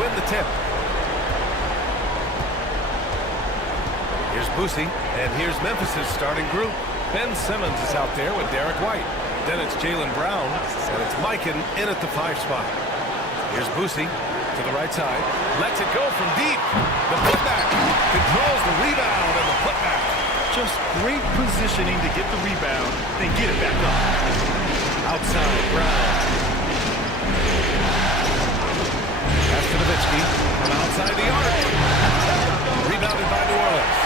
win the tip. Here's Boosie, and here's Memphis' starting group. Ben Simmons is out there with Derek White. Then it's Jaylen Brown, and it's Mikan in at the 5 spot. Here's Boosie to the right side. Lets it go from deep. The putback controls the rebound and the putback. Just great positioning to get the rebound, then get it back up. Outside, Brown. Pass to Nowitzki from outside the arc. Rebounded by New Orleans.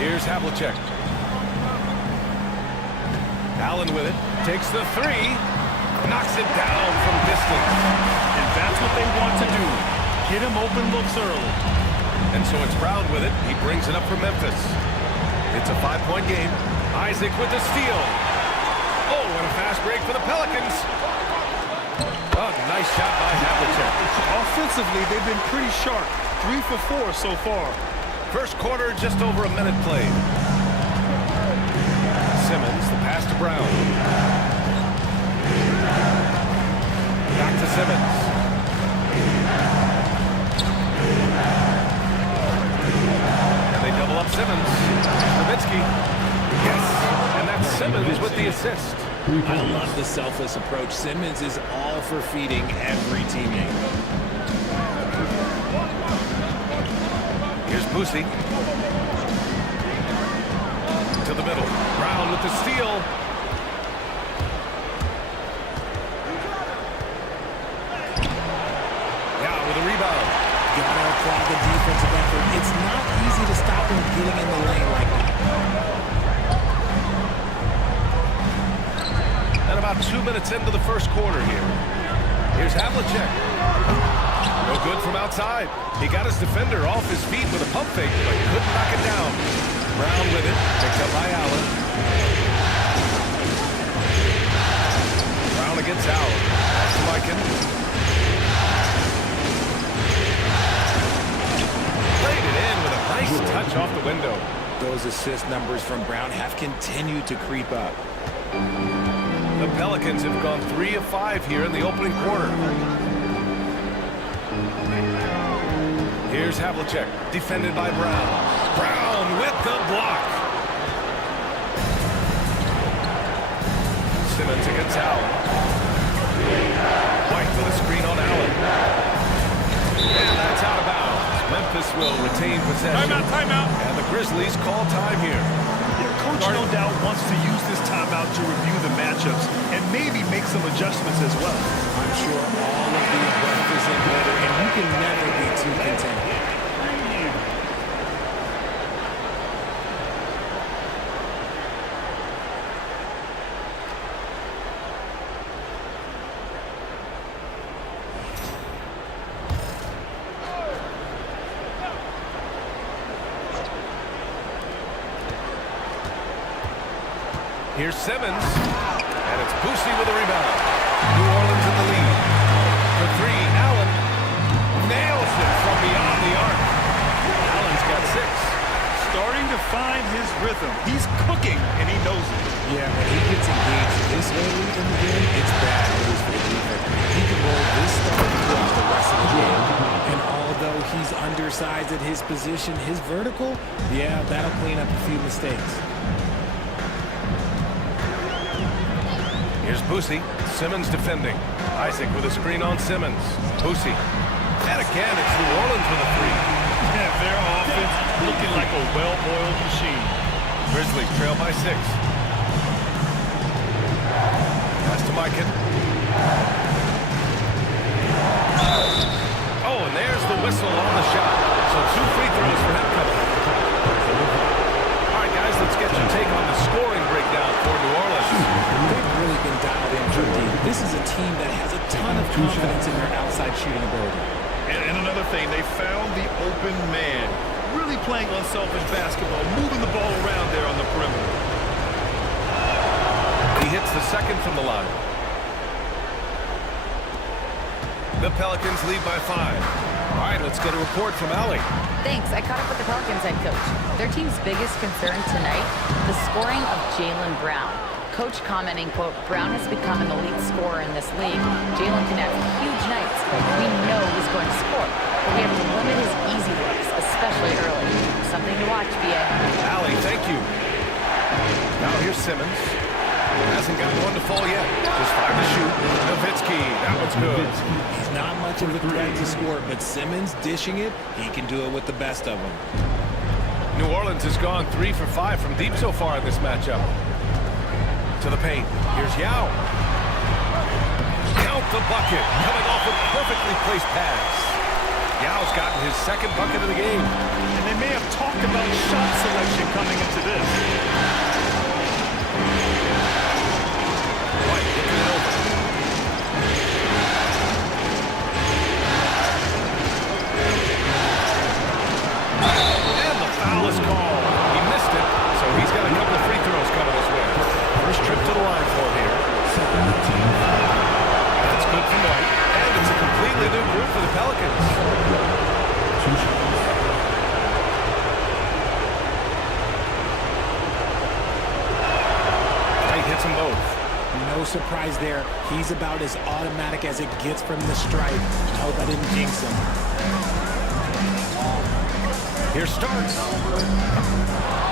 Here's Havlicek. Allen with it. Takes the 3. Knocks it down from distance. And that's what they want to do. Get him open looks early. And so it's Brown with it. He brings it up for Memphis. It's a 5-point game. Isaac with the steal. Oh, and a fast break for the Pelicans. Oh, nice shot by Havlicek. Offensively, they've been pretty sharp. 3 for 4 so far. First quarter, just over a minute played. Simmons, the pass to Brown. Back to Simmons. And they double up Simmons. Nowitzki. Yes. And that's Simmons with the assist. I love the selfless approach. Simmons is all for feeding every teammate. Here's Boosie. To the middle. Brown with the steal. Yeah, with a rebound. Gotta apply the defensive effort. It's not easy to stop him getting in the lane like that. And about 2 minutes into the first quarter here. Here's Havlicek. No good from outside. He got his defender off his feet with a pump fake, but couldn't knock it down. Brown with it. Picked up by Allen. Brown against Allen. That's to Mikan. Played it in with a nice touch off the window. Those assist numbers from Brown have continued to creep up. The Pelicans have gone 3 of 5 here in the opening quarter. Here's Havlicek, defended by Brown. Brown with the block. Simmons against Allen. White with a screen on Allen. And that's out of bounds. Memphis will retain possession. Timeout. And the Grizzlies call time here. Coach no doubt wants to use this timeout to review the matchups and maybe make some adjustments as well. I'm sure all of the above is in order, and you can never be too content. Here's Simmons, and it's Boosie with a rebound. New Orleans in the lead. For 3, Allen nails it from beyond the arc. Allen's got 6. Starting to find his rhythm. He's cooking, and he knows it. Yeah, when he gets engaged this early in the game, it's bad news for the defense. He can roll this stuff throughout the rest of the game. And although he's undersized at his position, his vertical, yeah, that'll clean up a few mistakes. Here's Boosie. Simmons defending. Isaac with a screen on Simmons. Boosie. And again, it's New Orleans with a 3. Yeah, their offense looking like a well-oiled machine. Grizzlies trail by 6. Pass to Mikan. Oh, and there's the whistle on the shot. So 2 free throws for him coming. All right, guys, let's get your take on the scoring breakdown for New Orleans. They've really been dialed in too deep. This is a team that has a ton of confidence in their outside shooting ability. And another thing, they found the open man. Really playing unselfish basketball, moving the ball around there on the perimeter. He hits the second from the line. The Pelicans lead by 5. All right, let's get a report from Allie. Thanks. I caught up with the Pelicans head coach. Their team's biggest concern tonight, the scoring of Jaylen Brown. Coach commenting, quote, Brown has become an elite scorer in this league. Jalen can have huge nights. We know he's going to score, but we have to limit his easy looks, especially early. Something to watch, B.A. Allie, thank you. Now here's Simmons. Hasn't gotten one to fall yet. Just 5 to shoot. Nowitzki, that one's good. He's not much of a threat to score, but Simmons dishing it, he can do it with the best of them. New Orleans has gone 3 for 5 from deep so far in this matchup. To the paint. Here's Yao. Count the bucket. Coming off a perfectly placed pass. Yao's gotten his second bucket of the game. And they may have talked about shot selection coming into this. White looking it over. And the foul is called. He missed it, so he's got a couple of free throws coming his way. First trip to the line for him here. That's good for White. And it's a completely new group for the Pelicans. White hits them both. No surprise there. He's about as automatic as it gets from the stripe. I hope I didn't jinx him. Here Starks.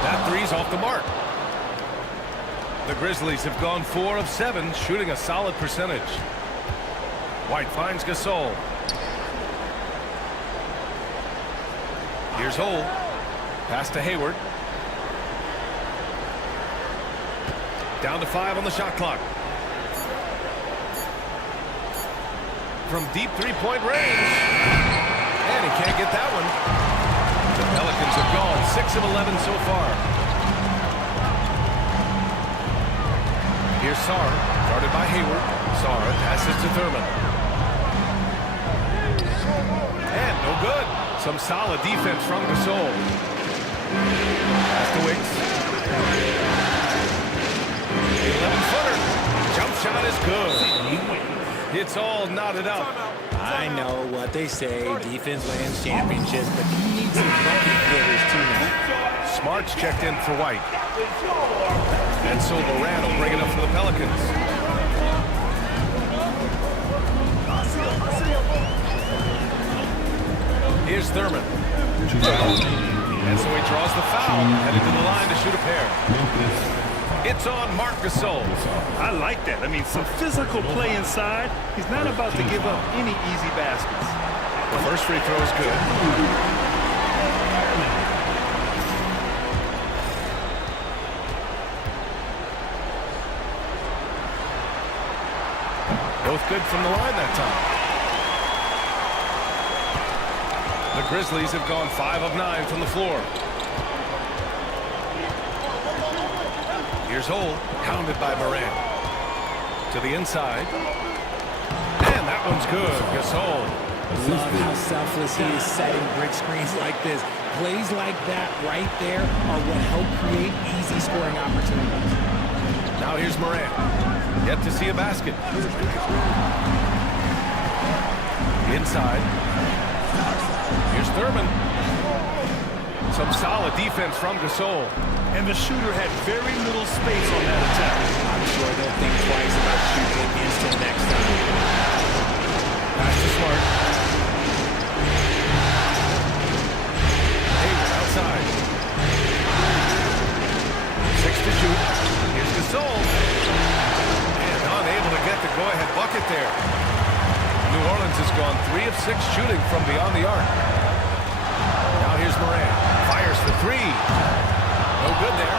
That three's off the mark. The Grizzlies have gone 4 of 7, shooting a solid percentage. White finds Gasol. Here's Hole. Pass to Hayward. Down to 5 on the shot clock. From deep three-point range. And he can't get that one. The Pelicans have gone 6 of 11 so far. Here's Sarr, guarded by Hayward. Sarr passes to Thurman. And no good. Some solid defense from Gasol. Pass to Wicks. 11-footer. Jump shot is good. It's all knotted up. I know what they say, defense wins championships, but he needs some bucket getters too now. Smart's checked in for White. And so Moran will bring it up for the Pelicans. Here's Thurman. And so he draws the foul, headed to the line to shoot a pair. It's on Marc Gasol. I like that. I mean, some physical play inside. He's not about to give up any easy baskets. The first free throw is good. Both good from the line that time. The Grizzlies have gone 5 of 9 from the floor. Here's Hole, pounded by Moran. To the inside. And that one's good. Gasol. Love how selfless he is setting brick screens like this. Plays like that right there are what help create easy scoring opportunities. Now here's Moran. Yet to see a basket. Inside. Here's Thurman. Some solid defense from Gasol. And the shooter had very little space on that attack. I'm sure they'll think twice about shooting against him next time. Pass to Smart. Hayward outside. 6 to shoot. Here's Gasol. And unable to get the go-ahead bucket there. New Orleans has gone 3 of 6 shooting from beyond the arc. Now here's Moran. Fires for 3. No good there.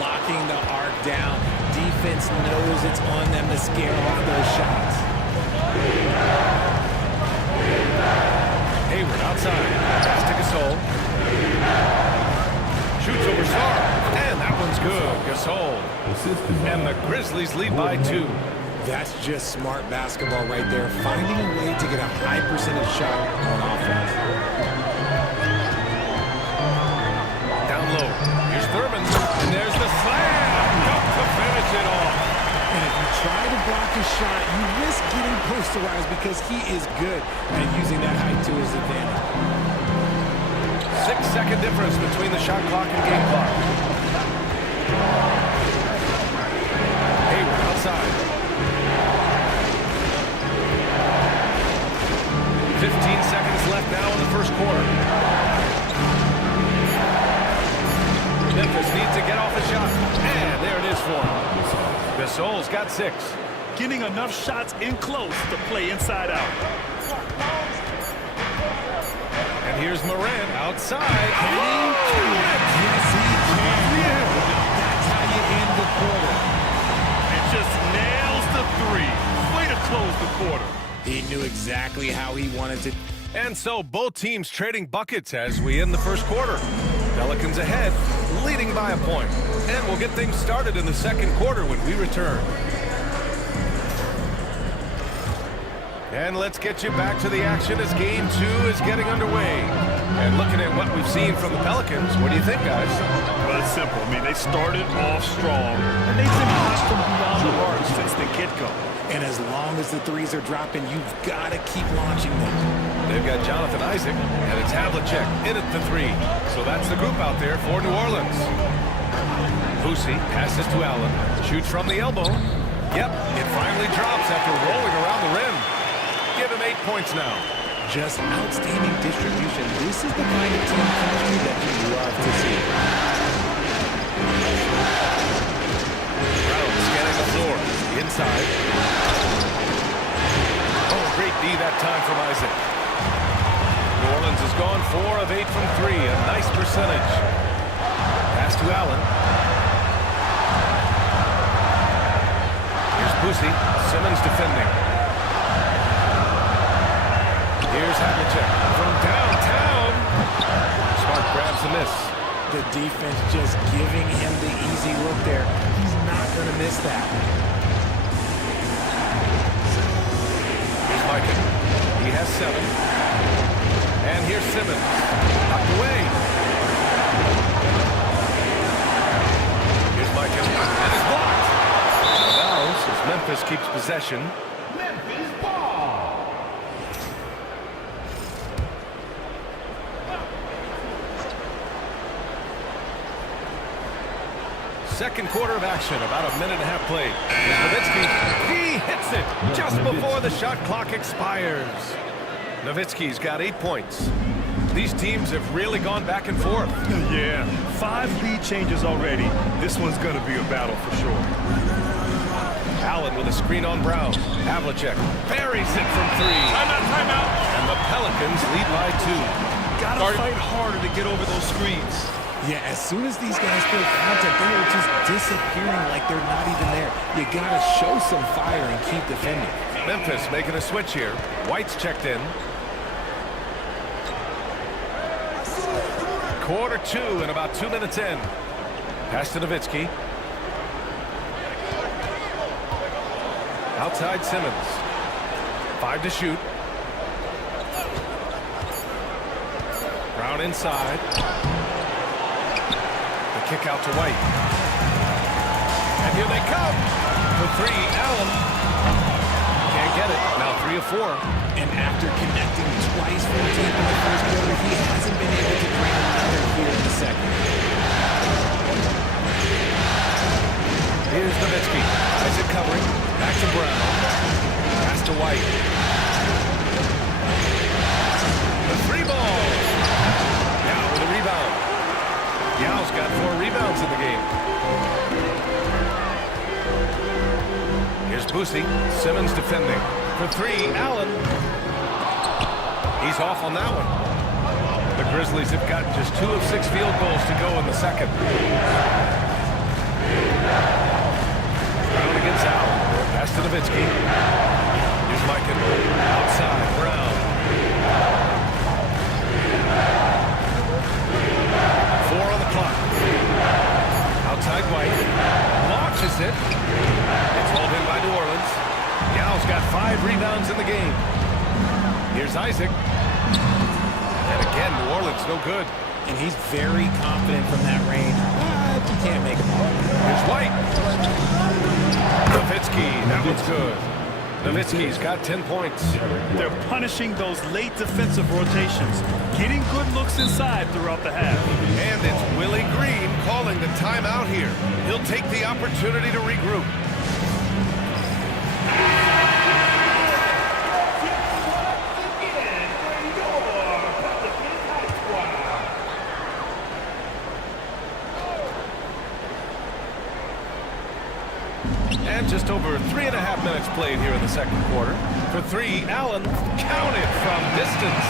Locking the arc down. Defense knows it's on them to scare off those shots. Hayward outside. Pass to Gasol. Shoots over Sarr. And that one's good. Gasol. And the Grizzlies lead by 2. That's just smart basketball right there. Finding a way to get a high percentage shot on offense. Down low. Here's Thurman. And there's the slam. Up to finish it off. And if you try to block his shot, you risk getting posterized because he is good at using that height to his advantage. 6-second difference between the shot clock and game clock. 15 seconds left now in the first quarter. Memphis needs to get off a shot. And there it is for him. Gasol's got 6. Getting enough shots in close to play inside out. And here's Morant outside. Yes, he can. That's how you end the quarter. And just nails the 3. Way to close the quarter. He knew exactly how he wanted to. And so both teams trading buckets as we end the first quarter. Pelicans ahead, leading by a point. And we'll get things started in the second quarter when we return. And let's get you back to the action as game 2 is getting underway. And looking at what we've seen from the Pelicans, what do you think, guys? Well, it's simple. I mean, they started off strong, and they've been hot from beyond the arc since the get-go. And as long as the threes are dropping, you've got to keep launching them. They've got Jonathan Isaac, and it's Havlicek in at the 3. So that's the group out there for New Orleans. Boosie passes to Allen, shoots from the elbow. Yep, it finally drops after rolling around the rim. Give him 8 points now. Just outstanding distribution. This is the kind of team chemistry that you love to see. Brown scanning the floor. Inside. Oh, great D that time from Isaac. New Orleans has gone 4 of 8 from 3. A nice percentage. Pass to Allen. Here's Boosie. Simmons defending. Here's Havlicek from downtown. Smart grabs the miss. The defense just giving him the easy look there. He's not going to miss that. Here's Mike. He has 7. And here's Simmons. Knocked away. Here's Mike. And it's blocked. Fouls as Memphis keeps possession. Memphis ball. Second quarter of action, about a minute and a half played. Here's Nowitzki. He hits it just before the shot clock expires. Nowitzki's got 8 points. These teams have really gone back and forth. Yeah, 5 lead changes already. This one's going to be a battle for sure. Allen with a screen on Brown. Havlicek buries it from 3. Timeout. And the Pelicans lead by 2. Gotta fight harder to get over those screens. Yeah, as soon as these guys feel contact, they are just disappearing like they're not even there. You got to show some fire and keep defending. Memphis making a switch here. White's checked in. Quarter 2 and about 2 minutes in. Pass to Nowitzki. Outside Simmons. 5 to shoot. Brown inside. The kick out to White. And here they come. For 3, Allen. Can't get it. Now 3 of 4. And after connecting twice from deep in the first quarter, he hasn't been able to bring another here in the second. Here's Nowitzki. Isaac covering. Back to Brown. Pass to White. The 3 ball. Now with a rebound. Yao's got 4 rebounds in the game. Here's Boosie. Simmons defending. For 3, Allen. He's off on that one. The Grizzlies have got just 2 of 6 field goals to go in the second. Brown against Allen. Pass to Nowitzki. Here's Mike outside. Brown. 4 on the clock. Outside White. Launches it. It's hauled in by New Orleans. Yao's got 5 rebounds in the game. Here's Isaac. And again, New Orleans no good. And he's very confident from that range. But you can't make him all. Here's White. Nowitzki, that one's good. Nowitzki's got 10 points. They're punishing those late defensive rotations, getting good looks inside throughout the half. And it's Willie Green calling the timeout here. He'll take the opportunity to regroup. And just over 3.5 minutes played here in the second quarter. For three, Allen counted from distance.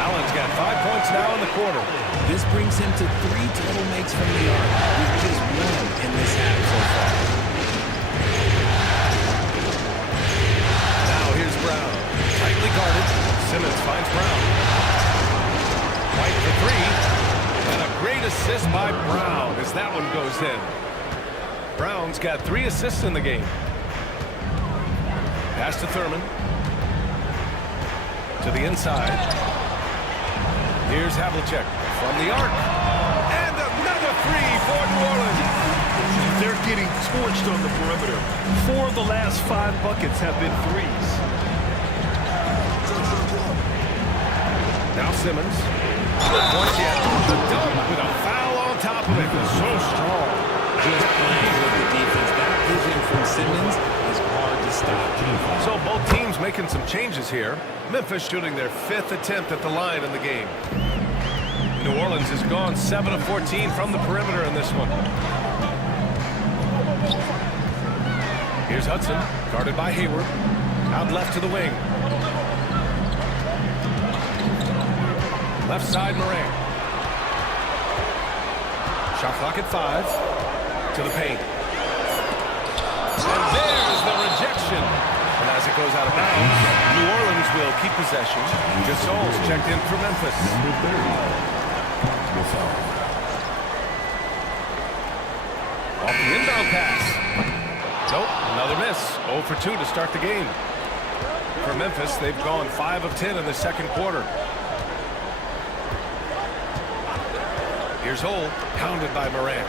Allen's got 5 points now in the quarter. This brings him to 3 total makes from the arc, with just 1 in this half so far. Now here's Brown. Tightly guarded. Simmons finds Brown. White for three. And a great assist by Brown as that one goes in. Brown's got 3 assists in the game. Pass to Thurman. To the inside. Here's Havlicek from the arc. And another three for New Orleans. They're getting torched on the perimeter. 4 of the last 5 buckets have been threes. Now Simmons. Points yet. The dunk with a foul on top of it. So strong. Just playing with the defense. That vision from Simmons is hard to stop. So both teams making some changes here. Memphis shooting their 5th attempt at the line in the game. New Orleans has gone 7 of 14 from the perimeter in this one. Here's Hudson, guarded by Hayward. Out left to the wing. Left side, Morant. Shot clock at 5. To the paint. And there's the rejection. And as it goes out of bounds, New Orleans will keep possession. Gasol's checked in for Memphis. Number 30, Gasol. Off the inbound pass. Nope, another miss. 0 for 2 to start the game. For Memphis, they've gone 5 of 10 in the second quarter. Here's Hole, pounded by Morant.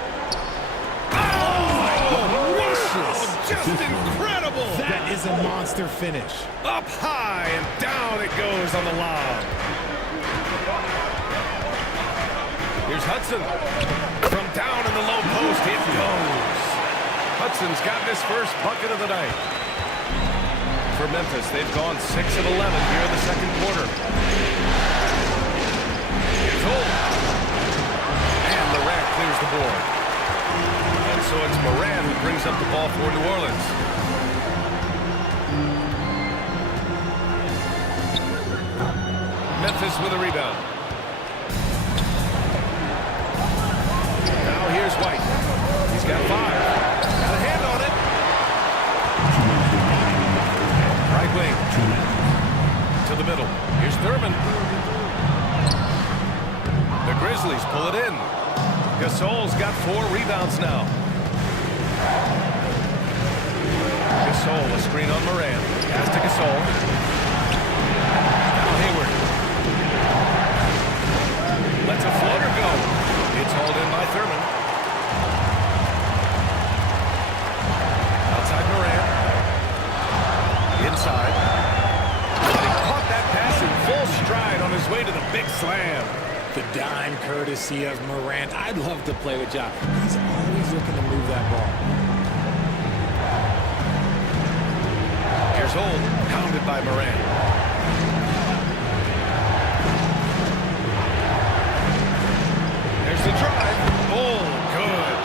Just incredible! That is a monster finish. Up high and down it goes on the lob. Here's Hudson. From down in the low post, it goes. Hudson's got his first bucket of the night. For Memphis, they've gone 6 of 11 here in the second quarter. Here's Holt. And Morant clears the board. And so it's Morant who brings up the ball for New Orleans. Memphis with a rebound. Now here's White. He's got 5. Got a hand on it. Right wing. To the middle. Here's Thurman. The Grizzlies pull it in. Gasol's got 4 rebounds now. Gasol, a screen on Morant. Pass to Gasol. Now Hayward. Lets a floater go. It's hauled in by Thurman. Outside Morant. Inside. And he caught that pass in full stride on his way to the big slam. The dime courtesy of Morant. I'd love to play with Ja. He's always looking to move that ball. Here's Holt, pounded by Morant. There's the drive. Oh, good.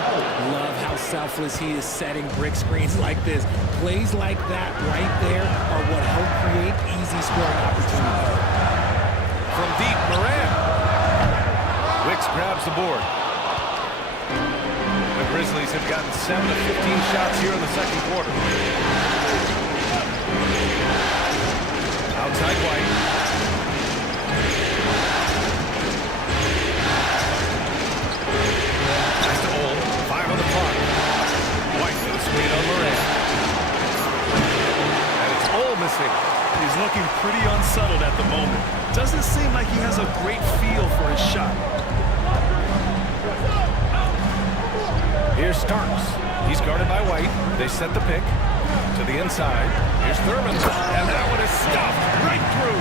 Love how selfless he is setting brick screens like this. Plays like that right there are what help create easy scoring opportunities. From deep, Morant. Wicks grabs the board. The Grizzlies have gotten 7 of 15 shots here in the second quarter. Outside White. Pass to Ole. 5 on the clock. White with a screen on Morant. And it's Ole missing. He's looking pretty unsettled at the moment. Doesn't seem like he has a great feel for his shot. Here's Starks. He's guarded by White. They set the pick. To the inside. Here's Thurman. And that one is stuffed right through.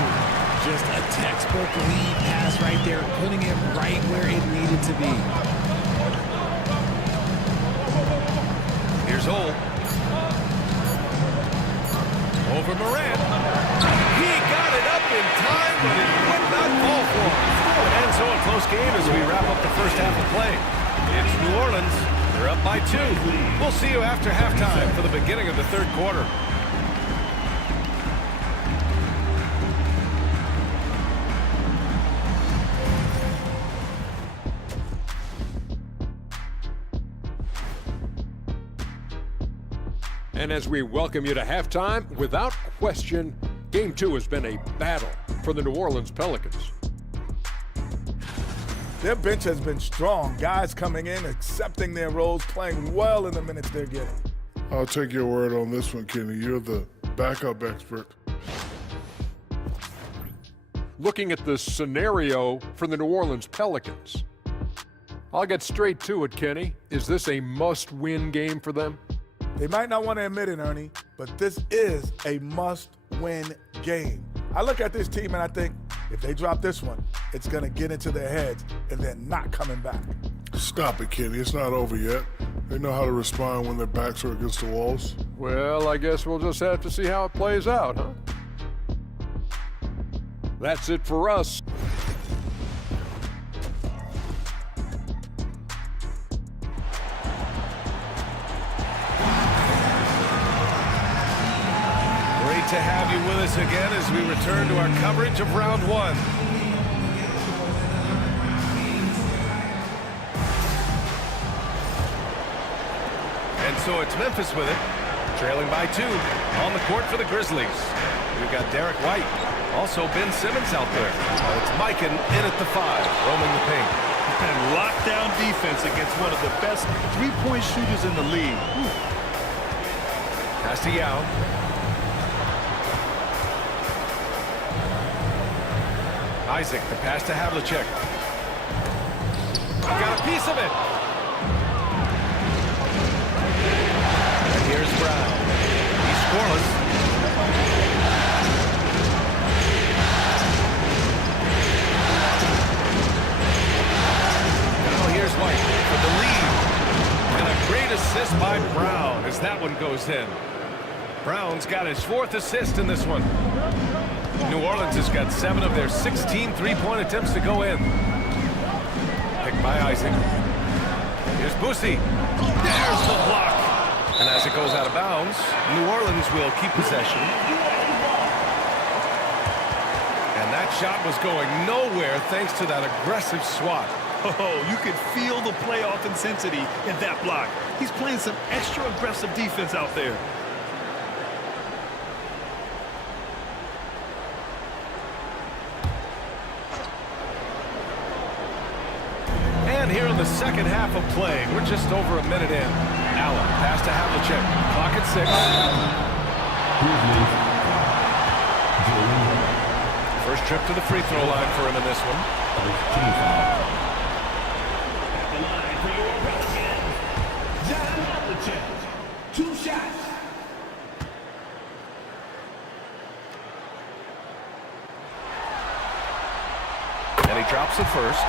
Just a textbook lead pass right there, putting it right where it needed to be. Here's Ole. Over Morant. He got it up in time, but it would not fall for him. And so a close game as we wrap up the first half of play. It's New Orleans They're up by 2. We'll see you after halftime for the beginning of the third quarter. And as we welcome you to halftime, without question, Game 2 has been a battle for the New Orleans Pelicans. Their bench has been strong. Guys coming in, accepting their roles, playing well in the minutes they're getting. I'll take your word on this one, Kenny. You're the backup expert. Looking at the scenario for the New Orleans Pelicans, I'll get straight to it, Kenny. Is this a must-win game for them? They might not want to admit it, Ernie, but this is a must-win game. I look at this team and I think, if they drop this one, it's going to get into their heads and they're not coming back. Stop it, Kenny. It's not over yet. They know how to respond when their backs are against the walls. Well, I guess we'll just have to see how it plays out, huh? That's it for us. Great to have you with us again as we return to our coverage of round 1. And so it's Memphis with it, trailing by 2 on the court for the Grizzlies. We've got Derek White, also Ben Simmons out there. It's Mikan in at the 5, roaming the paint. And lockdown defense against one of the best three-point shooters in the league. Pass to Yao. Isaac, the pass to Havlicek. Got a piece of it. And here's Brown. He's scoreless. Now here's White for the lead. And a great assist by Brown as that one goes in. Brown's got his 4th assist in this one. New Orleans has got 7 of their 16 three-point attempts to go in. Picked by Isaac. Here's Boosie. There's the block. And as it goes out of bounds, New Orleans will keep possession. And that shot was going nowhere thanks to that aggressive swat. Oh, you could feel the playoff intensity in that block. He's playing some extra aggressive defense out there. And here in the second half of play, we're just over a minute in. Allen, pass to Havlicek. Clock at 6. First trip to the free throw line for him in this one. At the line for your Pelicans, Havlicek. 2 shots. And he drops it first.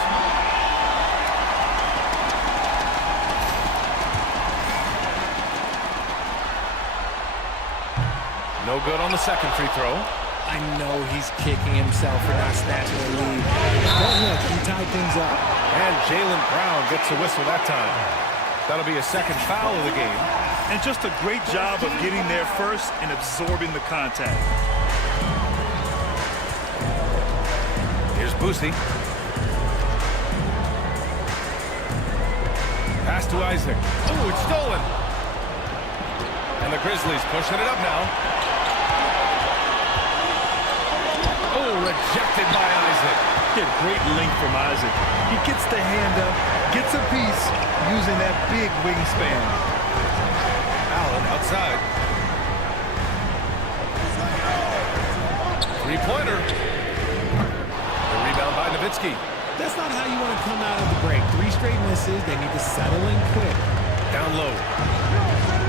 No good on the second free throw. I know he's kicking himself for not snatching the lead. But look, he tied things up. And Jaylen Brown gets a whistle that time. That'll be a second foul of the game. And just a great job of getting there first and absorbing the contact. Here's Boosie. Pass to Isaac. Oh, it's stolen. And the Grizzlies pushing it up now. Oh, rejected by Isaac. Yeah, great length from Isaac. He gets the hand up, gets a piece, using that big wingspan. Allen outside. Three-pointer. The rebound by Nowitzki. That's not how you want to come out of the break. 3 straight misses. They need to settle in quick. Down low.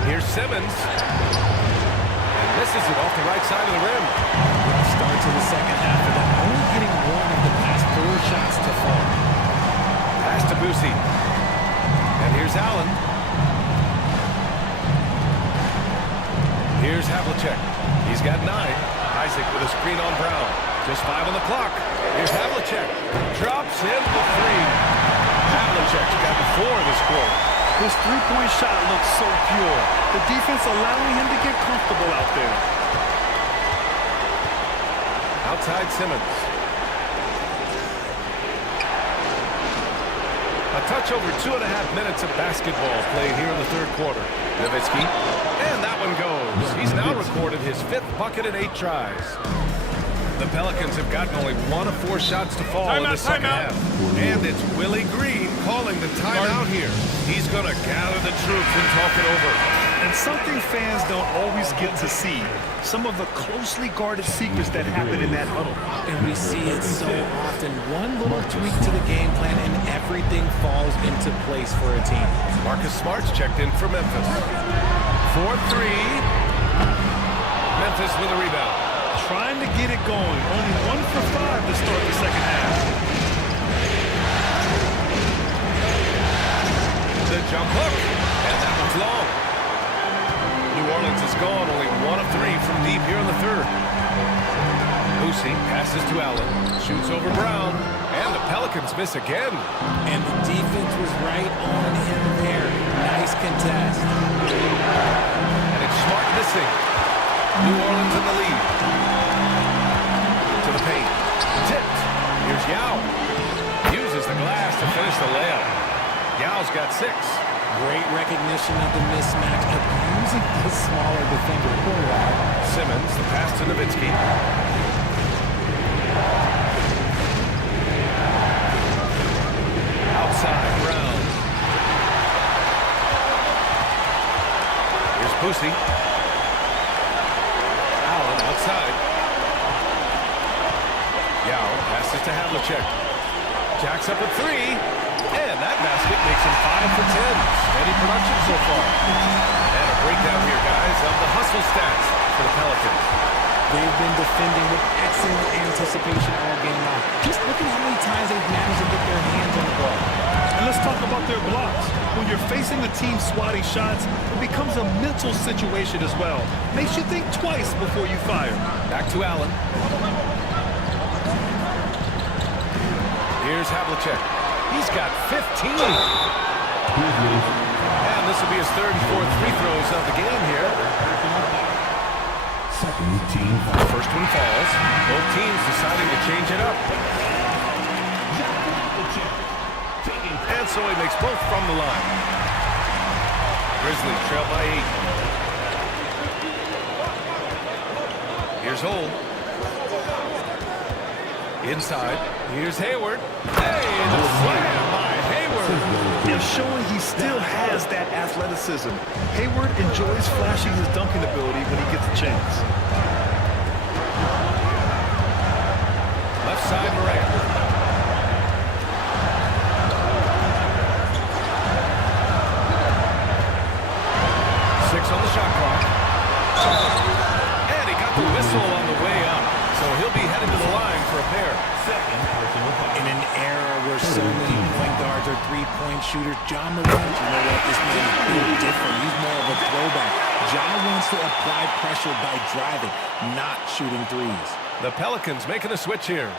Here's Simmons. And misses it off the right side of the rim. Start to the second half of them, only getting 1 of the past 4 shots to fall. Pass to Boosie. And here's Allen. Here's Havlicek. He's got 9. Isaac with a screen on Brown. Just 5 on the clock. Here's Havlicek. Drops in the 3. Havlicek's got 4 this quarter. His three-point shot looks so pure. The defense allowing him to get comfortable out there. Outside Simmons. A touch over 2.5 minutes of basketball played here in the third quarter. Nowitzki, and that one goes. He's now recorded his 5th bucket in 8 tries. The Pelicans have gotten only 1 of 4 shots to fall in the second half. And it's Willie Green calling the timeout here. He's going to gather the troops and talk it over. And something fans don't always get to see. Some of the closely guarded secrets that happen in that huddle. And we see it so often. One little tweak to the game plan and everything falls into place for a team. Marcus Smart's checked in for Memphis. 4-3. Memphis with a rebound. Trying to get it going. Only 1 for 5 to start the second half. The jump hook. And that one's long. New Orleans is gone. Only 1 of 3 from deep here in the third. Boosie passes to Allen. Shoots over Brown. And the Pelicans miss again. And the defense was right on him there. Nice contest. And it's Smart missing. New Orleans in the lead. To the paint. Tipped. Here's Yao. Uses the glass to finish the layup. Yao's got 6. Great recognition of the mismatch, abusing the smaller defender. Simmons, the pass to Nowitzki. Outside, Brown. Here's Boosie. Allen outside. Yao passes to Havlicek. Jacks up at 3. And that basket makes him 5 for 10. Steady production so far. And a breakdown here, guys, of the hustle stats for the Pelicans. They've been defending with excellent anticipation all game long. Just look at how many times they've managed to get their hands on the ball. And let's talk about their blocks. When you're facing a team swatting shots, it becomes a mental situation as well. Makes you think twice before you fire. Back to Allen. Here's Havlicek. He's got 15. And this will be his 3rd and 4th free throws of the game here. The first one falls. Both teams deciding to change it up. And so he makes both from the line. Grizzlies trail by 8. Here's Hole. Inside. Here's Hayward. Hey, the slam by Hayward. And showing he still has that athleticism. Hayward enjoys flashing his dunking ability when he gets a chance. Left side, Morant. Six on the shot clock. And he got the whistle on the way up. So he'll be headed to the line for a pair. In an era where so many point guards are three-point shooters, Ja Morant, you know what, this man is pretty different. He's more of a throwback. Ja wants to apply pressure by driving, not shooting threes. The Pelicans making a switch here.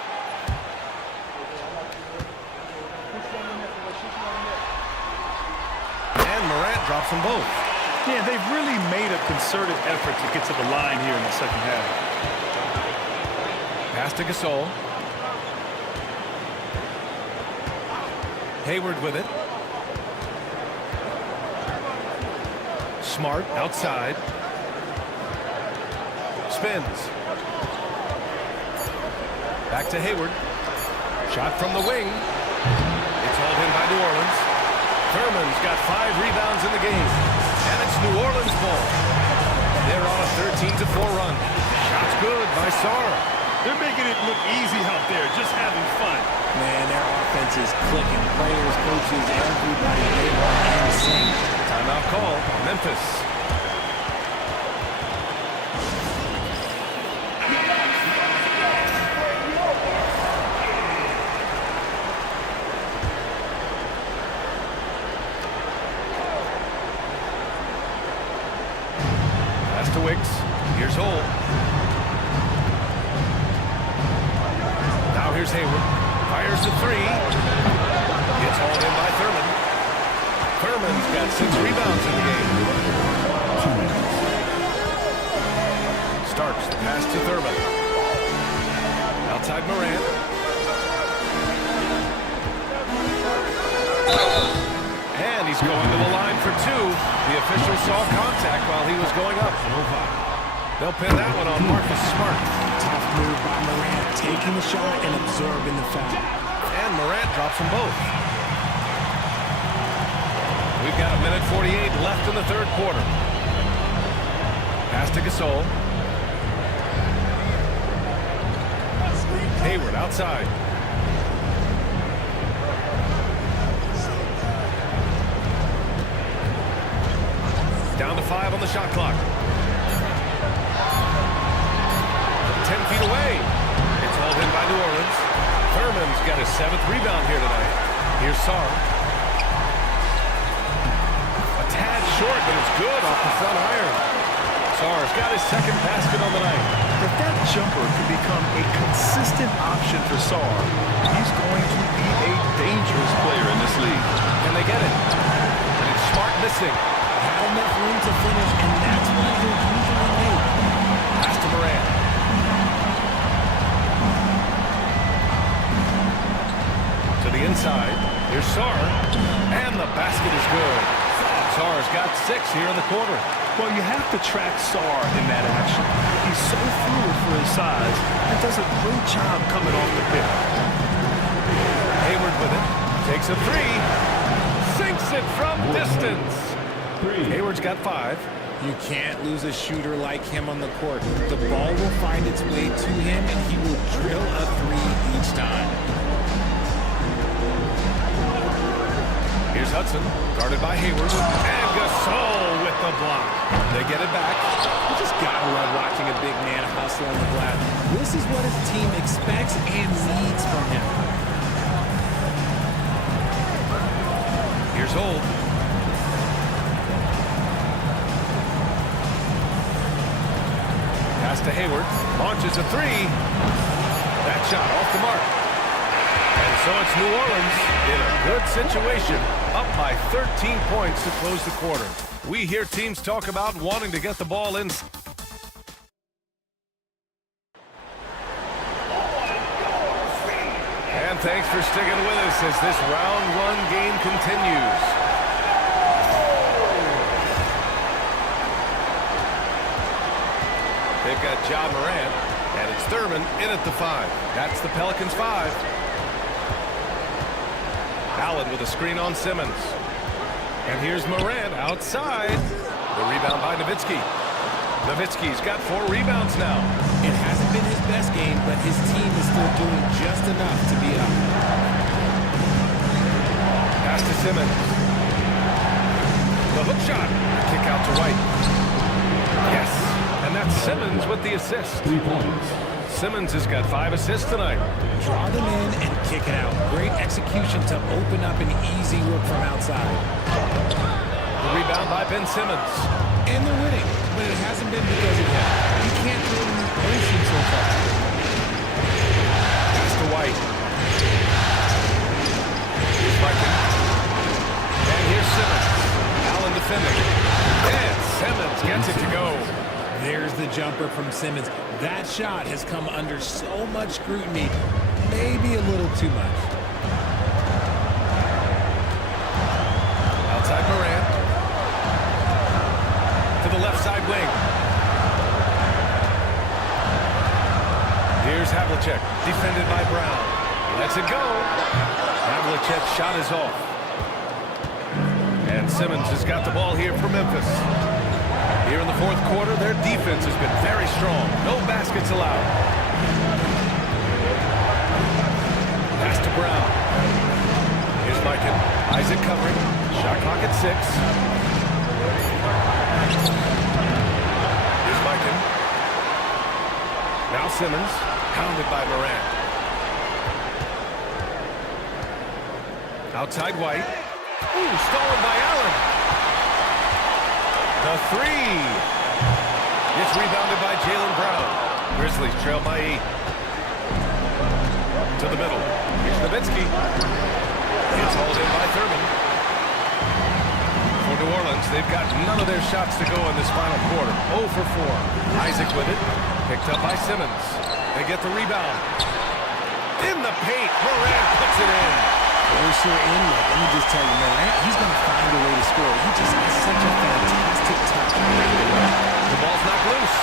And Morant drops them both. Yeah, they've really made a concerted effort to get to the line here in the second half. Pass to Gasol. Hayward with it. Smart outside. Spins. Back to Hayward. Shot from the wing. It's hauled in by New Orleans. Thurman's got 5 rebounds in the game. And it's New Orleans ball. They're on a 13-4 run. Shot's good by Sara. They're making it look easy out there, just having fun. Man, their offense is clicking. Players, coaches, everybody, they are insane. Timeout call, Memphis. Pass to Wicks. Here's Hole. Here's Hayward. Fires the 3. Gets hauled in by Thurman. Thurman's got 6 rebounds in the game. Starks the pass to Thurman. Outside Morant. And he's going to the line for 2. The official saw contact while he was going up. They'll pin that one on Marcus Smart. Tough move by Morant, taking the shot and absorbing the foul. And Morant drops them both. We've got 1:48 left in the third quarter. Pass to Gasol. Hayward outside. Down to 5 on the shot clock. 10 feet away. It's hauled in by New Orleans. Thurman's got his 7th rebound here tonight. Here's Sarr. A tad short, but it's good off the front iron. Sarr's got his 2nd basket on the night. If that jumper can become a consistent option for Sarr, he's going to be a dangerous player in this league. And they get it. And it's Smart missing. Had enough room to finish, and that's why they're usually made. Pass to Morant. To the inside. Here's Sarr. And the basket is good. Sarr's got 6 here in the quarter. Well, you have to track Sarr in that action. He's so fluid for his size and does a great job coming off the pick. Hayward with it. Takes a 3. Sinks it from distance. Hayward's got 5. You can't lose a shooter like him on the court. The ball will find its way to him, and he will drill a 3 each time. Here's Hudson, guarded by Hayward. And Gasol with the block. They get it back. You just gotta love watching a big man hustle on the glass. This is what his team expects and needs from him. Here's Holt. Pass to Hayward. Launches a 3. That shot off the mark. And so it's New Orleans in a good situation, up by 13 points to close the quarter. We hear teams talk about wanting to get the ball in. And thanks for sticking with us as this round 1 game continues. They've got Ja Morant, and it's Thurman in at the 5. That's the Pelicans' 5. Allen with a screen on Simmons. And here's Morant outside. The rebound by Nowitzki. Nowitzki's got 4 rebounds now. It hasn't been his best game, but his team is still doing just enough to be up. Pass to Simmons. The hook shot. Kick out to White. Yes. And that's Simmons with the assist. 3 points. Simmons has got 5 assists tonight. Draw them in and kick it out. Great execution to open up an easy look from outside. The rebound by Ben Simmons. And they're winning, but it hasn't been because of him. He can't throw it in the ocean so far. Pass to White. Here's Michael. And here's Simmons. Allen defending. And Simmons gets it to go. There's the jumper from Simmons. That shot has come under so much scrutiny, maybe a little too much. Outside Morant. To the left side wing. Here's Havlicek, defended by Brown. Lets it go. Havlicek's shot is off. And Simmons has got the ball here for Memphis. Here in the fourth quarter, their defense has been very strong. No baskets allowed. Pass to Brown. Here's Mikan. Isaac covering. Shot clock at 6. Here's Mikan. Now Simmons. Pounded by Morant. Outside White. Ooh, stolen by Allen. The 3. It's rebounded by Jaylen Brown. Grizzlies trail by 8. To the middle. Here's Nowitzki. It's hauled in by Thurman. New Orleans, they've got none of their shots to go in this final quarter. 0 for 4. Isaac with it. Picked up by Simmons. They get the rebound. In the paint, Morant puts it in. Closer in, let me just tell you, Morant, he's going to find a way to score. He just has such a fantastic touch. The ball's not loose.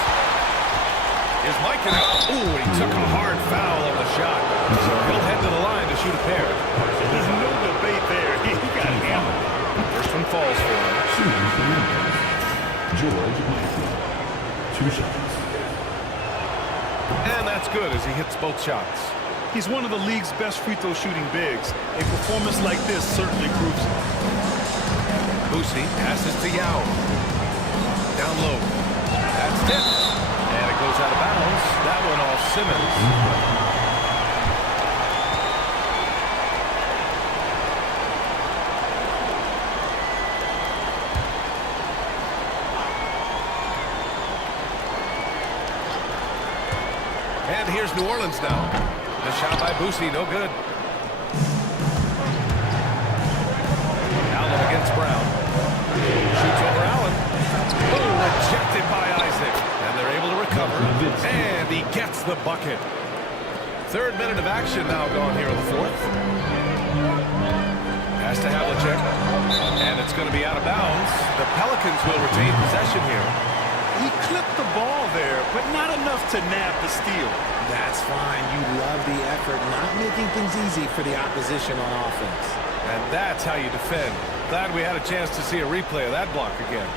Here's Mike. Ooh, he took a hard foul on the shot. So he'll head to the line to shoot a pair. There's no debate there. He got hammered. First one falls for him. Shooting for Memphis, George Michael. 2 shots. And that's good as he hits both shots. He's one of the league's best free throw shooting bigs. A performance like this certainly proves it. Boosie passes to Yao. Down low. That's tipped. And it goes out of bounds. That one off Simmons. And here's New Orleans now. The shot by Boosie, no good. Allen against Brown. Shoots over Allen. Oh, rejected by Isaac. And they're able to recover. And he gets the bucket. 3rd minute of action now gone here in the 4th. Pass to Havlicek. And it's going to be out of bounds. The Pelicans will retain possession here. He clipped the ball there, but not enough to nab the steal. That's fine. You love the effort, not making things easy for the opposition on offense. And that's how you defend. Glad we had a chance to see a replay of that block again.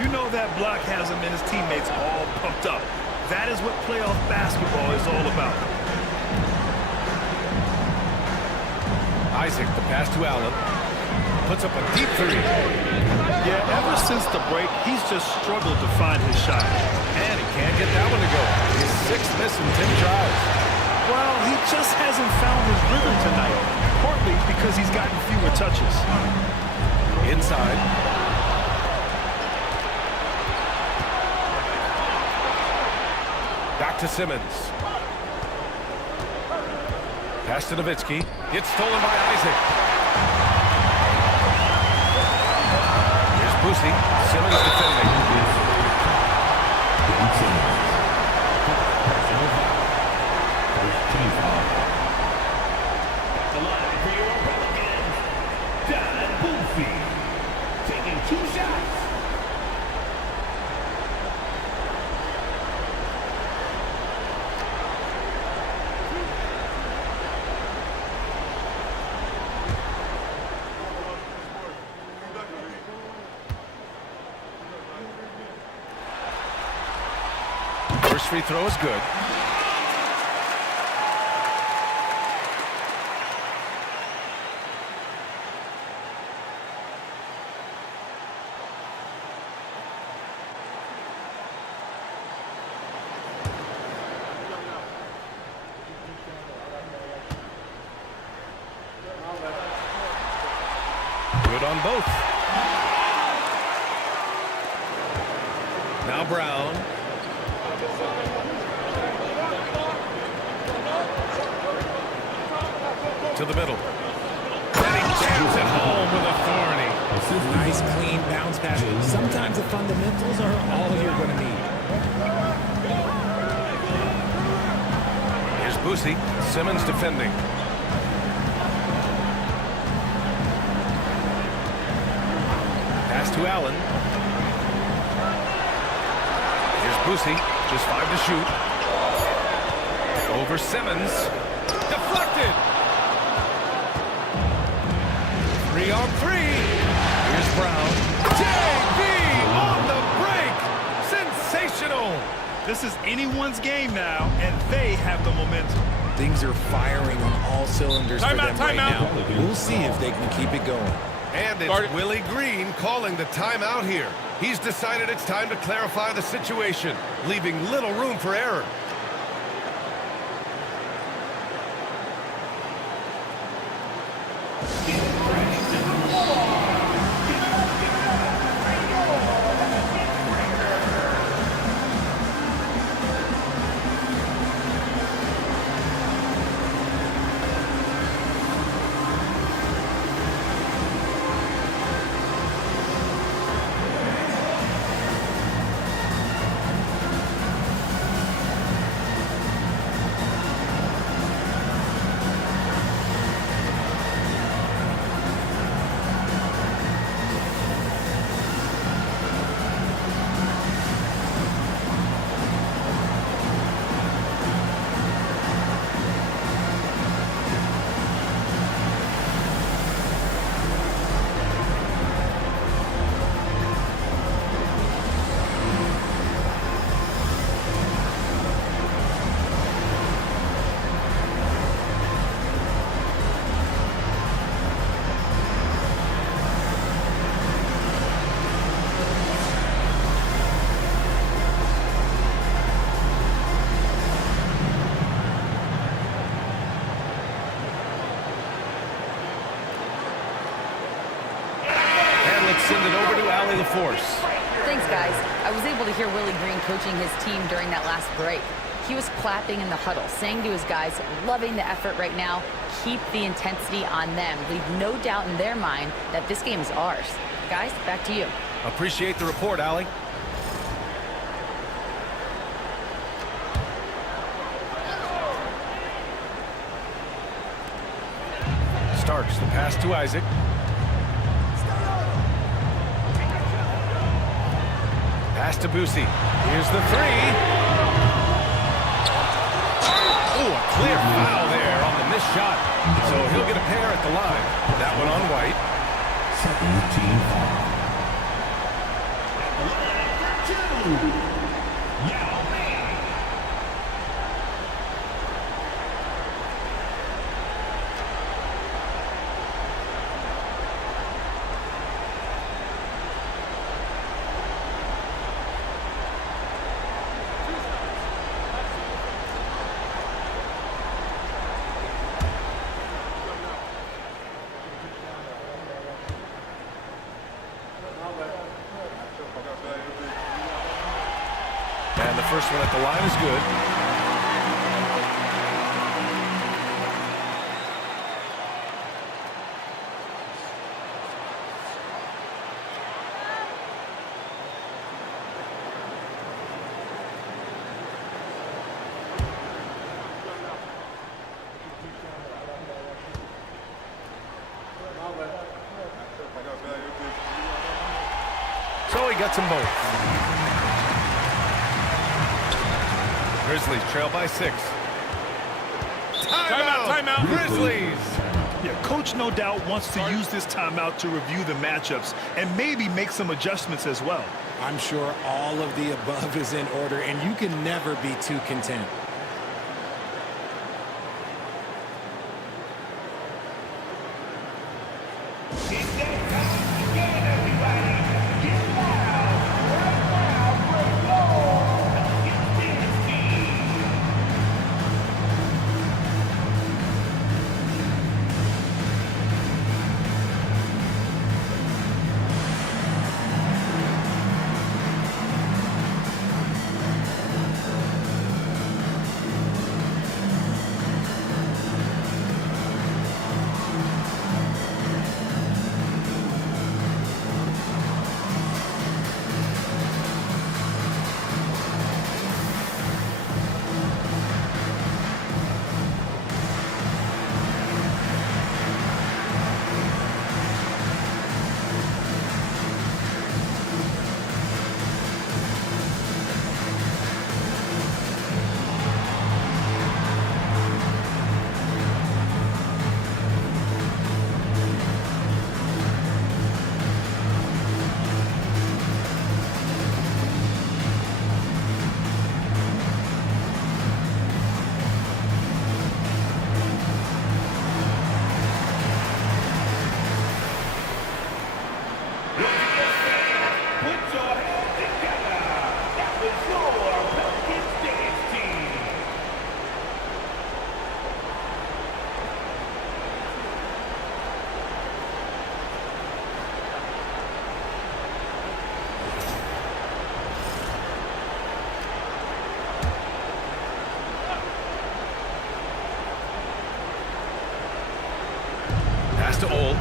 You know that block has him and his teammates all pumped up. That is what playoff basketball is all about. Isaac, the pass to Allen. Puts up a deep 3. Yeah, ever since the break, he's just struggled to find his shot. And he can't get that one to go. His 6th miss in 10 tries. Well, he just hasn't found his rhythm tonight, partly because he's gotten fewer touches. Inside. Back to Simmons. Pass to Nowitzki. It's stolen by Isaac. Here's Boosie. Simmons defending. The line for your Pelicans, Don Boosie, taking 2 shots. First free throw is good. Good on both. Now Brown. To the middle. And he jams it home with authority. Nice, clean bounce pass. Sometimes the fundamentals are all you're going to need. Here's Boosie. Simmons defending. Pass to Allen. Here's Boosie. Just 5 to shoot. Over Simmons. Deflected. 3 on 3. Here's Brown. JB on the break. Sensational. This is anyone's game now, and they have the momentum. Things are firing on all cylinders for them right now. We'll see if they can keep it going. And it's Willie Green calling the timeout here. He's decided it's time to clarify the situation, leaving little room for error. send it over to Allie LaForce. Thanks, guys. I was able to hear Willie Green coaching his team during that last break. He was clapping in the huddle, saying to his guys, loving the effort right now, keep the intensity on them. Leave no doubt in their mind that this game is ours. Guys, back to you. Appreciate the report, Allie. Starks, the pass to Isaac. Pass to Boosie. Here's the three. Oh, a clear foul there on the missed shot. So he'll get a pair at the line. That one on White. Second team foul. And the first one at the line is good. So he gets them both. Grizzlies trail by 6. Timeout. Grizzlies. Yeah, coach no doubt wants to use this timeout to review the matchups and maybe make some adjustments as well. I'm sure all of the above is in order, and you can never be too content. Pass to Old.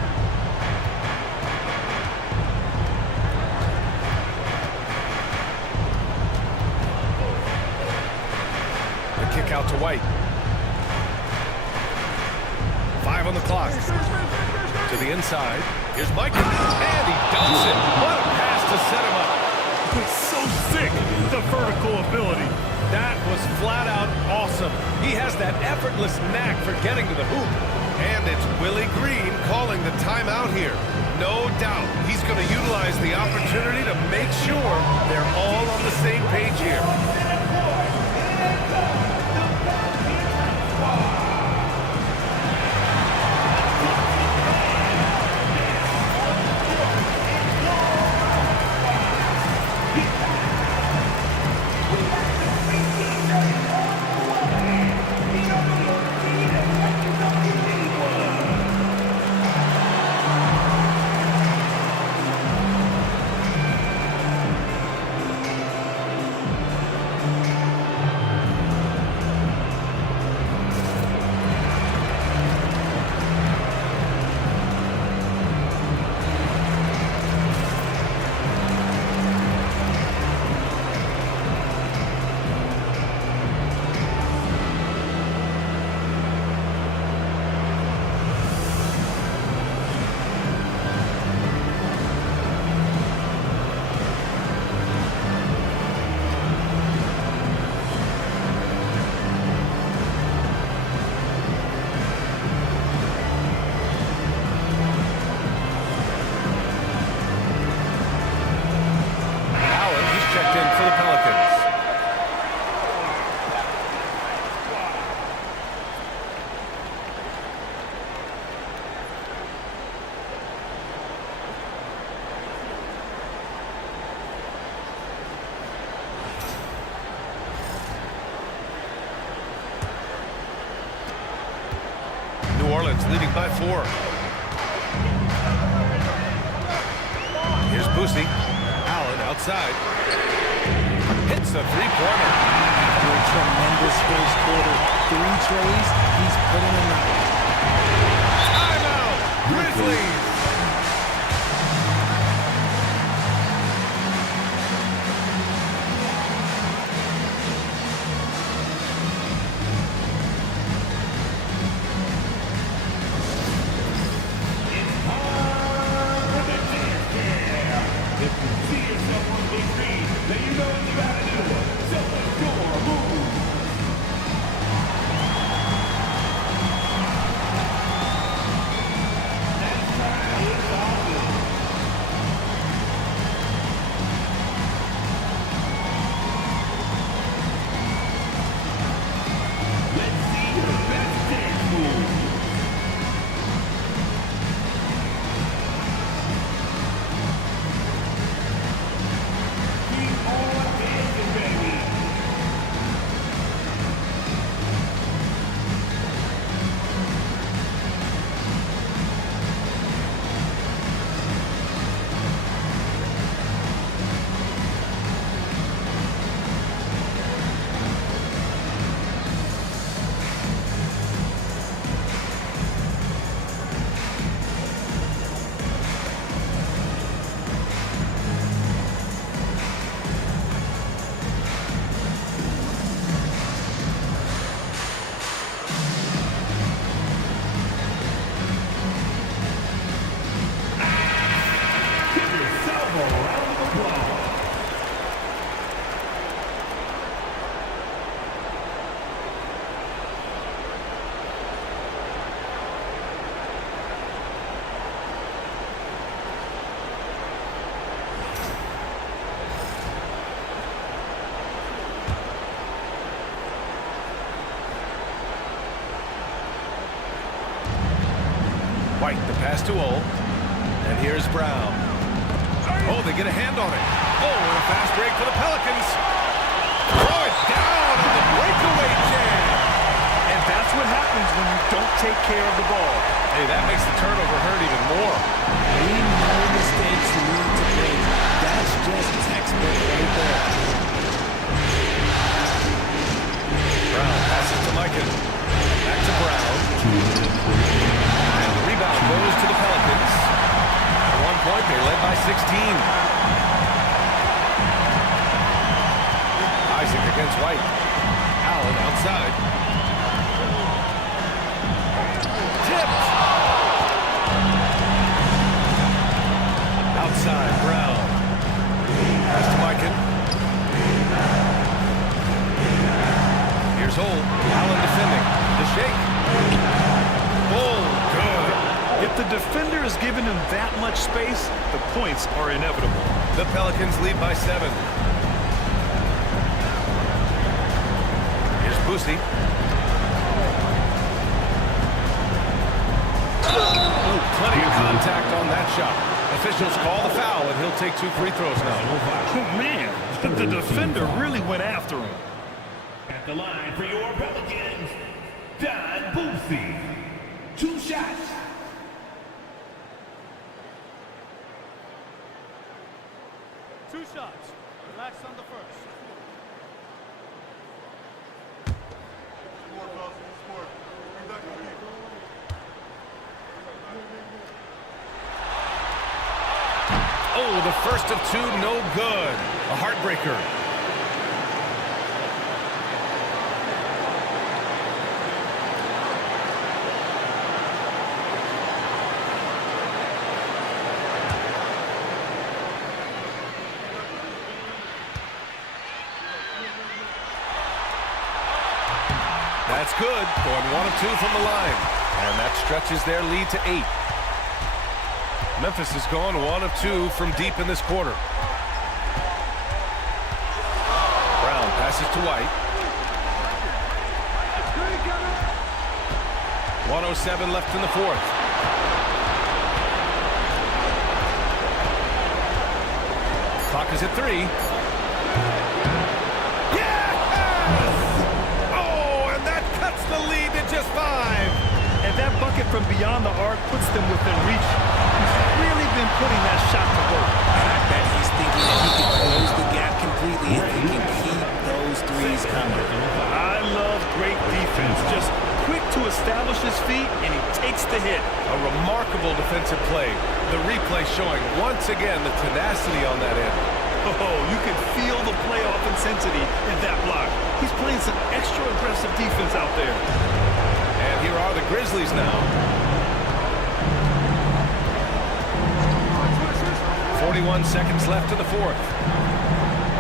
The kick out to White. 5 on the clock. To the inside. Here's Mike. And he dumps it. What a pass to set him up. It's so sick, the vertical ability. That was flat out awesome. He has that effortless knack for getting to the hoop. And it's Willie Green calling the timeout here. No doubt he's going to utilize the opportunity to make sure they're all on the same page here. Simmons leading by 4. Here's Boosie. Allen outside. Hits the three-pointer. After a tremendous first quarter, 3 trays, he's putting them out. Timeout, Grizzlies. White, the pass to Ole. And here's Brown. Oh, they get a hand on it. Oh, and a fast break for the Pelicans. Throw it down on the breakaway jam. And that's what happens when you don't take care of the ball. Hey, that makes the turnover hurt even more. We know mistakes lead to wins. That's just textbook right there. Brown passes to Mikan. Back to Brown. And the rebound goes to the Pelicans. At one point, they led by 16. Isaac against White. Allen outside. Tipped. Outside, Brown. Pass to Mikan. Here's Ole. Allen defending. The shake. Oh, good. If the defender is giving him that much space, the points are inevitable. The Pelicans lead by 7. Here's Boosie. Oh, plenty of contact on that shot. Officials call the foul, and he'll take 2 free throws now. Oh, man, the defender really went after him. At the line for your Pelicans, Don Boosie. 2 shots. Relax on the first. Oh, the first of 2, no good. A heartbreaker. That's good. Going 1 of 2 from the line. And that stretches their lead to 8. Memphis has gone 1 of 2 from deep in this quarter. Brown passes to White. 1:07 left in the 4th. Clock is at 3. The lead to just 5. And that bucket from beyond the arc puts them within reach. He's really been putting that shot to work. And I bet he's thinking that he can close the gap completely if he can keep those threes coming. I love great defense. Just quick to establish his feet, and he takes the hit. A remarkable defensive play. The replay showing once again the tenacity on that end. Oh, you can feel the playoff intensity in that block. He's playing some extra aggressive defense out there. And here are the Grizzlies now. 41 seconds left in the fourth.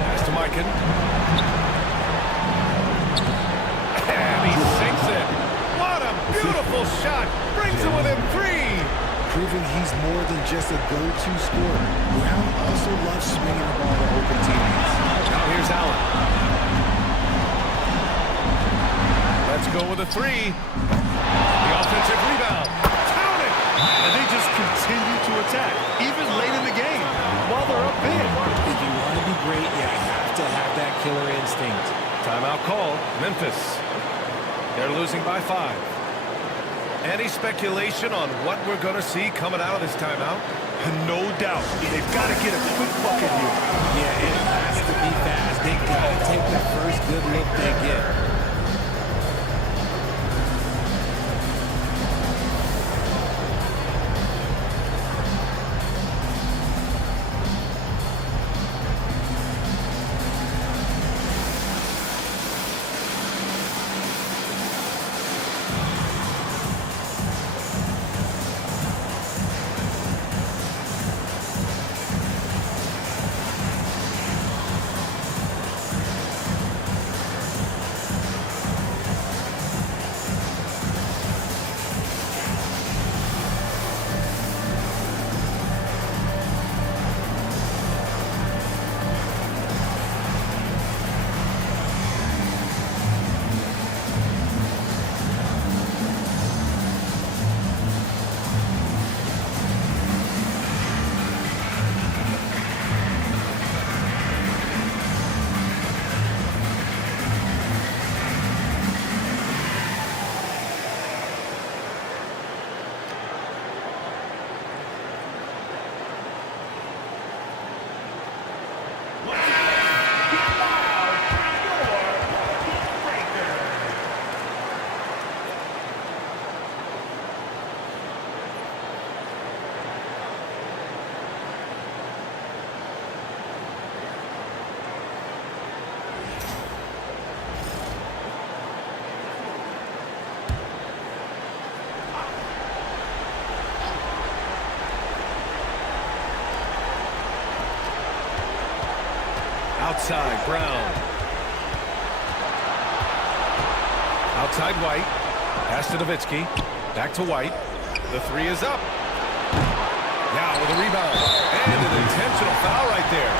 Pass to Mikan. And he sinks it. What a beautiful shot. Brings him within 3. Proving he's more than just a go-to scorer. Brown also loves swinging the ball to open teammates. Now here's Allen. Let's go with a 3. The offensive rebound. Count it! And they just continue to attack, even late in the game, while they're up big. If you want to be great, you have to have that killer instinct. Timeout call. Memphis. They're losing by 5. Any speculation on what we're going to see coming out of this timeout? No doubt. They've got to get a quick bucket here. Yeah, it has to be fast. They got to take the first good look they get. Outside, Brown. Outside, White. Pass to Nowitzki. Back to White. The 3 is up. Now with a rebound. And an intentional foul right there.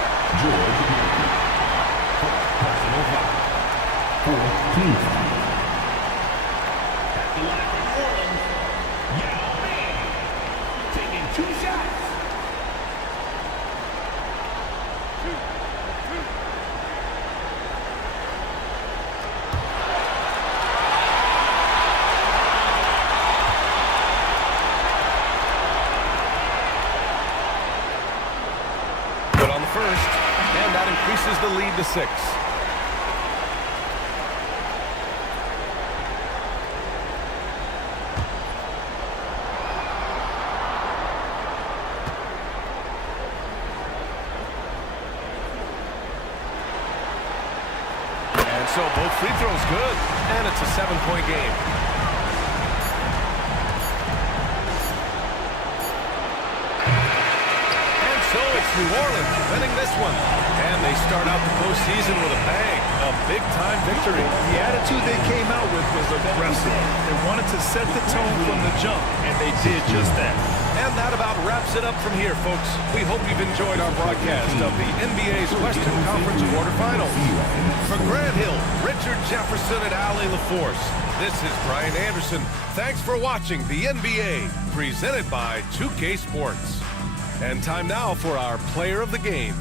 Personal foul. 14. At the line for New Orleans, Yao Ming taking 2 shots. First, and that increases the lead to 6. And so both free throws good, and it's a 7-point game. So it's New Orleans winning this one. And they start out the postseason with a bang. A big-time victory. The attitude they came out with was aggressive. They wanted to set the tone from the jump, and they did just that. And that about wraps it up from here, folks. We hope you've enjoyed our broadcast of the NBA's Western Conference quarterfinals. For Grant Hill, Richard Jefferson, and Allie LaForce, this is Brian Anderson. Thanks for watching the NBA, presented by 2K Sports. And time now for our player of the game.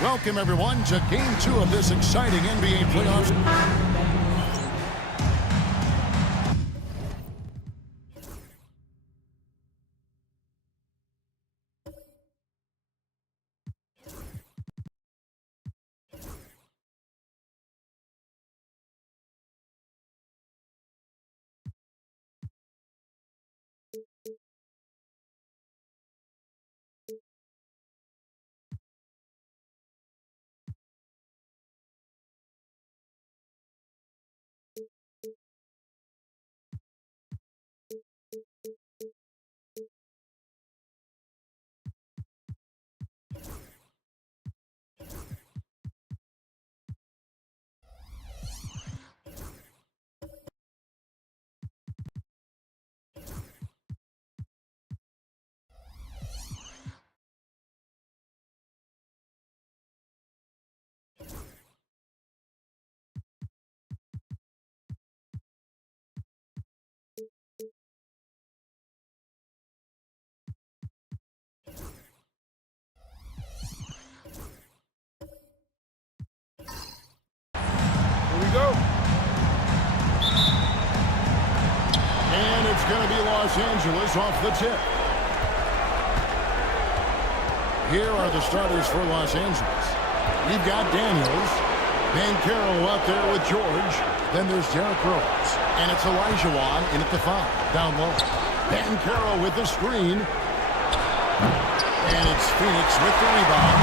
Welcome, everyone, to Game 2 of this exciting NBA playoffs. And it's going to be Los Angeles off the tip. Here are the starters for Los Angeles. We've got Daniels, Banchero out there with George. Then there's Derrick Rose. And it's Elijah Wan in at the 5, down low. Banchero with the screen. And it's Phoenix with the rebound.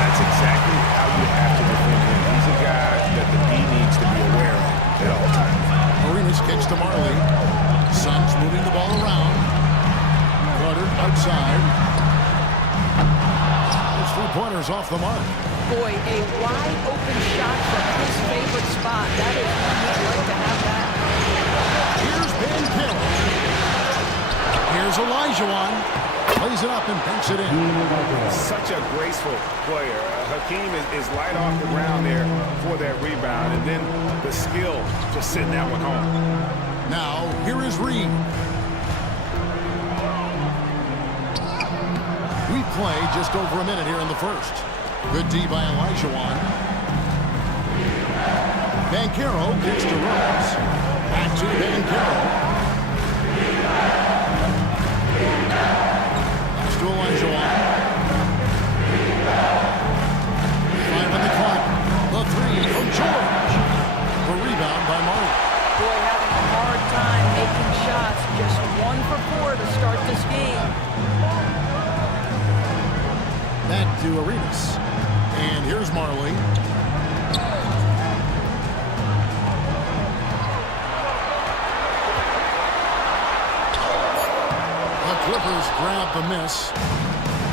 That's exactly how you have to defend him. He's a guy that the D needs to be aware of at all times. Arenas kicks to Marley. Suns moving the ball around. Carter outside. It's 3-pointers off the mark. Boy, a wide open shot from his favorite spot. That is one he'd like to have that. Here's Banchero. Here's Elijah Wan. Plays it up and banks it in. Such a graceful player. Hakeem is light off the ground there for that rebound, and then the skill to send that one home. Now, here is Reed. We play just over a minute here in the first. Good D by Elijah Wan. Banchero kicks to Rose. Back to Banchero. Pass to Olajuwon. 5 on the clock. The three from George. The rebound by Marley. Boy, having a hard time making shots. Just 1 for 4 to start this game. Back to Arenas. And here's Marley. The Clippers grab the miss.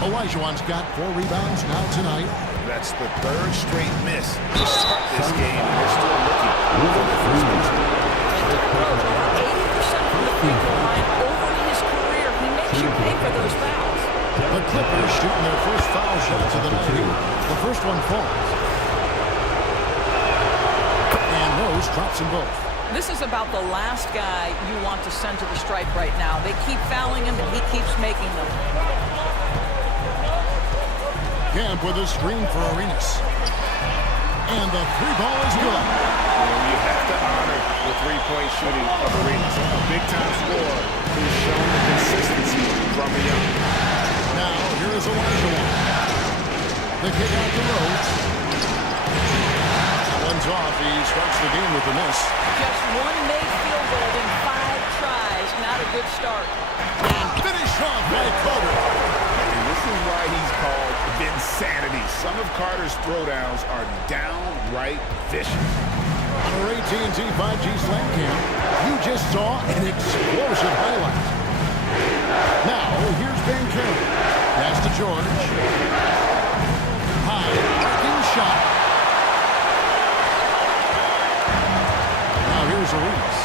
Olajuwon's got 4 rebounds now tonight. That's the 3rd straight miss to start this game, and they're still looking for the first one. 80% from the free throw line over his career. He makes you pay for those fouls. The Clippers shooting their first foul shots of the night. The first one falls. And Rose drops them both. This is about the last guy you want to send to the stripe right now. They keep fouling him, and he keeps making them. Camp with a screen for Arenas. And the 3-ball is good. You have to honor the 3-point shooting of Arenas. A big-time scorer who's shown the consistency from the young. Now, here is Olajuwon. The kick out to Rose. That one's off. He starts the game with a miss. Just 1 made field goal in 5 tries. Not a good start. And finished off by Carter. And this is why he's called Vinsanity. Some of Carter's throwdowns are downright vicious. On our AT&T 5G Slam Cam, you just saw an explosive highlight. Now, here's Banchero. Pass to George. High, arcing shot. Now here's Arenas.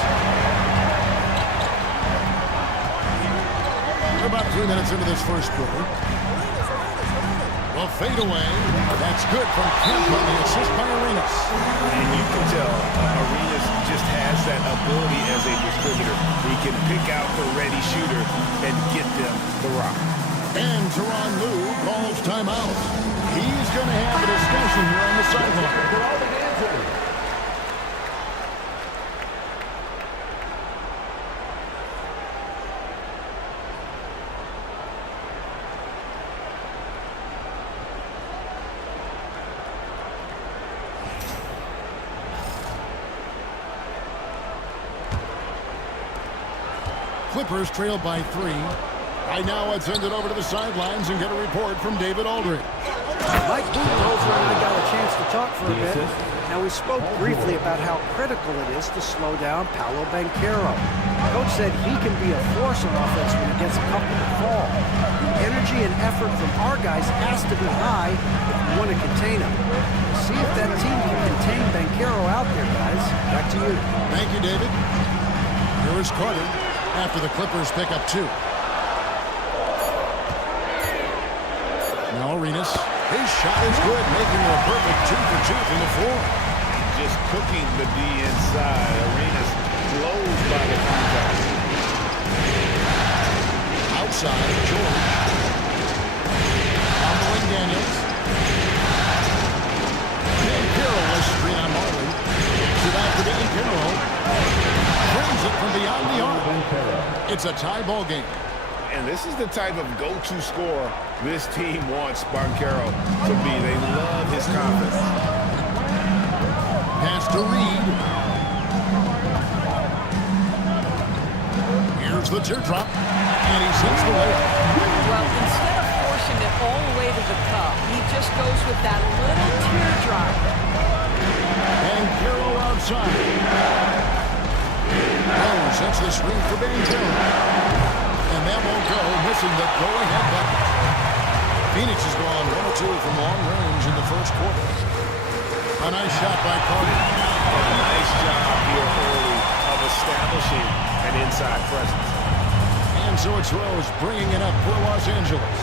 We're about 3 minutes into this first quarter. Well, fade away. That's good from Kemp on the assist by Arenas. And you can tell Arenas just has that ability as a distributor. He can pick out the ready shooter and get them the rock. And Tyronn Lue calls timeout. He's going to have a discussion here on the sideline. Clippers trail by 3. Right now, let's send it over to the sidelines and get a report from David Aldridge. Mike Budenholzer and I got a chance to talk for a bit. Now, we spoke briefly about how critical it is to slow down Paolo Banchero. Coach said he can be a force on offense when he gets a couple to fall. The energy and effort from our guys has to be high if we want to contain him. See if that team can contain Banchero out there, guys. Back to you. Thank you, David. Here is Carter after the Clippers pick up 2. Now Arenas. His shot is good, making it a perfect 2 for 2 from the floor. Just cooking the D inside. Arenas blows by the contact. Outside, George. Fumbling Daniels. Banchero was screen on Marley. To that to Banchero. Brings it from beyond the arc. It's a tie ball game. And this is the type of go-to scorer this team wants Banchero to be. They love his confidence. Pass to Reed. Here's the teardrop. And he sends the layup. Well, instead of forcing it all the way to the cup, he just goes with that little teardrop. Banchero outside. Oh, sets the screen for Banchero. And that won't go, missing the go-ahead bucket. Phoenix has gone 1 or 2 from long range in the first quarter. A nice shot by Carter. A nice job here early of establishing an inside presence. And so it's Rose bringing it up for Los Angeles.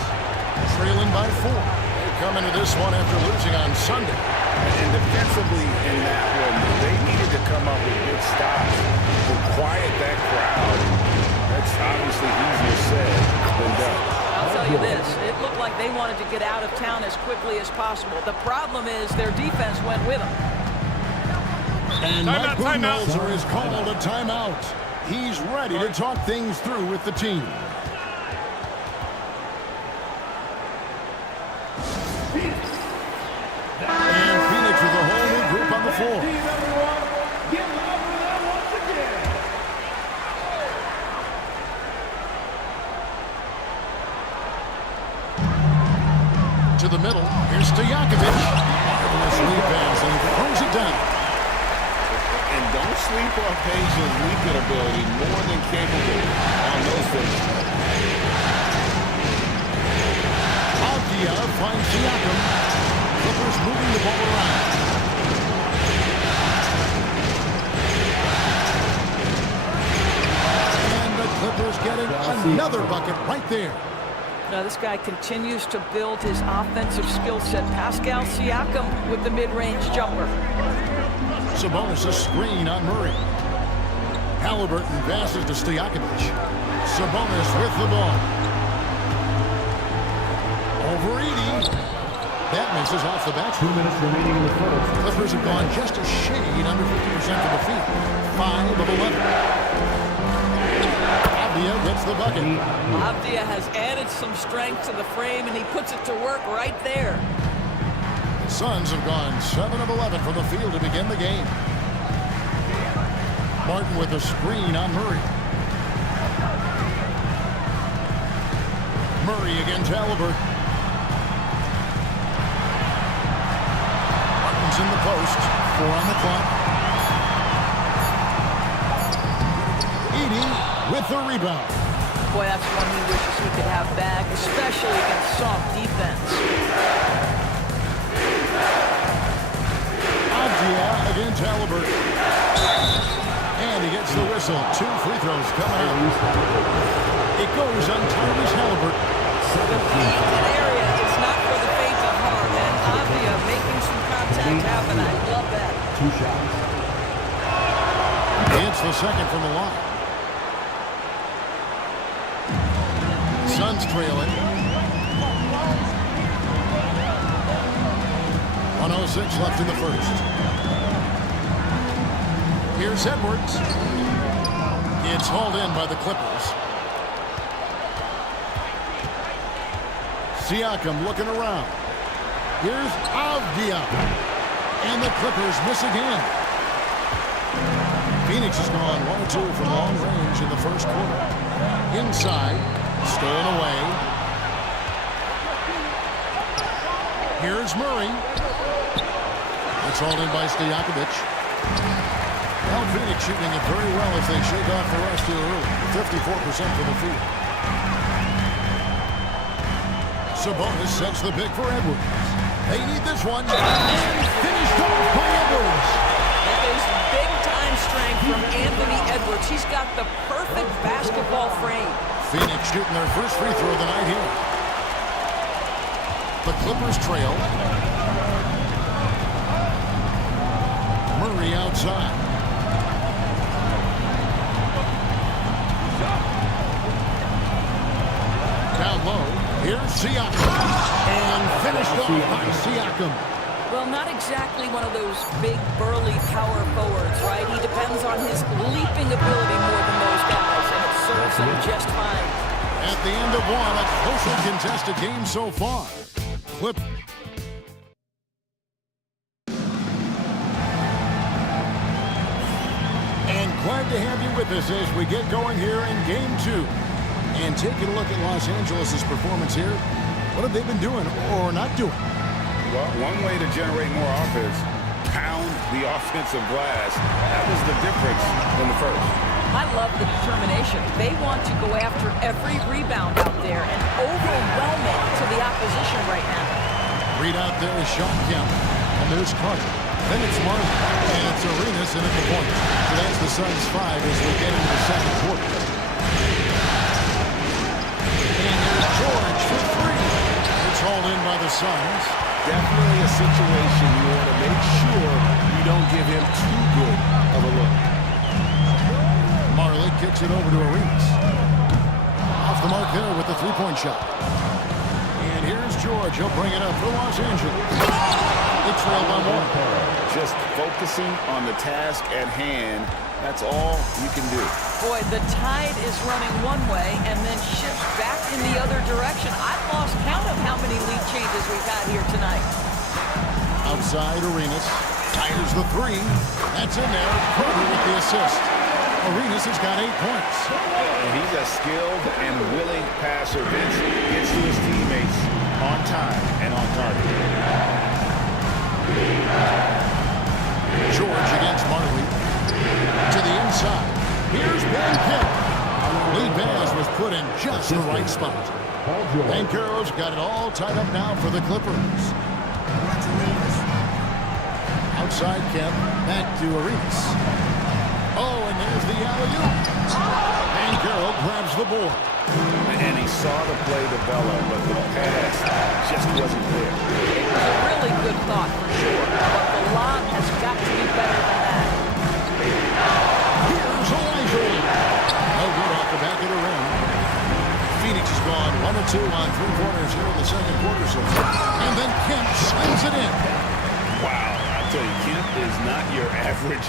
Trailing by 4. They come into this one after losing on Sunday. And defensively in that one, they needed to come up with good stops to quiet that crowd. That's obviously easier said than done. I'll tell you this, it looked like they wanted to get out of town as quickly as possible. The problem is their defense went with them. And Mike Budenholzer has called a timeout. He's ready to talk things through with the team. And Phoenix with a whole new group on the floor. To the middle. Here's Stojakovic. Marvelous lead pass, and he throws it down. And don't sleep on Paige's leaping ability. More than capable on those things. Avdia finds Siakam. Clippers moving the ball around. And the Clippers getting another bucket right there. Now this guy continues to build his offensive skill set. Pascal Siakam with the mid-range jumper. Sabonis a screen on Murray. Halliburton passes to Stojakovic. Sabonis with the ball. Over Edie. That misses off the back. 2 minutes remaining in the first. Clippers have gone just a shade under 50% from the field. 5 of 11. Avdia gets the bucket. Avdia has added some strength to the frame, and he puts it to work right there. The Suns have gone 7 of 11 from the field to begin the game. Martin with a screen on Murray. Murray against Halliburton. Martin's in the post. 4 on the clock. Edie with the rebound. Boy, that's one he wishes he could have back, especially against soft defense. Avdia against Halliburton. And he gets the whistle. 2 free throws coming up. It goes on Tyrese Halliburton. The Bleague area is not for the faint of heart, and Avdia making some contact happen. I love that. 2 shots. It's the second from the line. Suns trailing. 1:06 left in the first. Here's Edwards. It's hauled in by the Clippers. Siakam looking around. Here's Avdia. And the Clippers miss again. Phoenix has gone 1 or 2 from long range in the first quarter. Inside. Stolen away. Here's Murray. It's hauled in by Stojakovic. Well, Phoenix shooting it very well if they shake off the rest here early. 54% from the field. Sabonis sets the pick for Edwards. They need this one. And finished off by Edwards. That is big-time strength from Anthony Edwards. He's got the perfect basketball frame. Phoenix shooting their first free throw of the night here. The Clippers trail. Murray outside. Down low. Here's Siakam. And finished off by Siakam. Well, not exactly one of those big, burly power forwards, right? He depends on his leaping ability more than those guys, and it serves him just fine. At the end of one, a closely contested game so far. Clip. And glad to have you with us as we get going here in Game 2. And taking a look at Los Angeles' performance here. What have they been doing or not doing? Well, one way to generate more offense, pound the offensive glass. That was the difference in the first. I love the determination. They want to go after every rebound out there and overwhelm it to the opposition right now. Read out there is Sean Kemp. And there's Carter. Then it's Martin. And it's Arenas in at the point. So that's the Suns 5 as we get into the second quarter. And there's George for 3. It's hauled in by the Suns. Definitely a situation you want to make sure you don't give him too good of a look. Marley kicks it over to Arenas. Off the mark there with the three-point shot. And here's George. He'll bring it up for Los Angeles. They trail by 1. Just focusing on the task at hand, that's all you can do. Boy, the tide is running one way and then shifts back in the other direction. I've lost count of how many lead changes we've had here tonight. Outside, Arenas tires the 3. That's in there. Carter with the assist. Arenas has got 8 points. And he's a skilled and willing passer. Vince gets to his teammates on time and on target. George against Marley. To the inside. Here's Ben Kidd. Lee Bass was put in just the right spot. Banchero's got it all tied up now for the Clippers. Outside Kemp, back to Arenas. Oh, and there's the alley-oop. Banchero grabs the board. And he saw the play develop, but the pass just wasn't there. It was a really good thought for sure, but the lob has got to be better than that. Here's Elijah. No good off the back of the rim. Phoenix has gone 1 or 2 on 3 quarters here in the second quarter so far. And then Kemp slams it in. Wow, I tell you, Kemp is not your average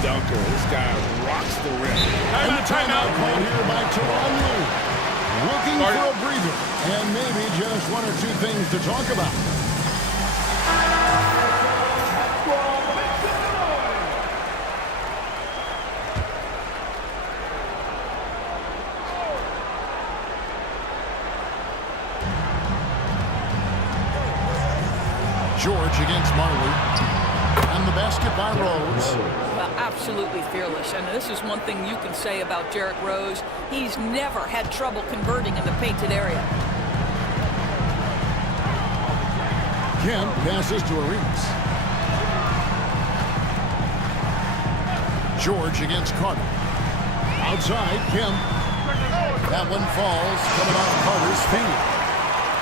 dunker. This guy rocks the rim. And the timeout called here by Teron Lue. Looking for a breather. And maybe just 1 or 2 things to talk about. George against Marley. And the basket by Rose. Well, absolutely fearless. And this is one thing you can say about Derrick Rose. He's never had trouble converting in the painted area. Kemp passes to Arenas. George against Carter. Outside, Kemp. That one falls, coming off Carter's feet.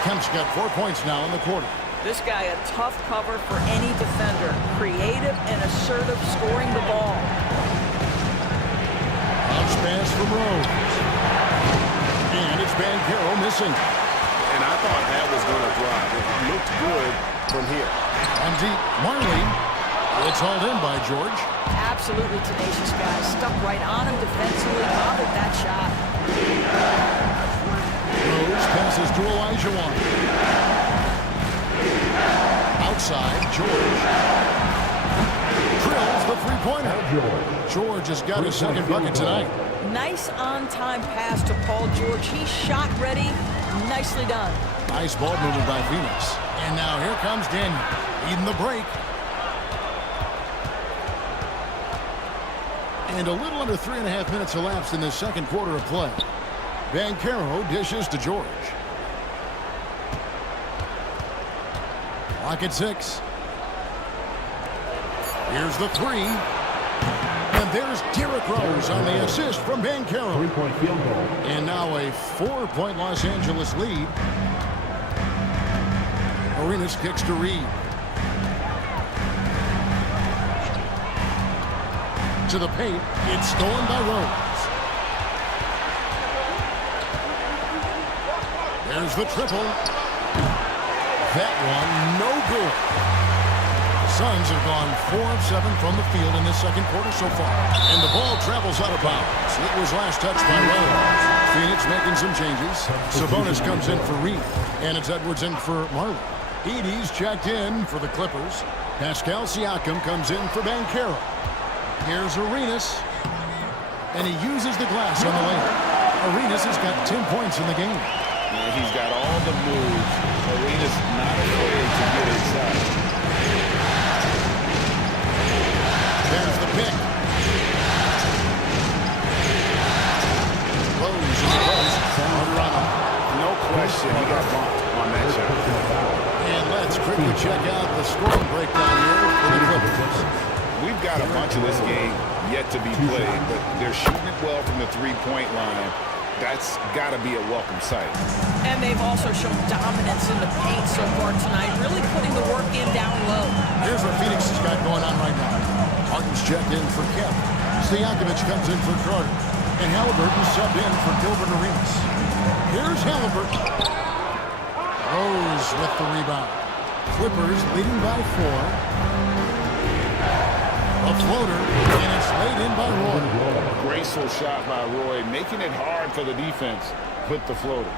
Kemp's got 4 points now in the quarter. This guy a tough cover for any defender. Creative and assertive scoring the ball. Bounce pass from Rose. And it's Banchero missing. And I thought that was going to drive. It looked good from here. On deep, Marley. It's hauled in by George. Absolutely tenacious guy. Stuck right on him defensively. Modeled that shot. Rose passes to Elijah. Outside, George. Drills the three-pointer. George has got his second bucket tonight. Nice on-time pass to Paul George. He's shot ready. Nicely done. Nice ball movement by Phoenix. And now here comes Daniel. Leading the break. And a little under 3.5 minutes elapsed in the second quarter of play. Banchero dishes to George. Clock at 6. Here's the 3. And there's Derrick Rose on the assist from Banchero. 3-point field goal. And now a 4-point Los Angeles lead. Arenas kicks to Reed. To the paint. It's stolen by Rose. There's the triple. That one, no good. Suns have gone 4 of 7 from the field in this second quarter so far. And the ball travels out of bounds. It was last touched by Rose. Phoenix making some changes. Sabonis comes in for Reed. And it's Edwards in for Marley. Edey's checked in for the Clippers. Pascal Siakam comes in for Banchero. Here's Arenas. And he uses the glass on the lane. Arenas has got 10 points in the game. Yeah, he's got all the moves. Arenas not afraid to get inside. There's the pick. Rose in the post. No question, he got bumped on that shot. And let's quickly check out the scoring breakdown here for the Clippers. We've got a bunch of this game yet to be played, but they're shooting it well from the three-point line. That's got to be a welcome sight. And they've also shown dominance in the paint so far tonight, really putting the work in down low. Here's what Phoenix has got going on right now. Harden's checked in for Kemp. Stojakovic comes in for Carter. And Halliburton subbed in for Gilbert Arenas. Here's Halliburton. Rose with the rebound. Clippers leading by 4. A floater, and it's laid in by Roy. Graceful shot by Roy, making it hard for the defense with the floater.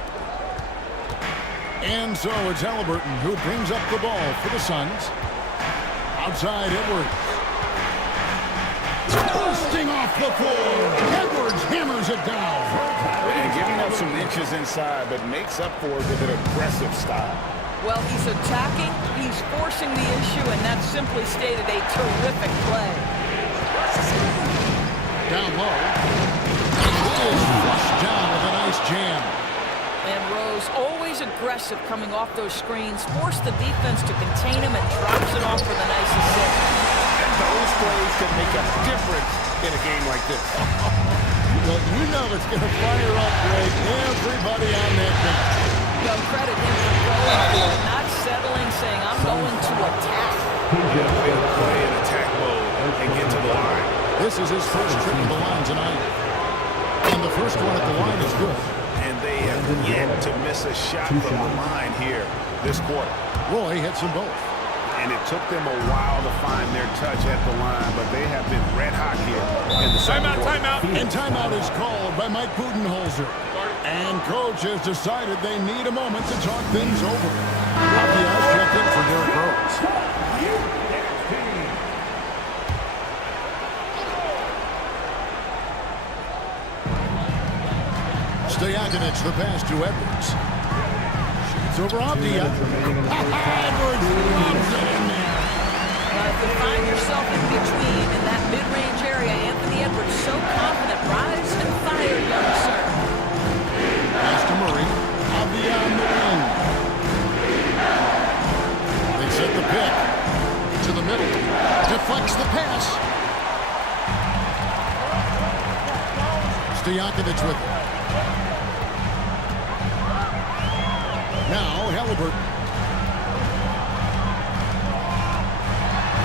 And so it's Halliburton who brings up the ball for the Suns. Outside Edwards. Bursting off the floor. Edwards hammers it down. And giving up some inches inside, but makes up for it with an aggressive style. Well, he's attacking, he's forcing the issue, and that's simply stated a terrific play. Down low. And he is flushed down with a nice jam. And Rose, always aggressive coming off those screens, forced the defense to contain him and drops it off for the nice assist. And those plays can make a difference in a game like this. Well, you know it's going to fire up, Greg, everybody on that bench. No, credit him for going for it, not settling, saying, I'm going to attack. Way to play in attack mode and get to the line. This is his first trip to the line tonight. And the first one at the line is good. And they have yet to miss a shot from the line here this quarter. Roy hits them both. And it took them a while to find their touch at the line, but they have been red hot here in the second quarter. Timeout. And timeout is called by Mike Budenholzer. And coach has decided they need a moment to talk things over. Avias checked in for Derrick Rose. Stojakovic the pass to Edwards. Shoots over Avdia. Edwards loves it in there. If you find yourself in between in that mid-range area, Anthony Edwards so confident. Rise and fire, young sir. Pass to Murray. Avdia on the wing. They set the pick. To the middle. Deflects the pass. Stojakovic with it. Now Halliburton.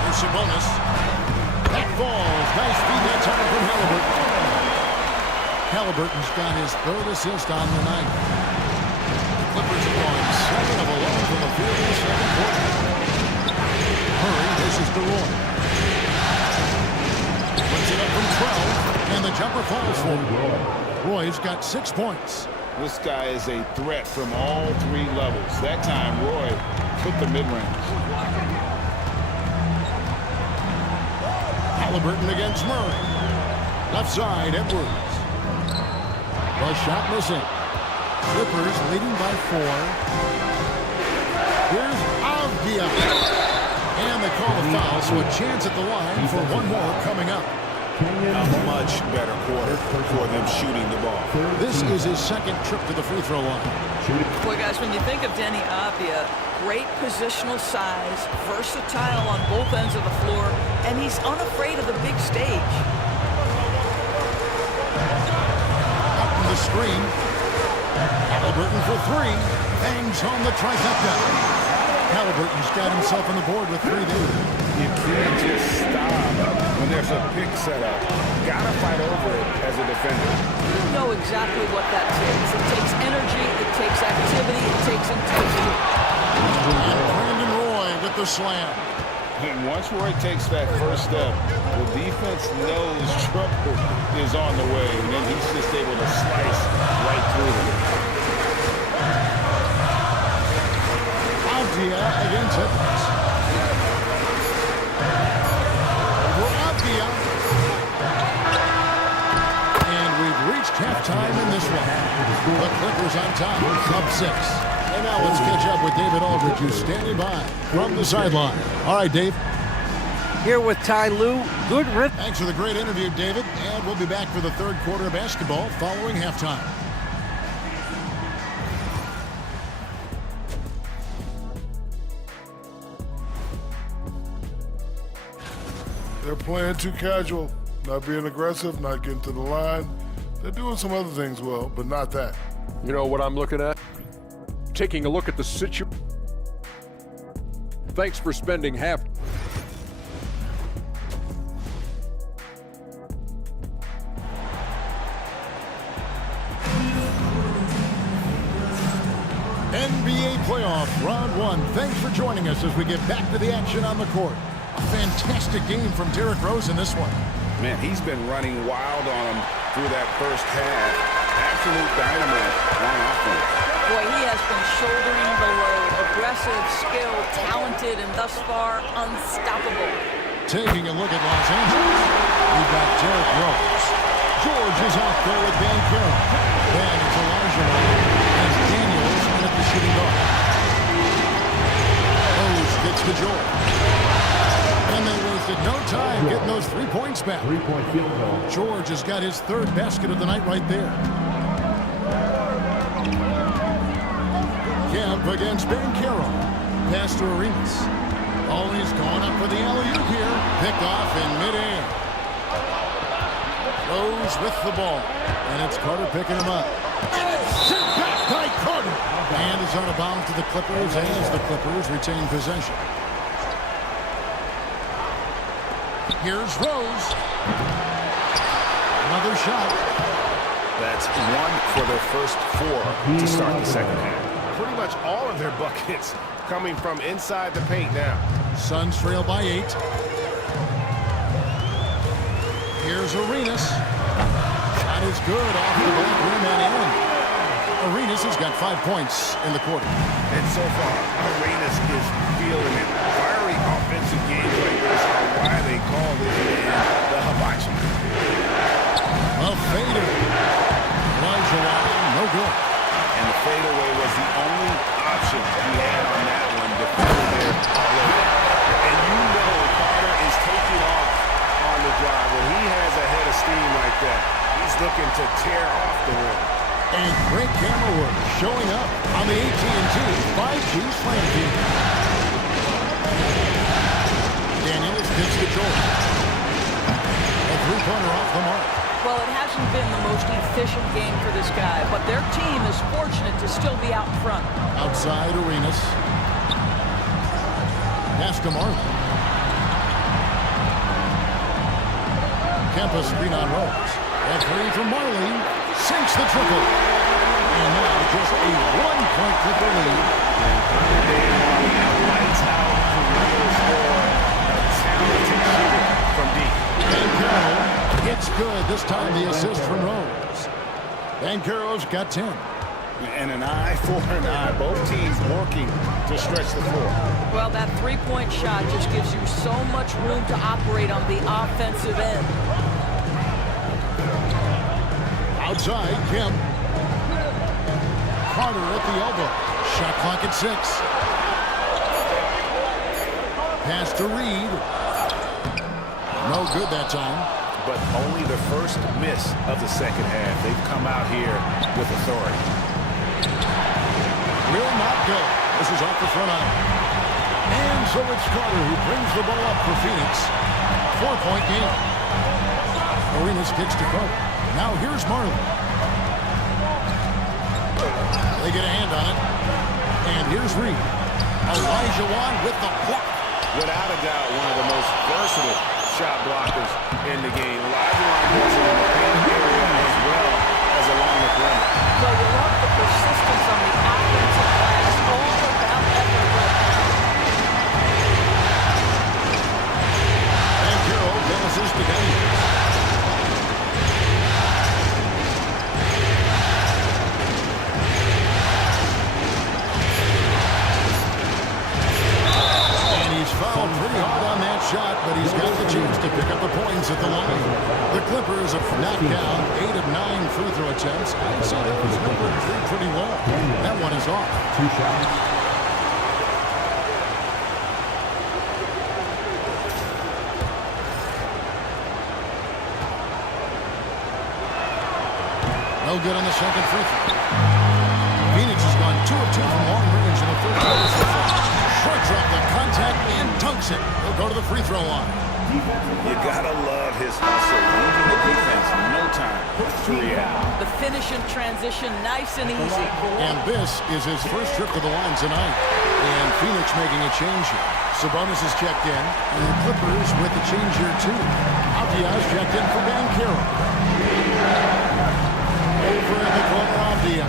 There's Sabonis. That falls. Nice feed that time from Halliburton. Halliburton's got his third assist on the night. The Clippers have gone 7 of 11 from the field in the second quarter. Murray, this is DeRoy. Puts it up from 12, and the jumper falls for him. Roy's got 6 points. This guy is a threat from all 3 levels. That time, Roy took the mid-range. Halliburton against Murray. Left side, Edwards. The shot missing. Clippers leading by 4. Here's Avdia. And they call a foul, so a chance at the line for one more coming up. A much better quarter for them shooting the ball. This is his second trip to the free throw line. Boy, guys, when you think of Denny Avdia, great positional size, versatile on both ends of the floor, and he's unafraid of the big stage. Up from the screen. Halliburton for 3. Bangs home the trifecta. Halliburton's got himself on the board with 3 there. You can't just stop when there's a pick set up. Gotta fight over it as a defender. You know exactly what that takes. It takes energy, it takes activity, it takes intensity. And Brandon Roy with the slam. And once Roy takes that first step, the defense knows trouble is on the way, and then he's just able to slice right through them. Avdia against Edwards. Over Avdia. And we've reached halftime in this one. The Clippers on top, up 6. And now let's catch up with David Aldridge, who's standing by from the sideline. All right, Dave. Here with Ty Lue. Good rip. Thanks for the great interview, David. And we'll be back for the third quarter of basketball following halftime. They're playing too casual, not being aggressive, not getting to the line. They're doing some other things well, but not that. You know what I'm looking at? Taking a look at the situation. Thanks for spending half. NBA playoffs, round one. Thanks for joining us as we get back to the action on the court. A fantastic game from Derrick Rose in this one. Man, he's been running wild on him through that first half. Absolute dynamite on offense. Boy, he has been shouldering the load. Aggressive, skilled, talented, and thus far, unstoppable. Taking a look at Los Angeles, we've got Derrick Rose. George is out there with Banchero. Then it's Elijah as Daniels in at the shooting guard. Rose gets to George. And they wasted no time getting those 3 points back. 3-point field goal. George has got his third basket of the night right there. Kemp against Banchero. Pass to Arenas. Oh, he's going up for the alley-oop here. Picked off in midair. Rose with the ball. And it's Carter picking him up. And it's sent back by Carter. And is out of bounds to the Clippers as the Clippers retain possession. Here's Rose. Another shot. That's one for their first 4 to start the second half. Pretty much all of their buckets coming from inside the paint now. Suns trail by 8. Here's Arenas. Shot is good off the back rim and in. Arenas has got 5 points in the quarter. And so far, Arenas is feeling it. Fiery offensive games like this are why they call this man the Hibachi. A fader. Elijah, no good. And the fadeaway was the only option he had on that one. Defender there. And you know Carter is taking off on the drive. When he has a head of steam like that, he's looking to tear off the rim. And great camera work showing up on the AT&T 5G Slam TV. Daniels gets to George. A three-pointer off the mark. Well, it hasn't been the most efficient game for this guy, but their team is fortunate to still be out front. Outside Arenas. Pass to Marley. Kemp screen on Rose. A three from Marley. Sinks the triple. And now just a 1-point Clipper lead. Lights out career score. A talented shooter from deep. Banchero gets good. This time the assist from Rose. Banchero's got 10. And an eye for an eye. Both teams working to stretch the floor. Well, that three-point shot just gives you so much room to operate on the offensive end. Outside, Kemp. Carter at the elbow. Shot clock at 6. Pass to Reed. No good that time. But only the first miss of the second half. They've come out here with authority. Will not go. This is off the front iron. And so it's Carter who brings the ball up for Phoenix. 4-point game. Arenas kicks to Carter. Now here's Marley. They get a hand on it. And here's Reed. Elijah with the block. Without a doubt, one of the most versatile shot blockers in the game. Elijah does it in the paint area as well as along the perimeter. So you love the persistence on the offensive glass. All about effort right now. And Carroll passes to Daniels. Fouled pretty hard on that shot, but he's got the chance to pick up the points at the line. The Clippers have knocked down 8 of 9 free throw attempts. I'd say that was number 3 pretty well. That one is off. 2 shots. No good on the second free throw. Phoenix has gone 2 of 2 from long range in the third quarter so far. Shorts off the contact and dunks it. He'll go to the free throw line. You gotta love his hustle. Leaving the defense no time to react. The finish in transition, nice and easy. And this is his first trip to the line tonight. And Phoenix making a change here. Sabonis is checked in. And the Clippers with the change here too. Avdia's checked in for Banchero. Over in the corner, Avdia.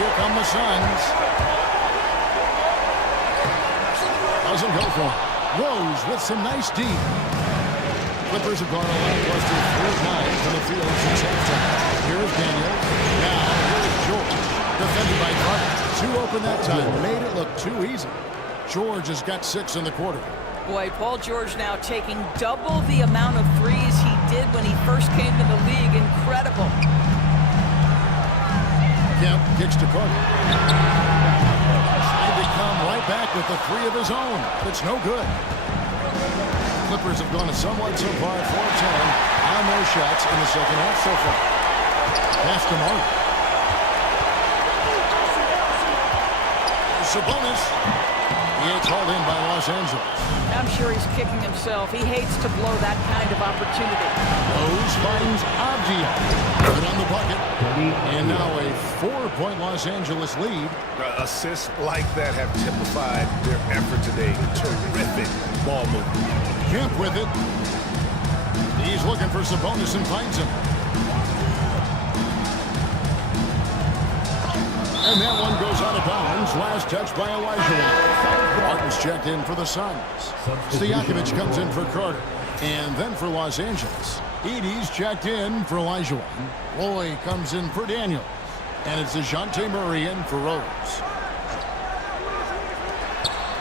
Here come the Suns. Doesn't go for it. Rose with some nice D. Clippers have gone a lackluster 3 times from the field since halftime. Here's Daniel. Now here's George. Defended by Carter. 2 open that time. Made it look too easy. George has got 6 in the quarter. Boy, Paul George now taking double the amount of threes he did when he first came to the league. Incredible. Kemp kicks to Carter. Trying to come right back with the 3 of his own. But it's no good. Clippers have gone somewhat so far 4-10 on those shots in the second half so far. Pass to Martin. Sabonis. He gets hauled in by Los Angeles. I'm sure he's kicking himself. He hates to blow that kind of opportunity. Rose finds Avdia. Good on the bucket. And now a 4-point Los Angeles lead. Assists like that have typified their effort today. Terrific ball movement. Kemp with it. He's looking for Sabonis and finds him. And that one goes out of bounds. Last touch by Elijah. Martin's checked in for the Suns. Stojakovic comes in for Carter. And then for Los Angeles, Edey's checked in for Elijah. Roy comes in for Daniels. And it's DeJounte Murray in for Rose.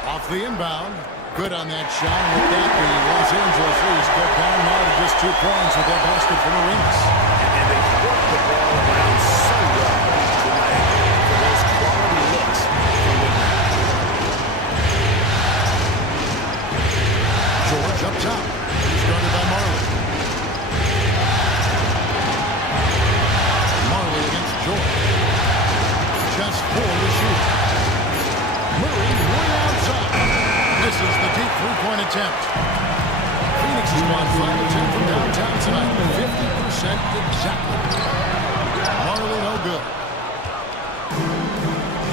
Off the inbound. Good on that shot. And with that, the Los Angeles Leafs get down now to just 2 points with that basket from Arenas. And they work the ball around so well tonight for those quality looks from the George up top. Started by Marley. Marley against George. Just 4 to shoot. Murray way outside. Misses the deep 3-point attempt. Phoenix has gone 5-2 from downtown tonight. 50% exactly. Marley no good.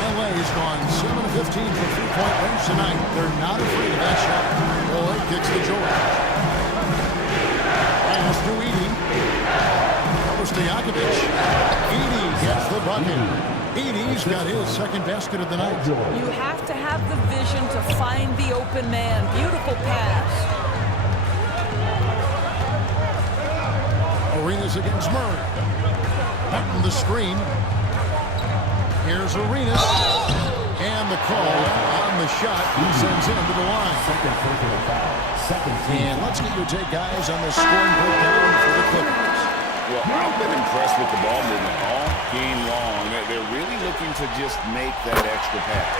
LA has gone 7-15 from 3-point range tonight. They're not afraid of that shot. Roy kicks to George. Pass to Edey. Over Stojakovic. Edey gets the bucket. Edey's got his second basket of the night. You have to have the vision to find the open man. Beautiful pass. Arenas against Murray. Button the screen. Here's Arenas. And the call on the shot. He sends him to the line. And let's get your take, guys, on the scoring breakdown for the Clippers. Well, I've been impressed with the ball movement all game long. They're really looking to just make that extra pass.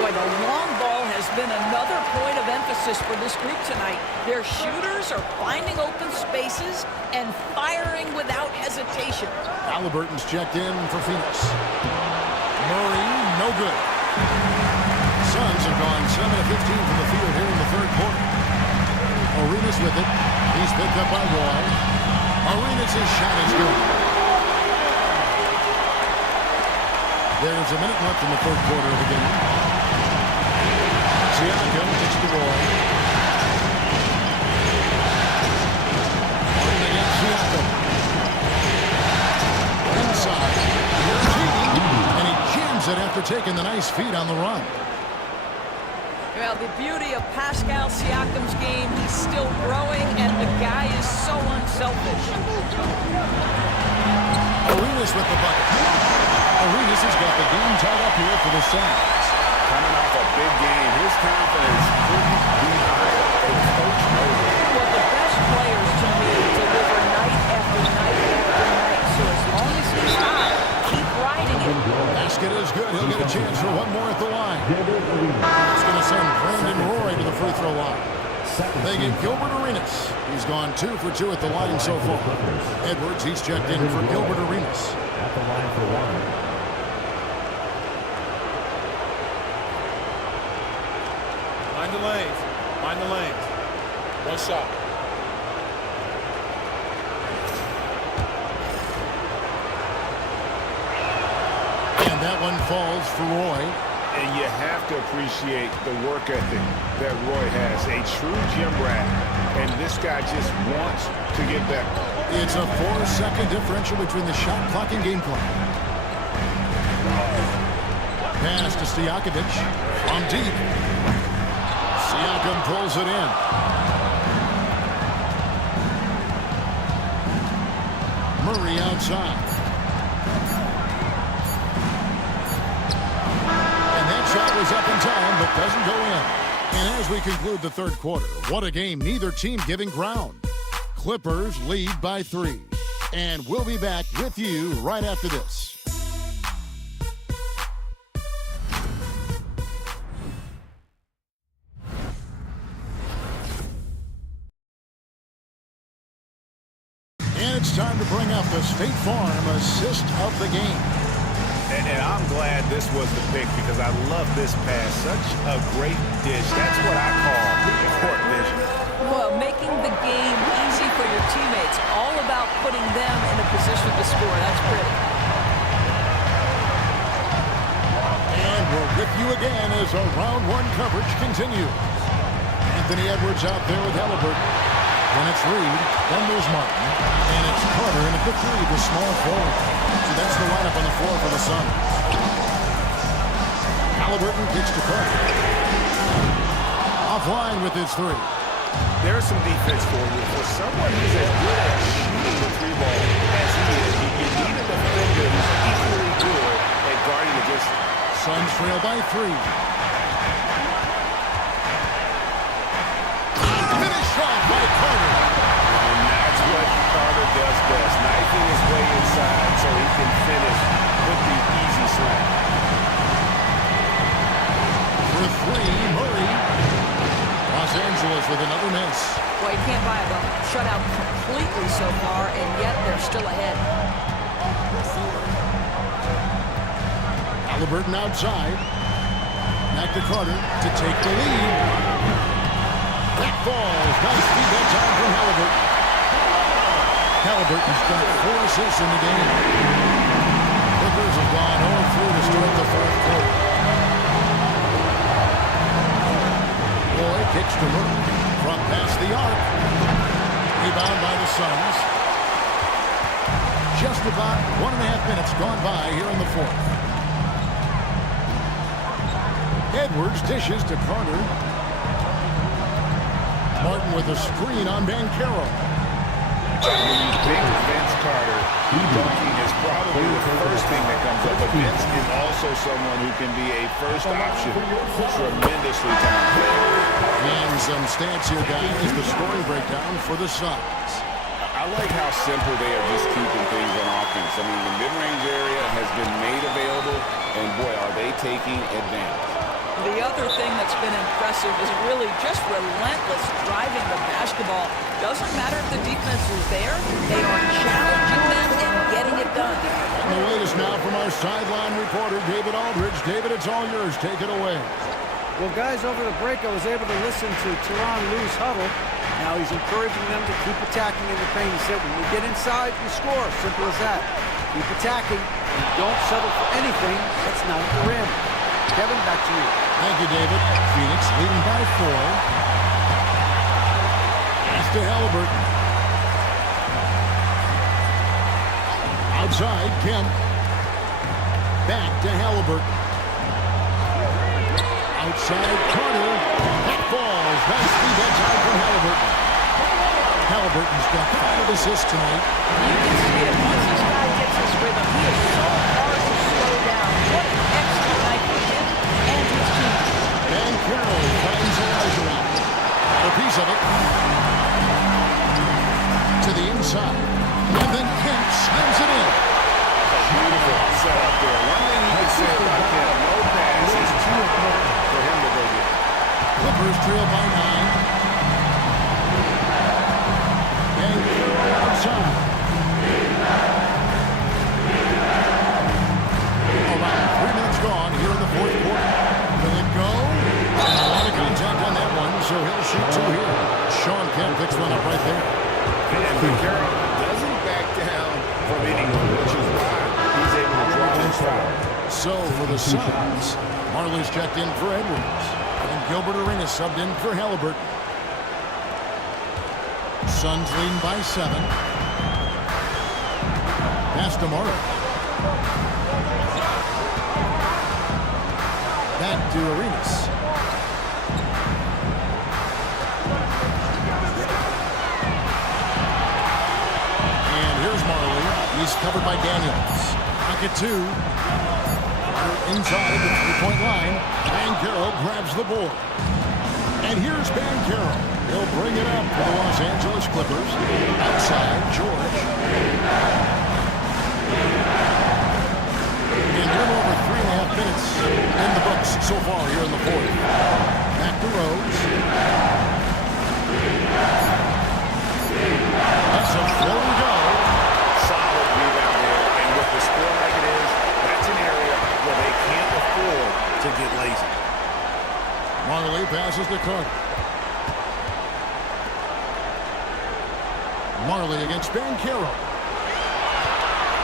Boy, the long ball has been another point of emphasis for this group tonight. Their shooters are finding open spaces and firing without hesitation. Halliburton's checked in for Phoenix. Murray, no good. Suns have gone 7-15 from the field here in the third quarter. Arenas with it. He's picked up by Roy. Arenas' shot is good. There's a minute left in the third quarter of the game. Siakam gets the ball. Martin against Siakam. Inside. Here's Edey. And he jams it after taking the nice feed on the run. Well, the beauty of Pascal Siakam's game, he's still growing, and the guy is so unselfish. Arenas with the bucket. Arenas has got the game tied up here for the Suns. Coming off a big game, his confidence couldn't be higher. A coach knows it. Well, the best players to me deliver night after night after night. So as long as he's hot, keep riding it. Basket is good. He'll get a chance for one more at the line. It's going to send Brandon Roy to the free throw line. They get Gilbert Arenas. He's gone 2 for 2 at the line so far. Edwards, he's checked in for Gilbert Arenas. At the line for 1. Find the lanes. Find the lanes. One shot. And that one falls for Roy. And you have to appreciate the work ethic that Roy has. A true gym rat. And this guy just wants to get better. It's a 4-second differential between the shot clock and game clock. pass to Stojakovic from deep. Siakam pulls it in. Murray outside. And that shot was up in time, but doesn't go in. And as we conclude the third quarter, what a game, neither team giving ground. Clippers lead by 3. And we'll be back with you right after this. And it's time to bring up the State Farm assist of the game. And I'm glad this was the pick because I love this pass. Such a great dish. That's what I call court vision. Well, making the game easy for your teammates. All about putting them in a position to score. That's pretty. And we're with you again as our round 1 coverage continues. Anthony Edwards out there with Halliburton. Then it's Reed, then there's Martin, and it's Carter in at the 3, the small forward. So that's the lineup on the floor for the Suns. Halliburton kicks to Carter. Offline with his 3. There's some defense for you. For someone who's as good at shooting the 3 ball as he is, you need a defender who's equally good at guarding against him. Suns trail by 3. Finish off by Carter. And that's what Carter does best. Knifing his way inside so he can finish with the easy slam. For 3, Murray. Los Angeles with another miss. Well, you can't buy them shut out completely so far, and yet they're still ahead. Halliburton outside. Back to Carter to take the lead. That falls. Nice defense on from Halliburton. Halliburton's got 4 assists in the game. Clippers have gone 0-3 to start the fourth quarter. Boy kicks to Murray from past the arc. Rebound by the Suns. Just about 1.5 minutes gone by here in the fourth. Edwards dishes to Carter. Martin with a screen on Banchero. Big Vince Carter. Dunking is probably the first thing that comes up. But Vince is also someone who can be a first option. Tremendously talented. And some stats here, guys. The scoring breakdown for the Suns. I like how simple they are just keeping things on offense. I mean, the mid-range area has been made available, and boy, are they taking advantage. The other thing that's been impressive is really just relentless driving the basketball. Doesn't matter if the defense is there. They are challenging them and getting it done. And the latest now from our sideline reporter, David Aldridge. David, it's all yours. Take it away. Well, guys, over the break, I was able to listen to Tyronn Lue's huddle. Now he's encouraging them to keep attacking in the paint. He said, when you get inside, you score. Simple as that. Keep attacking and don't settle for anything that's not at the rim. Kevin, back to you. Thank you, David. Phoenix leading by 4. Pass to Halliburton. Outside, Kemp. Back to Halliburton. Outside, Carter. That falls. Nice defense out from Halliburton. Halliburton's got 5 assists tonight. You can see it. Once this guy gets his rhythm, he is so hard to slow down. What an excellent night for him and his team. Banchero finds Elijah. A piece of it. To the inside. And then Kemp slams it in. Beautiful setup there. One thing you can say about him, no pass is too important for him to go get. Clippers trail by 9. Outside. Around 3 minutes gone here in the fourth quarter. Will it go? And a lot of contact on that one, so he'll shoot 2 here. Sean Kemp picks one up right there. And Banchero doesn't back down from anyone, which is why he's able to draw this foul. So for the Suns, Marley's checked in for Edwards. And Gilbert Arenas subbed in for Halliburton. Suns leading by 7. Pass to Marley. Back to Arenas. And here's Marley. He's covered by Daniels. Pocket 2. Inside the three-point line. Banchero grabs the board. And here's Banchero. He'll bring it up for the Los Angeles Clippers. Outside, George. And a little over 3.5 minutes in the books so far here in the fourth. Back to Rose. That's a floating go. Solid rebound there. And with the score like it is, that's an area where they can't afford to get lazy. Marley passes to Carter. Marley against Banchero.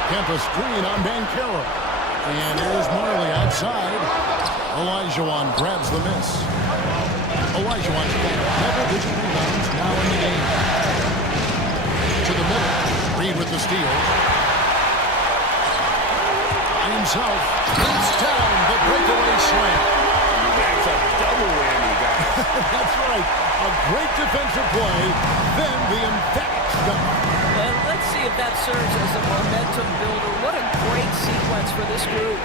Kempa screen on Banchero. And here's Marley outside. Olajuwon grabs the miss. Olajuwon's got double-digit rebounds now in the game. To the middle. Reed with the steal. By himself. Puts down the breakaway slam. That's a double whammy, guys. That's right. A great defensive play. Then the emphatic dunk. And let's see if that serves as a momentum builder. What a great sequence for this group.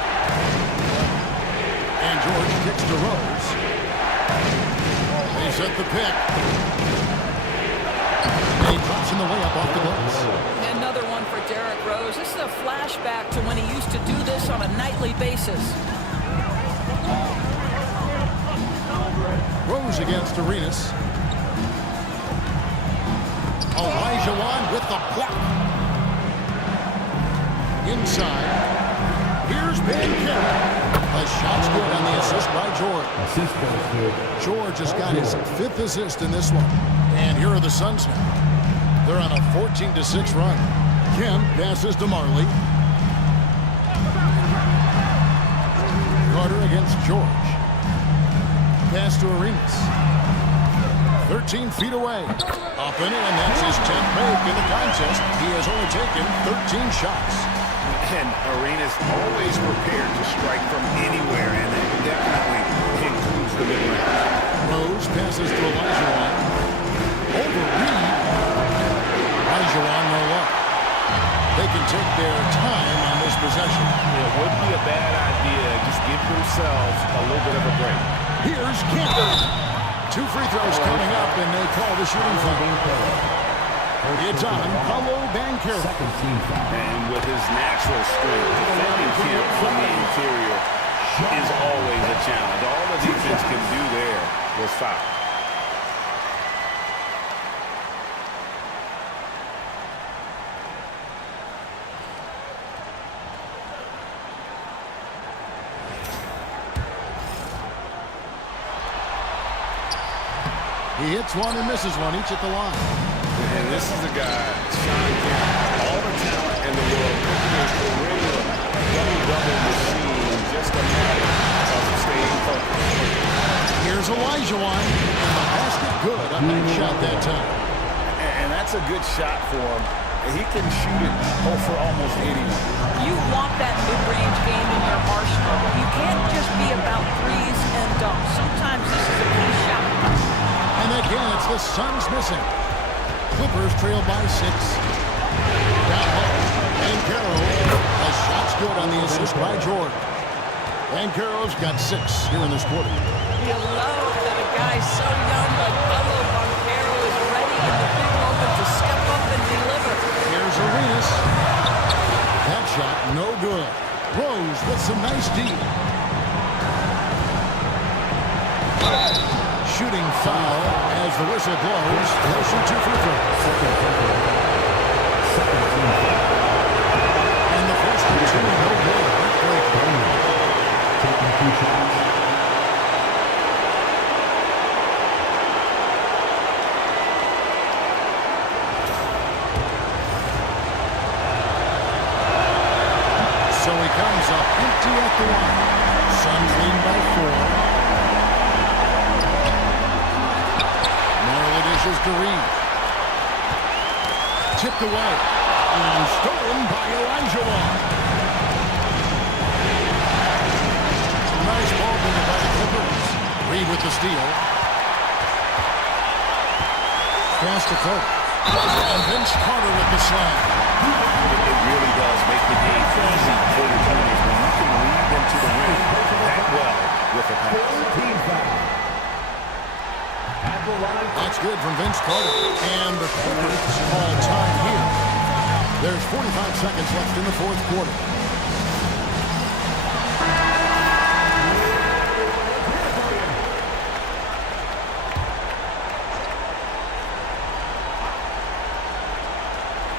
And George kicks to Rose. They set the pick. And he drops in the layup off the glass. Another one for Derrick Rose. This is a flashback to when he used to do this on a nightly basis. Rose against Arenas. Olajuwon with the block. Inside. Here's Banchero. A shot's good on the assist by George. Assist goes to George has got his 5th assist in this one. And here are the Suns now. They're on a 14-6 run. Kemp passes to Marley. Carter against George. Pass to Arenas. 13 feet away. Up and in. That's his 10th make in the contest. He has only taken 13 shots. And Arenas always prepared to strike from anywhere, and that definitely includes the mid-range. Rose passes to Olajuwon. Over Reed. Olajuwon no luck. They can take their time on this possession. It wouldn't be a bad idea. Just give themselves a little bit of a break. Here's Kemp. 2 free throws coming up, and they call the shooting foul. It's on Paolo Banchero. And with his natural strength, defending Kemp from the interior is always a challenge. All the defense can do there was foul. He hits one and misses one, each at the line. And this is a guy, Sean Kemp, all the talent in the world. Is a regular double-double machine, just a matter of staying focused. Here's Olajuwon, and the basket good on that shot that time. And that's a good shot for him. He can shoot it for almost anyone. You want that mid-range game in your arsenal. You can't just be about threes and dunks. Sometimes this is a key shot. And again, it's the Suns missing. Clippers trail by 6. Down low. Banchero. The shot's good on the assist by George. Banchero's got 6 here in this quarter. You love that a guy so young like Paolo Banchero is ready in the big moment to step up and deliver. Here's Arenas. That shot, no good. Rose with some nice D. Shooting foul as the whistle blows. They'll shoot 2 free throws. And the first of 2, no good. taking 2 shots. So he comes up empty at the line. Suns lead by 4. Marley dishes to Reed. Tipped away. And stolen by Olajuwon. Some nice ball by the Reed with the steal. Pass to Cook. And Vince Carter with the slam. It really does make the game easy for your teammates when you can lead them to the rim that well with a pass. That's good from Vince Carter. And the Clippers call time here. There's 45 seconds left in the fourth quarter.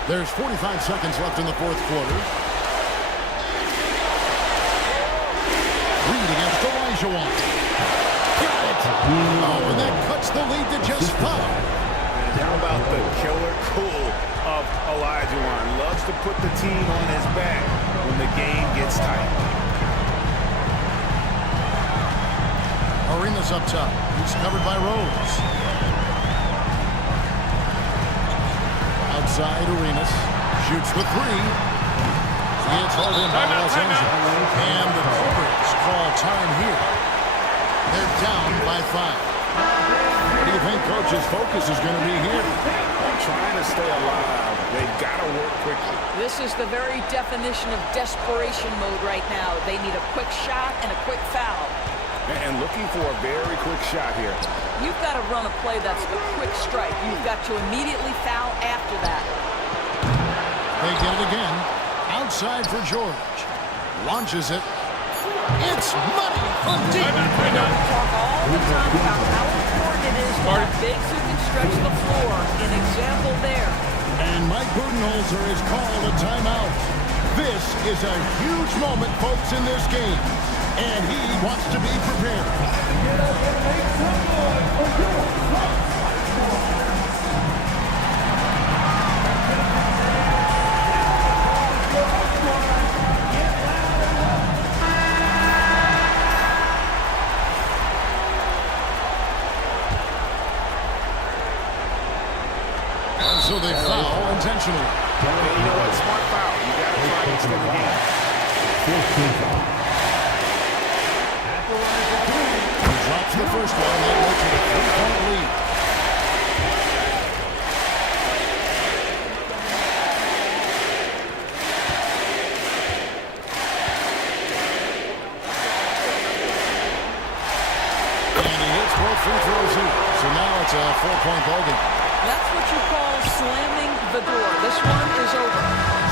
There's 45 seconds left in the fourth quarter. Reed against Olajuwon. Got it. Oh, and that cuts the lead to just 5. And how about the killer cool of Olajuwon? Loves to put the team on his back when the game gets tight. Arenas up top. He's covered by Rose. Outside Arenas. Shoots the 3. It's hauled in by Los Angeles. And the Clippers call time here. They're down by 5. What do you think Coach's focus is going to be here? They're trying to stay alive. They've got to work quickly. This is the very definition of desperation mode right now. They need a quick shot and a quick foul. And looking for a very quick shot here. You've got to run a play that's a quick strike. You've got to immediately foul after that. They get it again. Outside for George. Launches it. It's money from deep. We talk all the time about how important it is to have bigs who can stretch the floor. An example there. And Mike Budenholzer has called a timeout. This is a huge moment, folks, in this game. And he wants to be prepared. And so they foul intentionally. And you know what? Smart foul. You got to try to extend the game. 14 foul. Drops the first one. That makes it a 3-point lead. And he hits both free throws here. So now it's a 4-point ball game. That's what you call slamming the door. This one is over.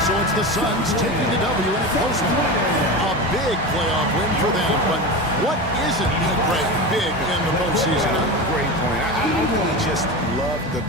So it's the Suns taking the W in a close one. A big playoff win for them, but what isn't a great big in the postseason? Great point. I really just love the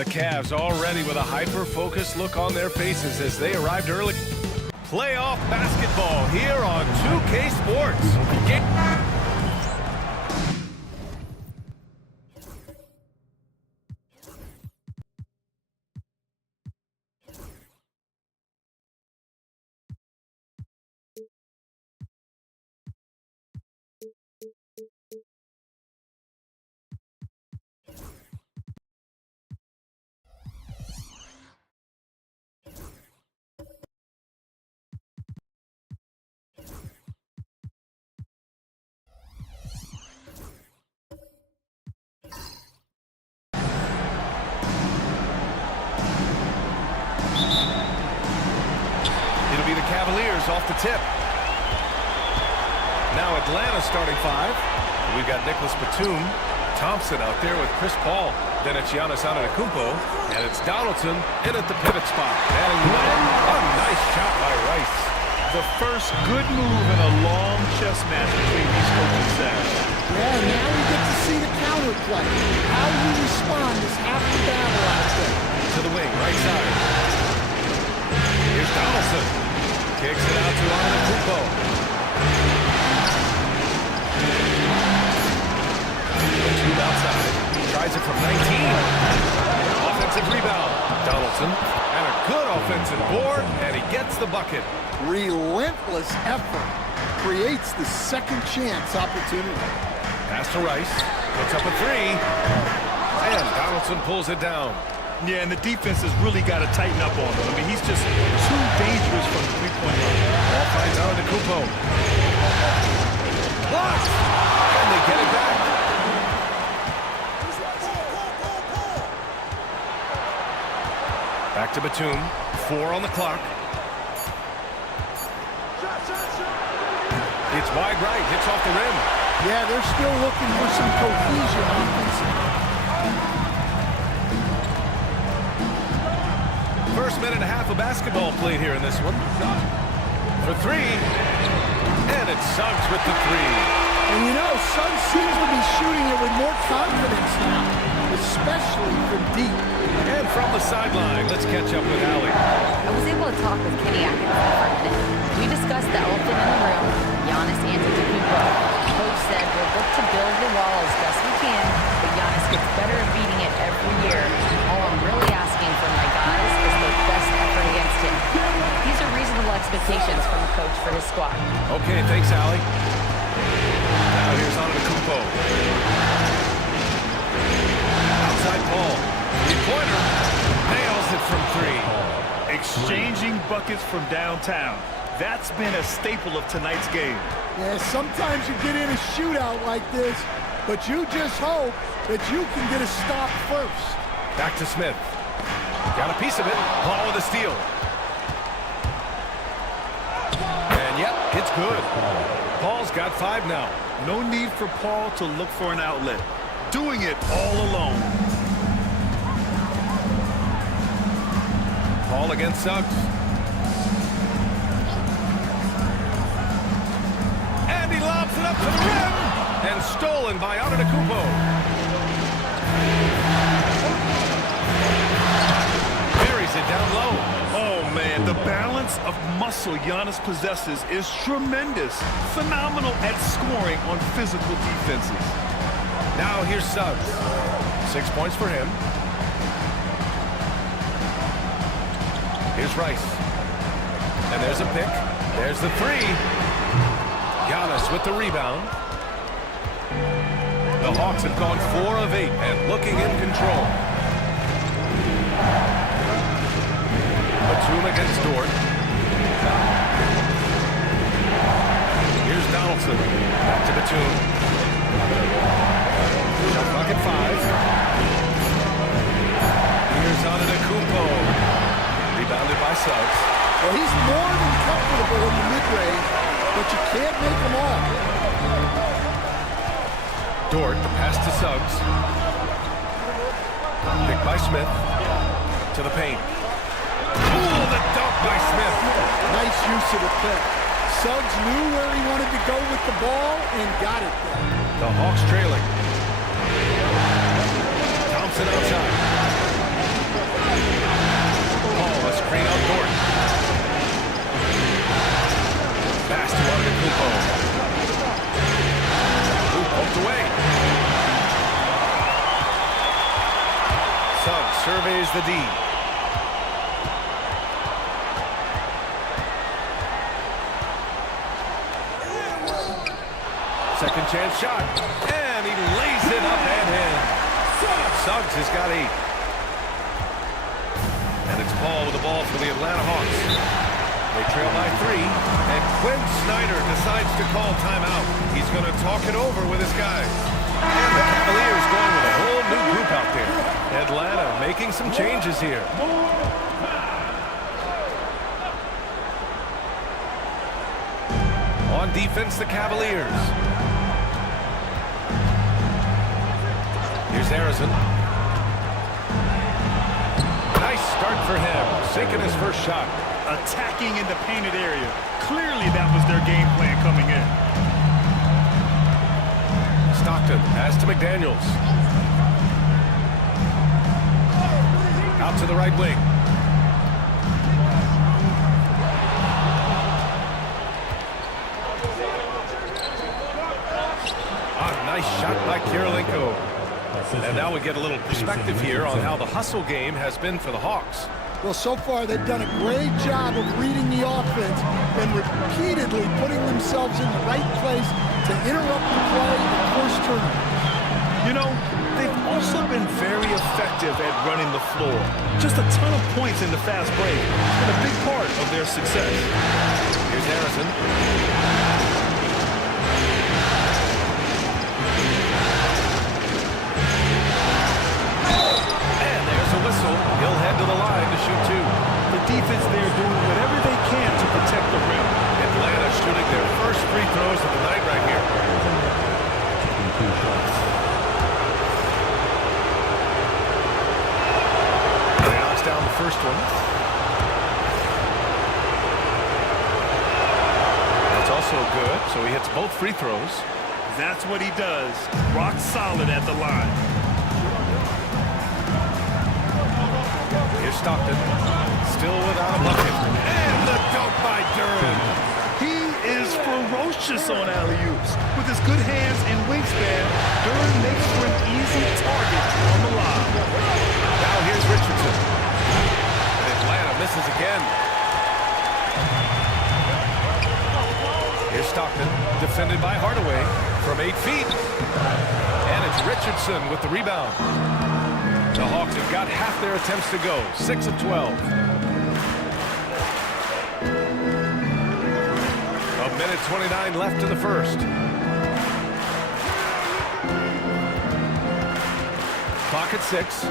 The Cavs already with a hyper-focused look on their faces as they arrived early. Playoff basketball here on 2K Sports. It'll be the Cavaliers off the tip. Now Atlanta starting five. We've got Nicholas Batum. Thompson out there with Chris Paul. Then it's Giannis Antetokounmpo. And it's Donaldson in at the pivot spot. And a nice shot by Rice. The first good move in a long chess match between these coaching staffs. Yeah, now we get to see the counter play. How you respond is half the battle out there. To the wing, right side. Here's Donaldson. Kicks it out to Antetokounmpo. Batum outside. Tries it from 19. Offensive rebound. Donaldson. And a good offensive board. And he gets the bucket. Relentless effort creates the second chance opportunity. Pass to Rice. Puts up a three. And Donaldson pulls it down. Yeah, and the defense has really got to tighten up on him. I mean, he's just too dangerous from the three-point line. Ball finds Antetokounmpo. Blocked! And they get it back. Back to Batum. 4 on the clock. It's wide right. Hits off the rim. Yeah, they're still looking for some cohesion offensively. First minute and a half of basketball played here in this one. For three. And it's Suggs with the three. And you know, Suggs seems to be shooting it with more confidence now, especially from deep. And from the sideline, let's catch up with Allie. I was able to talk with Kenny Atkins for a minute. We discussed the elephant in the room, Giannis Antetokounmpo. Coach said we'll look to build the wall as best we can, but Giannis gets better at beating it every year. All I'm really asking from my guys is their best effort against him. These are reasonable expectations from the coach for his squad. Okay, thanks, Allie. Now here's Antetokounmpo. Outside Paul. Three-pointer. Nails it from three. Exchanging buckets from downtown. That's been a staple of tonight's game. Yeah, sometimes you get in a shootout like this, but you just hope that you can get a stop first. Back to Smith. Got a piece of it. Paul with a steal. And yep, it's good. Paul's got 5 now. No need for Paul to look for an outlet. Doing it all alone. Paul against Suggs. And he lobs it up to the rim. And stolen by Antetokounmpo. Buries it down low. Oh, man, the balance of muscle Giannis possesses is tremendous. Phenomenal at scoring on physical defenses. Now here's Suggs. 6 points for him. Here's Rice. And there's a pick. There's the three. Giannis with the rebound. The Hawks have gone 4 of 8 and looking in control. Batum against Dort. Here's Donaldson. Back to Batum. Shot clock at 5. Here's Antetokounmpo. Rebounded by Suggs. Well, he's more than comfortable in the mid-range, but you can't make them all. Dort, the pass to Suggs. Picked by Smith. To the paint. Ooh, the dunk by Smith. Nice use of the pick. Suggs knew where he wanted to go with the ball and got it there. The Hawks trailing. Thompson outside. screen on Gordon. Pass to Antetokounmpo. Poked away. Suggs surveys the D. Second chance shot. And he lays it up and in. Suggs has got 8. And it's Paul with the ball for the Atlanta Hawks. They trail by 3. And Quinn Snyder decides to call timeout. He's going to talk it over with his guys. And the Cavaliers going with a whole new group out there. Atlanta making some changes here. On defense, the Cavaliers. Here's Harrison. Nice start for him. Sinking his first shot. Attacking in the painted area. Clearly that was their game plan coming in. Stockton pass to McDaniels. Out to the right wing. Nice shot by Kirilenko. And now we get a little perspective here on how the hustle game has been for the Hawks. Well, so far they've done a great job of reading the offense and repeatedly putting themselves in the right place to interrupt the play and force turnovers. You know, they've also been very effective at running the floor. Just a ton of points in the fast break. It's been a big part of their success. Here's Harrison. He'll head to the line to shoot 2. The defense there doing whatever they can to protect the rim. Atlanta shooting their first free throws of the night right here. He knocks down the first one. That's also good, so he hits both free throws. That's what he does. Rock solid at the line. Here's Stockton, still without a bucket. And the dunk by Duran. He is ferocious on alley-oops. With his good hands and wingspan, Duran makes for an easy target on the line. Now here's Richardson. And Atlanta misses again. Here's Stockton, defended by Hardaway from 8 feet. And it's Richardson with the rebound. The Hawks have got half their attempts to go, 6 of 12. A minute 29 left in the first. Clock at 6.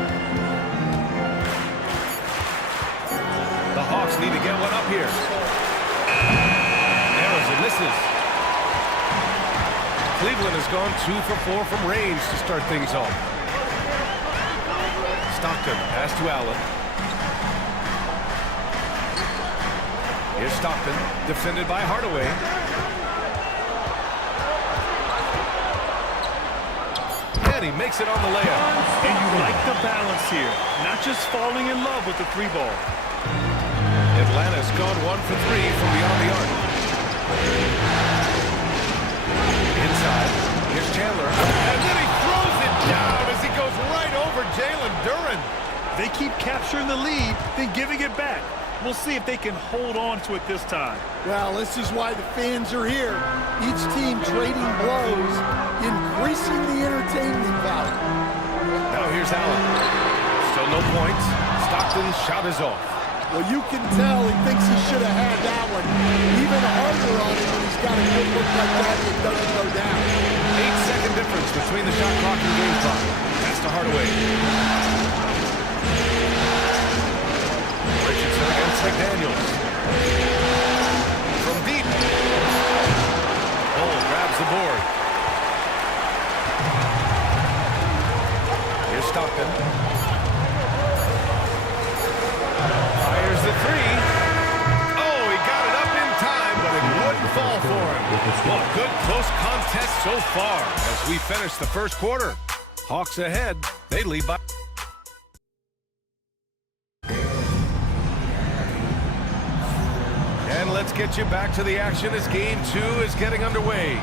The Hawks need to get one up here. Narrows and misses. Cleveland has gone 2 for 4 from range to start things off. Stockton, pass to Allen. Here's Stockton, defended by Hardaway. And he makes it on the layup. And you like the balance here, not just falling in love with the 3 ball. Atlanta's gone 1 for 3 from beyond the arc. Inside, here's Chandler. And then he throws it down as he goes right over Jalen Duran. They keep capturing the lead, then giving it back. We'll see if they can hold on to it this time. Well, this is why the fans are here. Each team trading blows, increasing the entertainment value. Now here's Allen. Still no points. Stockton's shot is off. Well, you can tell he thinks he should have had that one. Even harder on him when he's got a good look like that and it doesn't go down. 8-second difference between the shot clock and game clock. That's to Hardaway. Richardson against McDaniels. From deep. Cole grabs the board. Here's Stockton. Fires the 3. Oh, he got it up in time, but it wouldn't fall for him. Well, good close contest so far as we finish the first quarter. Hawks ahead. They lead by. let's get you back to the action as Game 2 is getting underway.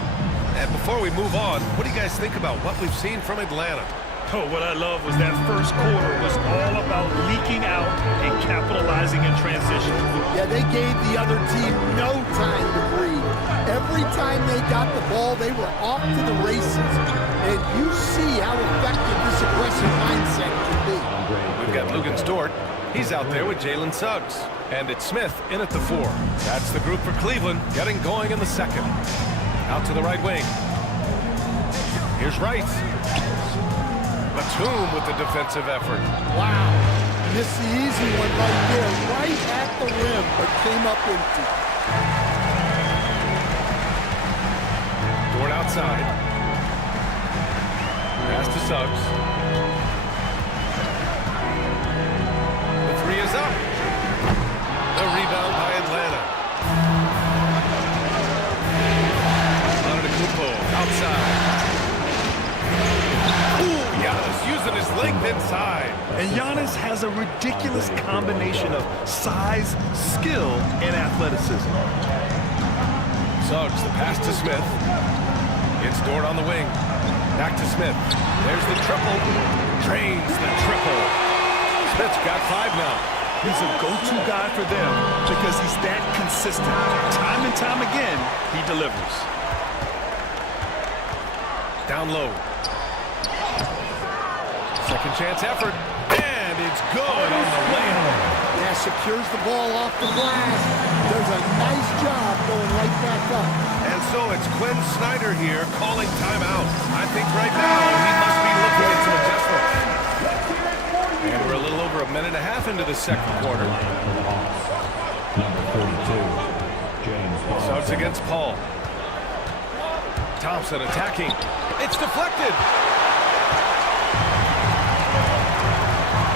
And before we move on, what do you guys think about what we've seen from Atlanta? Oh, what I love was that first quarter was all about leaking out and capitalizing in transition. Yeah, they gave the other team no time to breathe. Every time they got the ball, they were off to the races. And you see how effective this aggressive mindset can be. We've got Lugan Stort. He's out there with Jalen Suggs. And it's Smith in at the 4. That's the group for Cleveland, getting going in the second. Out to the right wing. Here's Rice. Batum with the defensive effort. Wow. Missed the easy one right there, right at the rim, but came up empty. Dort outside. Pass to Suggs. The 3 is up. The rebound by Atlanta. Antetokounmpo outside. Ooh, Giannis using his length inside. And Giannis has a ridiculous combination of size, skill, and athleticism. Suggs, the pass to Smith. It's Dort on the wing. Back to Smith. There's the triple. Drains the triple. Smith's got 5 now. He's a go-to guy for them because he's that consistent. Time and time again, he delivers. Down low. Second chance effort. And it's good on the layup. Yeah, secures the ball off the glass. Does a nice job going right back up. And so it's Quinn Snyder here calling timeout. I think right now he must be looking at some adjustments. And we're a little over a minute and a half into the second quarter. Number 42, James Paul. Suggs against Paul. Thompson attacking. It's deflected.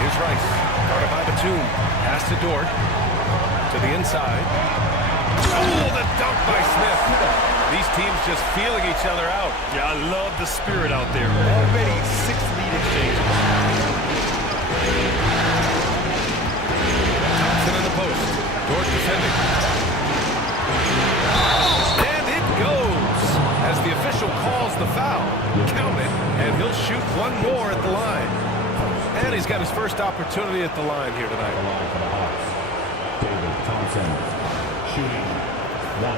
Here's Rice. Guarded by Batum. Pass to Dort. To the inside. Oh, the dunk by Smith. These teams just feeling each other out. Yeah, I love the spirit out there. Already 6 lead exchanges. Thompson in the post. Dort defending. And it goes. As the official calls the foul. Count it. And he'll shoot one more at the line. And he's got his first opportunity at the line here tonight. David Thompson shooting 1.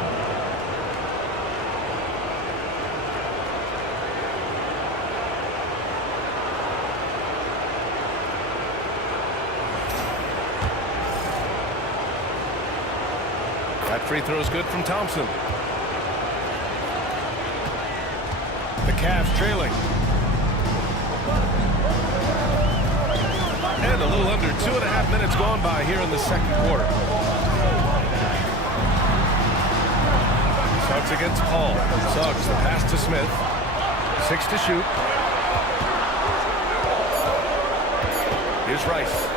That free throw is good from Thompson. The Cavs trailing. And a little under 2.5 minutes gone by here in the second quarter. Suggs against Paul. Suggs, the pass to Smith. 6 to shoot. Here's Rice.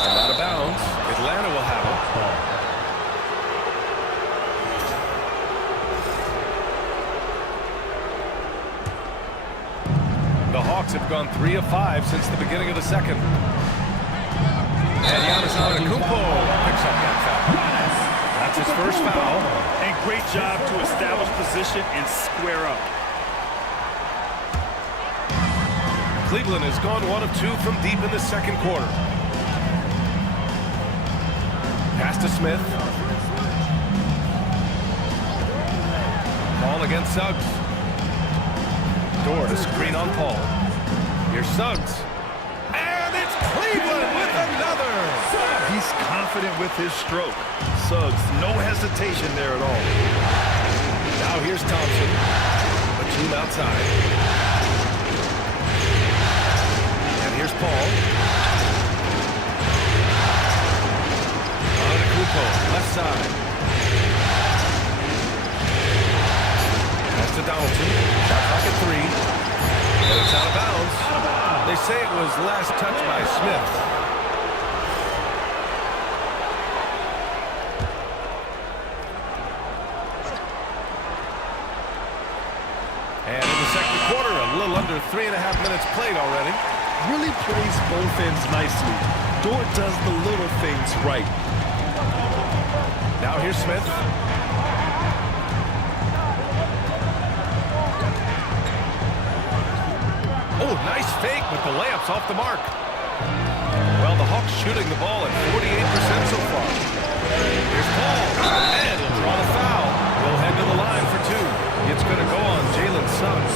And out of bounds. Atlanta will have it. The Hawks have gone 3 of 5 since the beginning of the second. And Giannis Antetokounmpo picks up that foul. That's his first foul. And great job to establish position and square up. Cleveland has gone 1 of 2 from deep in the second quarter. Pass to Smith. Paul against Suggs. Dort, a screen on Paul. Here's Suggs. And it's Cleveland with another. He's confident with his stroke. Suggs, no hesitation there at all. Now here's Thompson. Batum outside. And here's Paul. Antetokounmpo, left side. Pass to Donaldson. Shot clock at 3. And it's out of bounds. They say it was last touched by Smith. And in the second quarter, a little under 3.5 minutes played already. Really plays both ends nicely. Dort does the little things right. Now here's Smith. off the mark. Well, the Hawks shooting the ball at 48% so far. Here's Paul, and he'll draw the foul. He'll head to the line for two. It's going to go on Jalen's Suggs.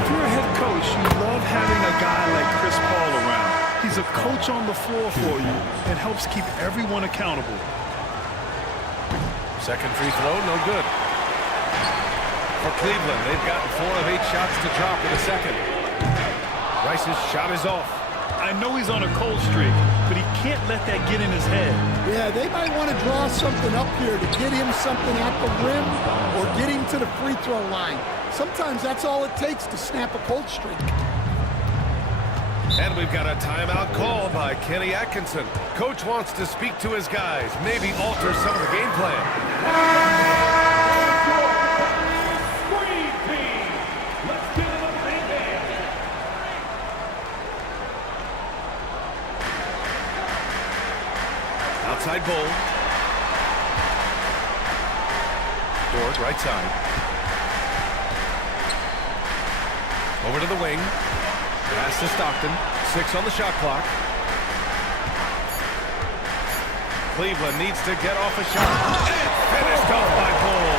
If you're a head coach, you love having a guy like Chris Paul around. He's a coach on the floor for you and helps keep everyone accountable. Second free throw, no good. For Cleveland, they've gotten 4 of 8 shots to drop in the second. Rice's shot is off. I know he's on a cold streak, but he can't let that get in his head. Yeah, they might want to draw something up here to get him something at the rim or get him to the free throw line. Sometimes that's all it takes to snap a cold streak. And we've got a timeout called by Kenny Atkinson. Coach wants to speak to his guys, maybe alter some of the game plan. Outside Bull. Dort, right side. Over to the wing. Pass to Stockton. 6 on the shot clock. Cleveland needs to get off a shot. And finished off by Bull.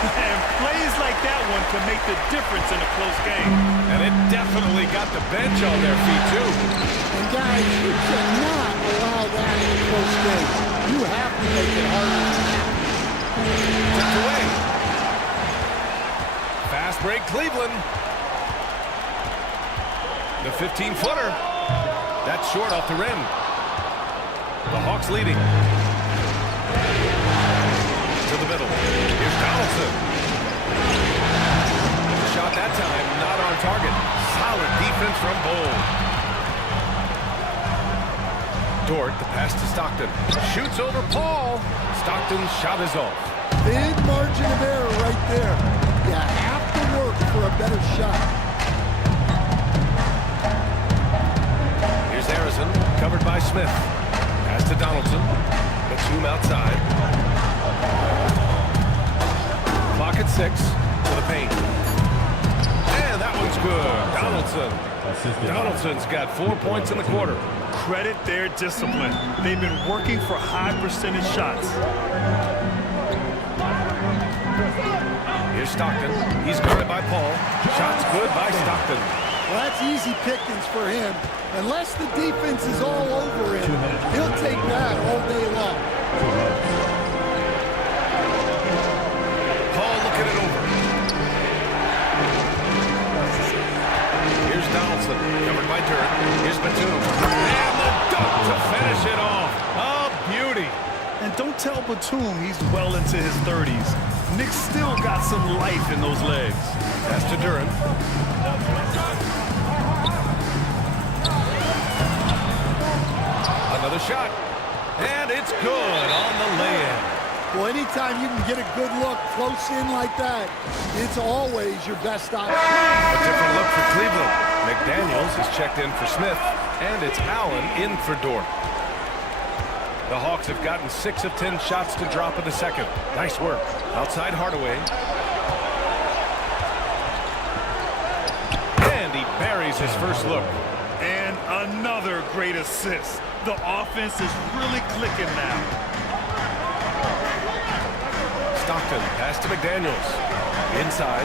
And plays like that one can make the difference in a close game. And it definitely got the bench on their feet, too. And guys, you cannot allow that in a close game. You have to make it harder than that. Tipped away. Fast break, Cleveland. The 15-footer. That's short off the rim. The Hawks leading. To the middle. Here's Donaldson. Shot that time, not on target. Solid defense from Bull. Dort, the pass to Stockton. Shoots over Paul. Stockton's shot is off. Big margin of error right there. You have to work for a better shot. Here's Harrison, covered by Smith. Pass to Donaldson. Batum outside. Clock at 6 to the paint. And that one's good. Donaldson's got 4 points in the quarter. Credit their discipline. They've been working for high percentage shots. Here's Stockton. He's guarded by Paul. Shots good by Stockton. Well, that's easy pickings for him. Unless the defense is all over him, he'll take that all day long. Paul looking it over. Here's Donaldson, covered by Dirk. Here's Batum. And the dunk to finish it off. A beauty. And don't tell Batum he's well into his 30s. Nick's still got some life in those legs. Pass to Duran. Another shot. And it's good on the lay-in. Well, anytime you can get a good look close in like that, it's always your best option. A different look for Cleveland. McDaniels is checked in for Smith, and it's Allen in for Dort. The Hawks have gotten 6 of 10 shots to drop in the second. Nice work. Outside Hardaway. And he buries his first look. And another great assist. The offense is really clicking now. Stockton, pass to McDaniels. Inside.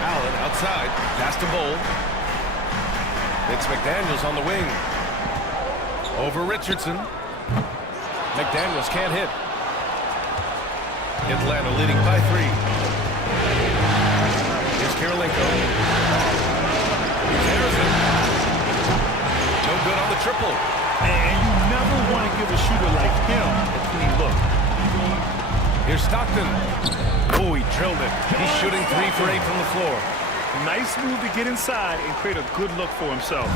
Allen outside. Pass to Bull. It's McDaniels on the wing. Over Richardson. McDaniels can't hit. Atlanta leading by 3. Here's Karolinko. Here's Harrison. No good on the triple. And you never want to give a shooter like him a clean look. Here's Stockton. Oh, he drilled it. He's shooting 3 for 8 from the floor. Nice move to get inside and create a good look for himself.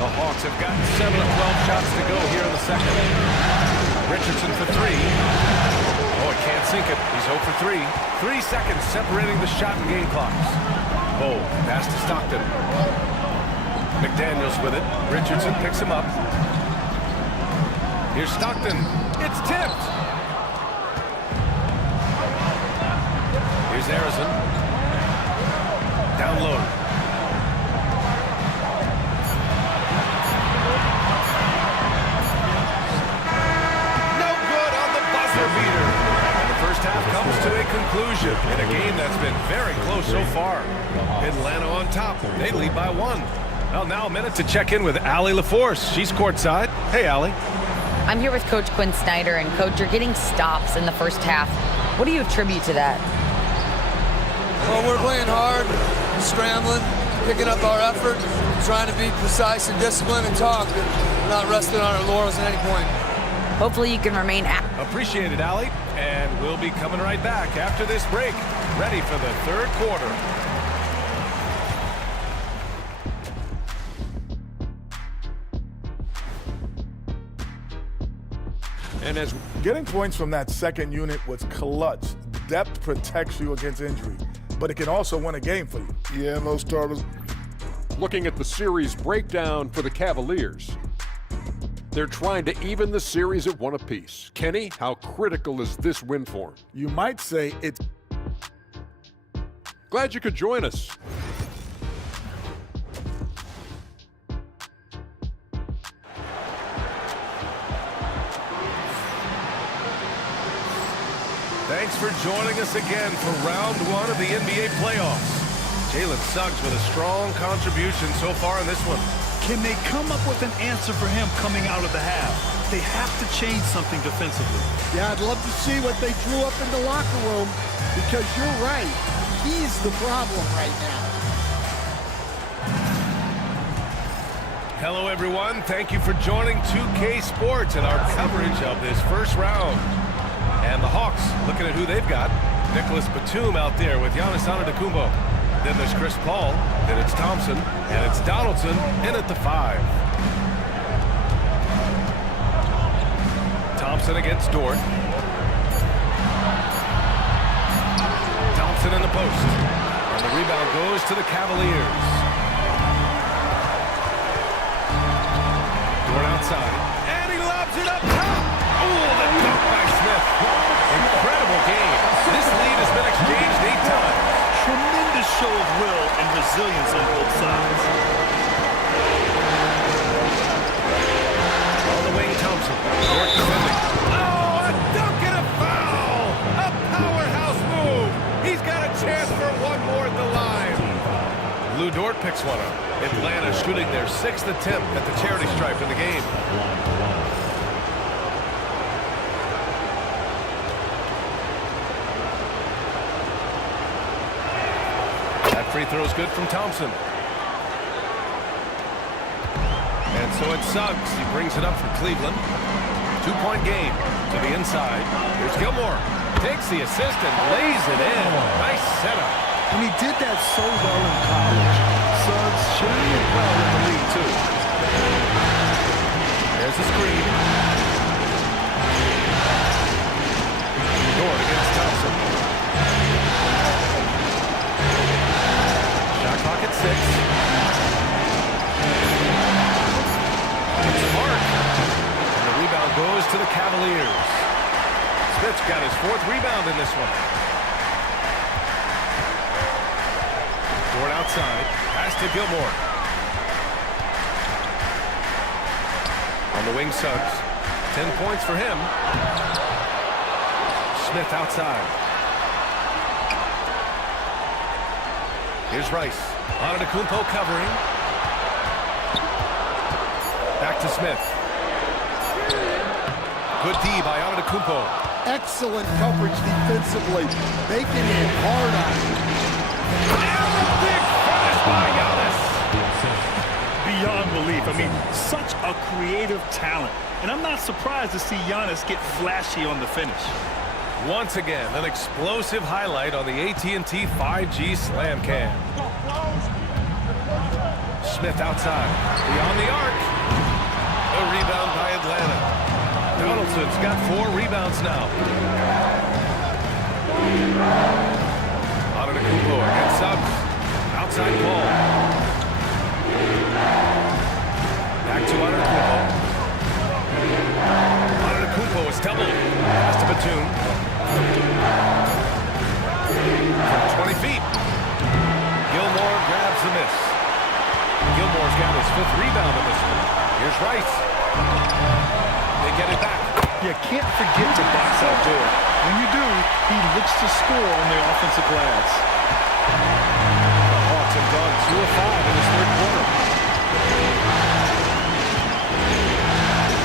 The Hawks have gotten 7 of 12 shots to go here in the second. Richardson for 3. Oh, he can't sink it. He's 0 for 3. 3 seconds separating the shot and game clocks. Oh, pass to Stockton. McDaniels with it. Richardson picks him up. Here's Stockton. It's tipped. Here's Harrison. Down low. comes to a conclusion in a game that's been very close so far. Atlanta on top. They lead by 1. Well, now a minute to check in with Allie LaForce. She's courtside. Hey, Allie. I'm here with Coach Quinn Snyder, and Coach, you're getting stops in the first half. What do you attribute to that? Well, we're playing hard, scrambling, picking up our effort, trying to be precise and disciplined and talk, and not resting on our laurels at any point. Hopefully you can remain active. Appreciate it, Allie. And we'll be coming right back after this break, ready for the third quarter. And as getting points from that second unit was clutch. Depth protects you against injury, but it can also win a game for you. Yeah, and those starters. looking at the series breakdown for the Cavaliers, they're trying to even the series at 1 apiece. Kenny, how critical is this win for them? You might say it's... Glad you could join us. Thanks for joining us again for round 1 of the NBA playoffs. Jalen Suggs with a strong contribution so far in this one. Can they come up with an answer for him coming out of the half? They have to change something defensively. Yeah, I'd love to see what they drew up in the locker room, because you're right. He's the problem right now. Hello, everyone. Thank you for joining 2K Sports and our coverage of this first round. And the Hawks, looking at who they've got. Nicholas Batum out there with Giannis Antetokounmpo. Then there's Chris Paul. Then it's Thompson. And it's Donaldson in at the 5. Thompson against Dort. Thompson in the post. And the rebound goes to the Cavaliers. Dort outside. And he lobs it up top. Oh, the dunk by Smith. Incredible game. This lead has been exchanged 8 times. Tremendous show of will and resilience on both sides. On the wing, Thompson. Dort defending. Oh, a dunk and a foul. A powerhouse move. He's got a chance for one more at the line. Lou Dort picks one up. Atlanta shooting their 6th attempt at the charity stripe in the game. Free throw's good from Thompson. And so it's Suggs. He brings it up for Cleveland. 2-point game to the inside. Here's Gilmore. Takes the assist and lays it in. Nice setup. And he did that so well in college. Suggs shooting it well in the league, too. There's the screen. Dort against Thompson. Clock at 6. It's Mark. And the rebound goes to the Cavaliers. Smith's got his 4th rebound in this one. Dort outside. Pass to Gilmore. On the wing, Suggs. 10 points for him. Smith outside. Here's Rice. Antetokounmpo covering. Back to Smith. Good D by Antetokounmpo. Excellent coverage defensively, making it hard on him. And a big finish by Giannis. Beyond belief. I mean, such a creative talent. And I'm not surprised to see Giannis get flashy on the finish. Once again, an explosive highlight on the AT&T 5G Slam Cam. Smith outside. Beyond the arc. A rebound by Atlanta. Donaldson's got 4 rebounds now. Antetokounmpo against Suggs. Outside ball. Back to Antetokounmpo. Antetokounmpo is doubled. Pass to Batum. From 20 feet. Gilmore grabs the miss. Gilmore's got his 5th rebound in this one. Here's Rice. They get it back. You can't forget to box out Dort. When you do, he looks much to score on their offensive glass. The Hawks have gone 2 of 5 in this third quarter.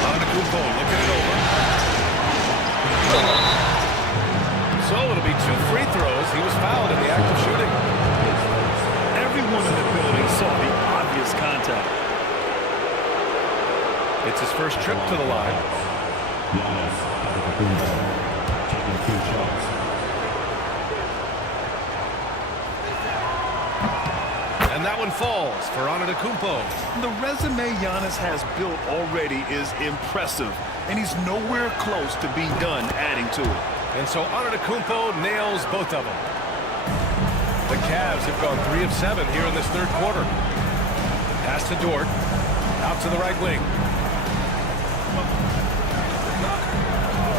Antetokounmpo looking it over. So it'll be 2 free throws. He was fouled in the act of shooting. Everyone in the building saw the obvious contact. It's his first trip to the line. Giannis Antetokounmpo taking 2 shots. And that one falls for Antetokounmpo. The resume Giannis has built already is impressive, and he's nowhere close to being done adding to it. And so Antetokounmpo nails both of them. The Cavs have gone 3 of 7 here in this third quarter. Pass to Dort. Out to the right wing.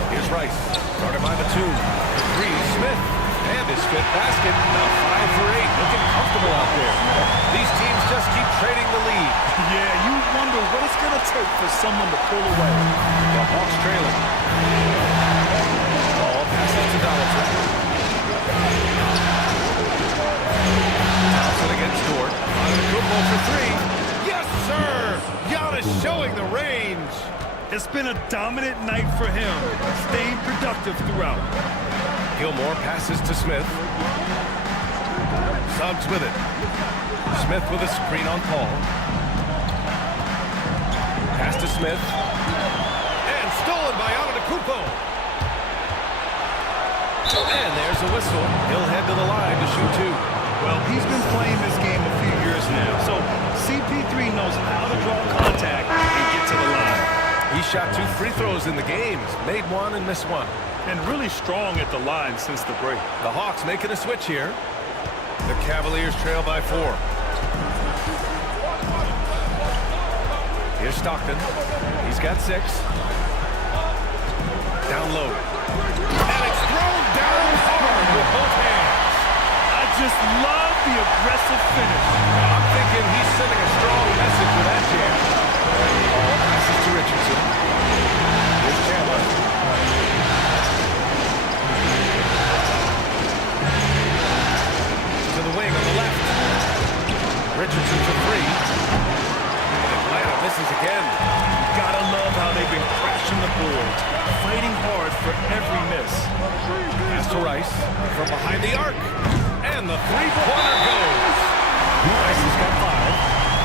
Here's Rice. Started by the 2. 3, Smith. And his 5th basket. Now 5 for 8. Looking comfortable out there. These teams just keep trading the lead. Yeah, you wonder what it's going to take for someone to pull away. The Hawks trailing. Ball passes to Donaldson. Thompson against Dort. Antetokounmpo for 3. Yes, sir! Giannis showing the range. It's been a dominant night for him, staying productive throughout. Gilmore passes to Smith. Suggs with it. Smith with a screen on Paul. Pass to Smith. And stolen by Antetokounmpo. And there's a whistle. He'll head to the line to shoot 2. Well, he's been playing this game a few years now, so CP3 knows how to draw contact and get to the line. He shot 2 free throws in the game. Made 1 and missed 1. And really strong at the line since the break. The Hawks making a switch here. The Cavaliers trail by 4. Here's Stockton. He's got 6. Down low. And it's thrown down hard with both hands. I just love the aggressive finish. I'm thinking he's sending a strong message with that jam. Ball passes to Richardson. Here's Chandler. To the wing on the left. Richardson for 3. And Atlanta misses again. Gotta love how they've been crashing the boards, fighting hard for every miss. Pass to Rice from behind the arc. And the 3-pointer goes. Rice has got 5.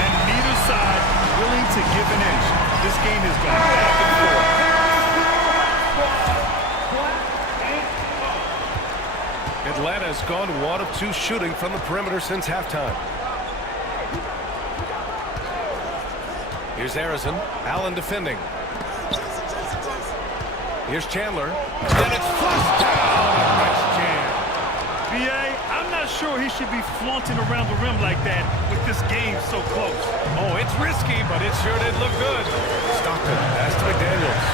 And neither side willing to give an inch. This game has gone back and forth. Atlanta has gone 1 of 2 shooting from the perimeter since halftime. Here's Harrison. Allen defending. Here's Chandler. And it's flushed down. Nice jam. B.A., I'm not sure he should be flaunting around the rim like that with this game so close. Oh, it's risky, but it sure did look good. Stockton. Pass to McDaniels.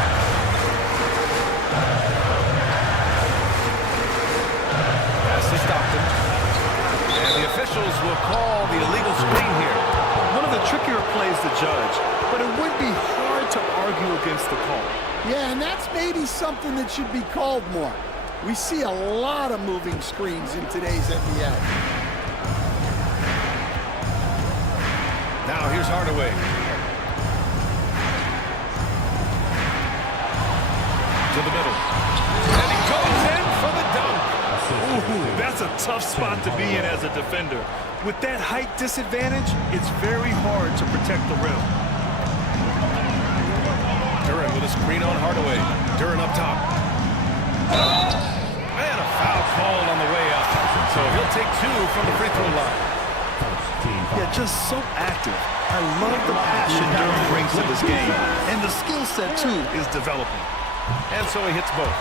Pass to Stockton. And the officials will call the illegal screen here. One of the trickier plays to judge, but it would be hard to argue against the call. Yeah, and that's maybe something that should be called more. We see a lot of moving screens in today's NBA. Now here's Hardaway. To the middle. And he goes in for the dunk. Ooh, that's a tough spot to be in as a defender. With that height disadvantage, it's very hard to protect the rim. Duren with a screen on Hardaway. Duren up top. And a foul called on the way up. So he'll take 2 from the free throw line. Yeah, just so active. I love the passion Duren brings to this game. And the skill set, too, is developing. And so he hits both.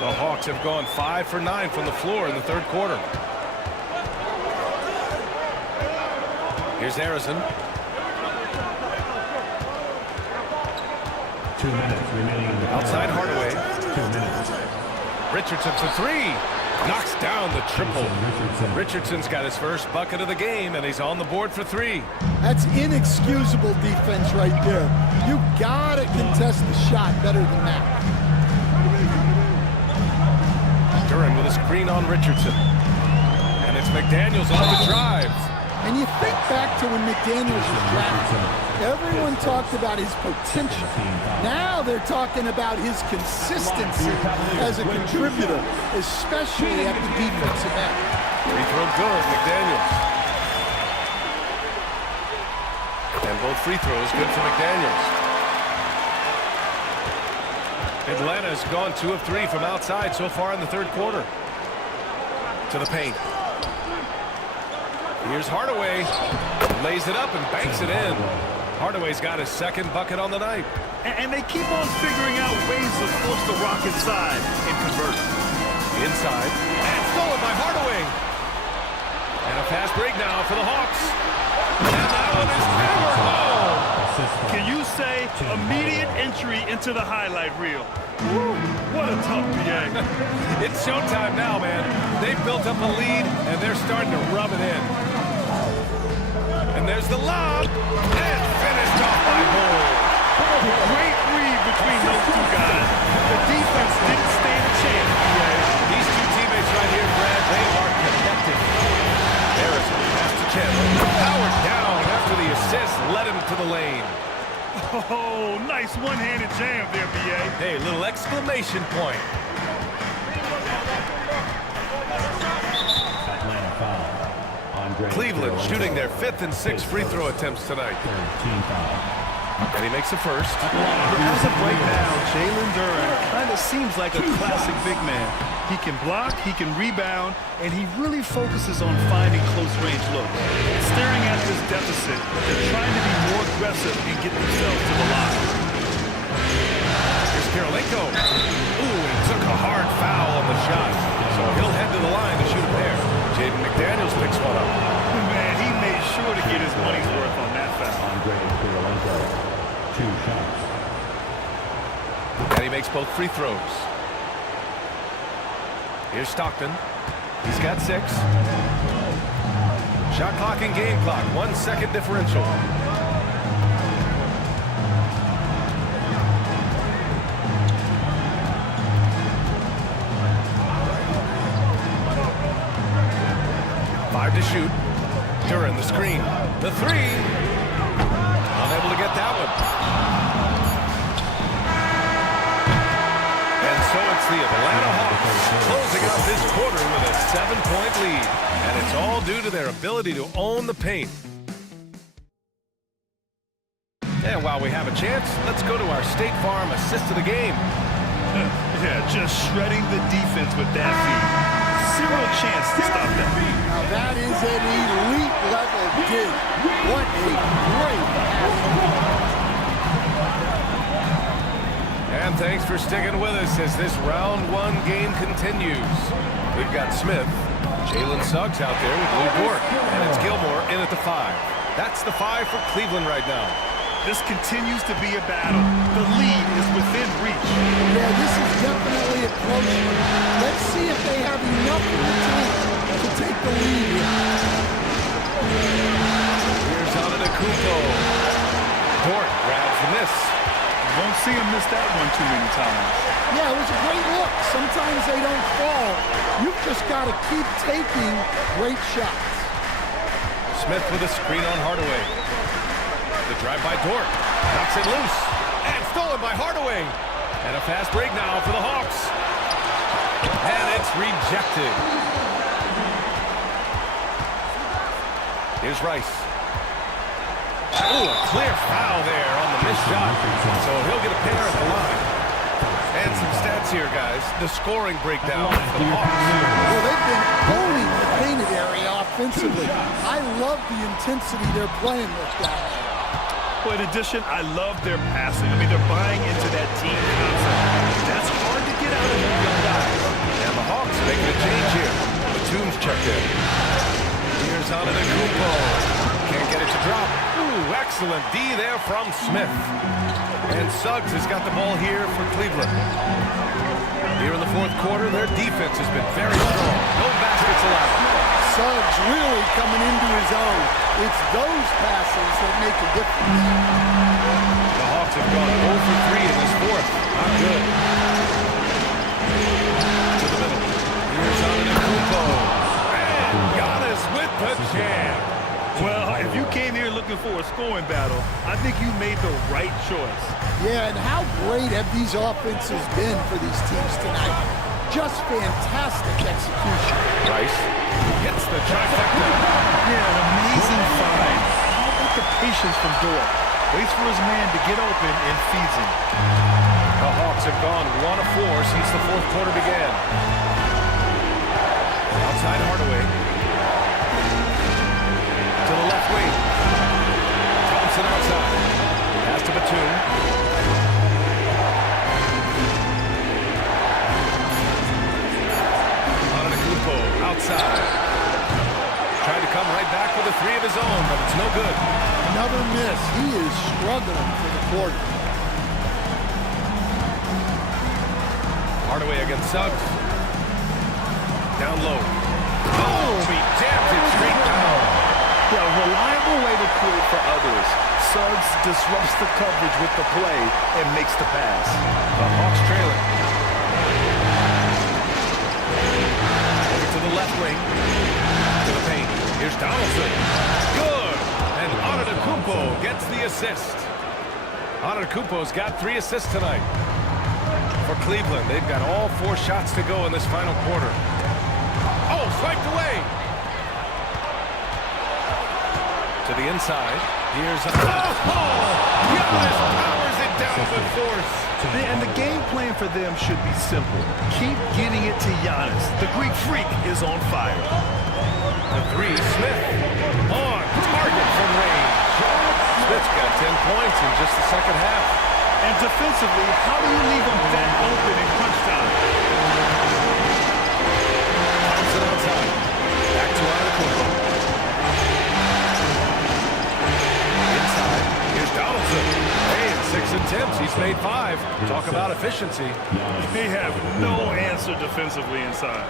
The Hawks have gone 5 for 9 from the floor in the third quarter. Here's Harrison. 2 minutes remaining in the Outside Hardaway. 2 minutes. Richardson for 3. Knocks down the triple. Richardson's got his first bucket of the game, and he's on the board for 3. That's inexcusable defense right there. You gotta contest the shot better than that. Duran with a screen on Richardson. And it's McDaniels on the drive. And you think back to when McDaniels was drafted. Everyone talked about his potential. Now they're talking about his consistency as a contributor, especially at the defensive end. Free throw good, McDaniels. And both free throws good for McDaniels. Atlanta's gone 2 of 3 from outside so far in the third quarter. To the paint. Here's Hardaway. Lays it up and banks it in. Hardaway's got his second bucket on the night. And they keep on figuring out ways to force the rock inside and convert. Inside. And stolen by Hardaway. And a fast break now for the Hawks. And that one is hammered home. Can you say immediate entry into the highlight reel? Woo, what a tough BA. It's showtime now, man. They've built up a lead, and they're starting to rub it in. And there's the lob. And finished off by Bull. Great read between those two guys. The defense didn't stand a chance, BA. These two teammates right here, Brad, they are connected. Harrison pass to Chandler. Howard down after the assist led him to the lane. Oh, nice one-handed jam there, BA. Hey, little exclamation point. Atlanta foul. Andre Cleveland Toronto. shooting their 5th and 6th free throw attempts tonight. Team foul. And he makes the first. As of right now, Jalen Duran kind of seems like a classic big man. He can block, he can rebound, and he really focuses on finding close-range looks. Staring at this deficit, they're trying to be more aggressive and get themselves to the line. Here's Karolinko. Ooh, he took a hard foul on the shot. So he'll head to the line to shoot a pair. Jaden McDaniels picks one up. Man, he made sure to get his money's worth on that foul. Andre Toronto. 2 shots. And he makes both free throws. Here's Stockton. He's got 6. Shot clock and game clock. 1 second differential. Five to shoot. Duran the screen. The 3. Unable to get that one. So it's the Atlanta Hawks closing out this quarter with a 7-point lead. And it's all due to their ability to own the paint. And while we have a chance, let's go to our State Farm assist of the game. Yeah, just shredding the defense with that feed. Zero chance to stop that. Now that is an elite level dig. What a great pass. And thanks for sticking with us as this round 1 game continues. We've got Smith, Jalen Suggs out there with Lou Dort, and it's Gilmore in at the 5. That's the 5 for Cleveland right now. This continues to be a battle. The lead is within reach. Yeah, this is definitely a close one. Let's see if they have enough in the tank to take the lead here. Here's Antetokounmpo. Dort grabs the miss. Won't see him miss that one too many times. Yeah, it was a great look. Sometimes they don't fall. You've just got to keep taking great shots. Smith with a screen on Hardaway. The drive by Dort. Knocks it loose. And stolen by Hardaway. And a fast break now for the Hawks. And it's rejected. Here's Rice. Ooh, a clear foul there on the missed shot. So he'll get a pair at the line. And some stats here, guys. The scoring breakdown for the Hawks. Well, they've been owning the painted area offensively. I love the intensity they're playing with down there. Well, in addition, I love their passing. I mean, they're buying into that team concept. That's hard to get out of the young guys. And the Hawks making a change here. Batum's checked in. Here's Antetokounmpo. Can't get it to drop. Ooh, excellent D there from Smith. And Suggs has got the ball here for Cleveland. Here in the fourth quarter, their defense has been very strong. No baskets allowed. Suggs really coming into his own. It's those passes that make a difference. The Hawks have gone 0 for 3 in this fourth. Not good. To the middle. Here's Antetokounmpo. And Giannis with the jam. Well, if you came here looking for a scoring battle, I think you made the right choice. Yeah, and how great have these offenses been for these teams tonight? Just fantastic execution. Rice gets the trifecta. Yeah, an amazing find. How about the patience from Dort? Waits for his man to get open and feeds him. The Hawks have gone 1 of 4 since the fourth quarter began. Outside Hardaway. To the left wing. Thompson outside. Pass to Batum. Antetokounmpo outside. Tried to come right back with a 3 of his own, but it's no good. Another miss. He is struggling for the quarter. Hardaway against Suggs. Down low. Oh, he jammed it straight down. Yeah, a reliable way to create for others. Suggs disrupts the coverage with the play and makes the pass. The Hawks trailing. Over to the left wing. To the paint. Here's Donaldson. Good. And Antetokounmpo gets the assist. Antetokounmpo's got 3 assists tonight. For Cleveland, they've got all 4 shots to go in this final quarter. Oh, swiped away. To the inside. Here's a... Giannis powers it down with force. And the game plan for them should be simple. Keep getting it to Giannis. The Greek freak is on fire. The 3, Smith. On target from range. Smith's got 10 points in just the second half. And defensively, how do you leave them that open in crunch time? Thompson outside. Back to Antetokounmpo. Inside. Here's Donaldson. Hey, in 6 attempts, he's made 5. Talk about efficiency. They have no answer defensively inside.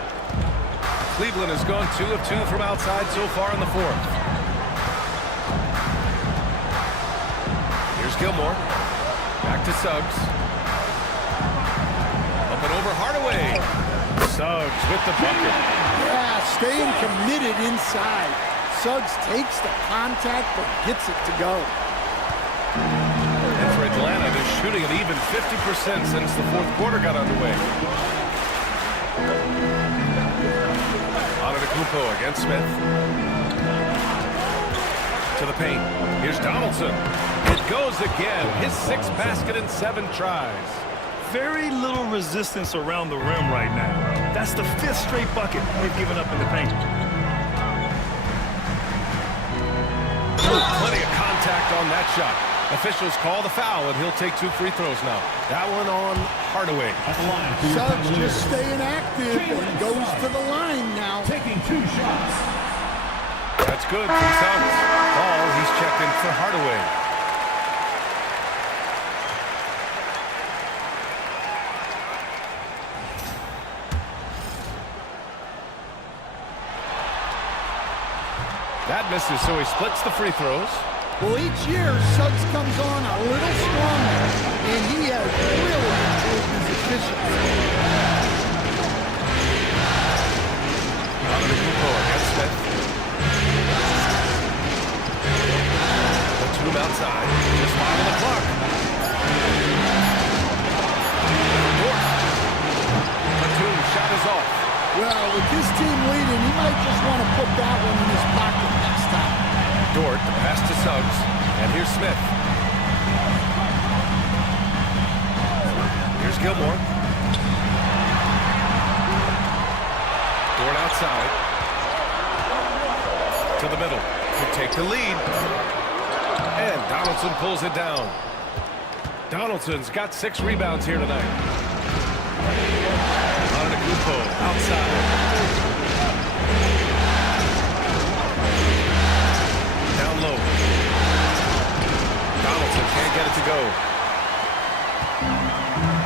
Cleveland has gone 2 of 2 from outside so far in the fourth. Here's Gilmore. Back to Suggs. Up and over Hardaway. Suggs with the bucket. Yeah, staying committed inside. Suggs takes the contact but gets it to go. And for Atlanta, they're shooting at even 50% since the fourth quarter got underway. Antetokounmpo against Smith. To the paint. Here's Donaldson. It goes again. His 6th basket in 7 tries. Very little resistance around the rim right now. That's the 5th straight bucket they've given up in the paint. Plenty of contact on that shot. Officials call the foul, and he'll take 2 free throws now. That one on Hardaway. Suggs just staying active and goes to the line now. Taking 2 shots. That's good from Suggs. Ball, he's checked in for Hardaway. That misses, so he splits the free throws. Well, each year, Suggs comes on a little stronger, and he has really improved his efficiency. Antetokounmpo against Smith. Batum outside. Just 5 on the clock. Batum shot is off. Well, with this team leading, he might just want to put that one in his pocket next time. Dort, the pass to Suggs. And here's Smith. Here's Gilmore. Dort outside. To the middle. To take the lead. And Donaldson pulls it down. Donaldson's got 6 rebounds here tonight. Antetokounmpo outside. Down low. Donaldson can't get it to go.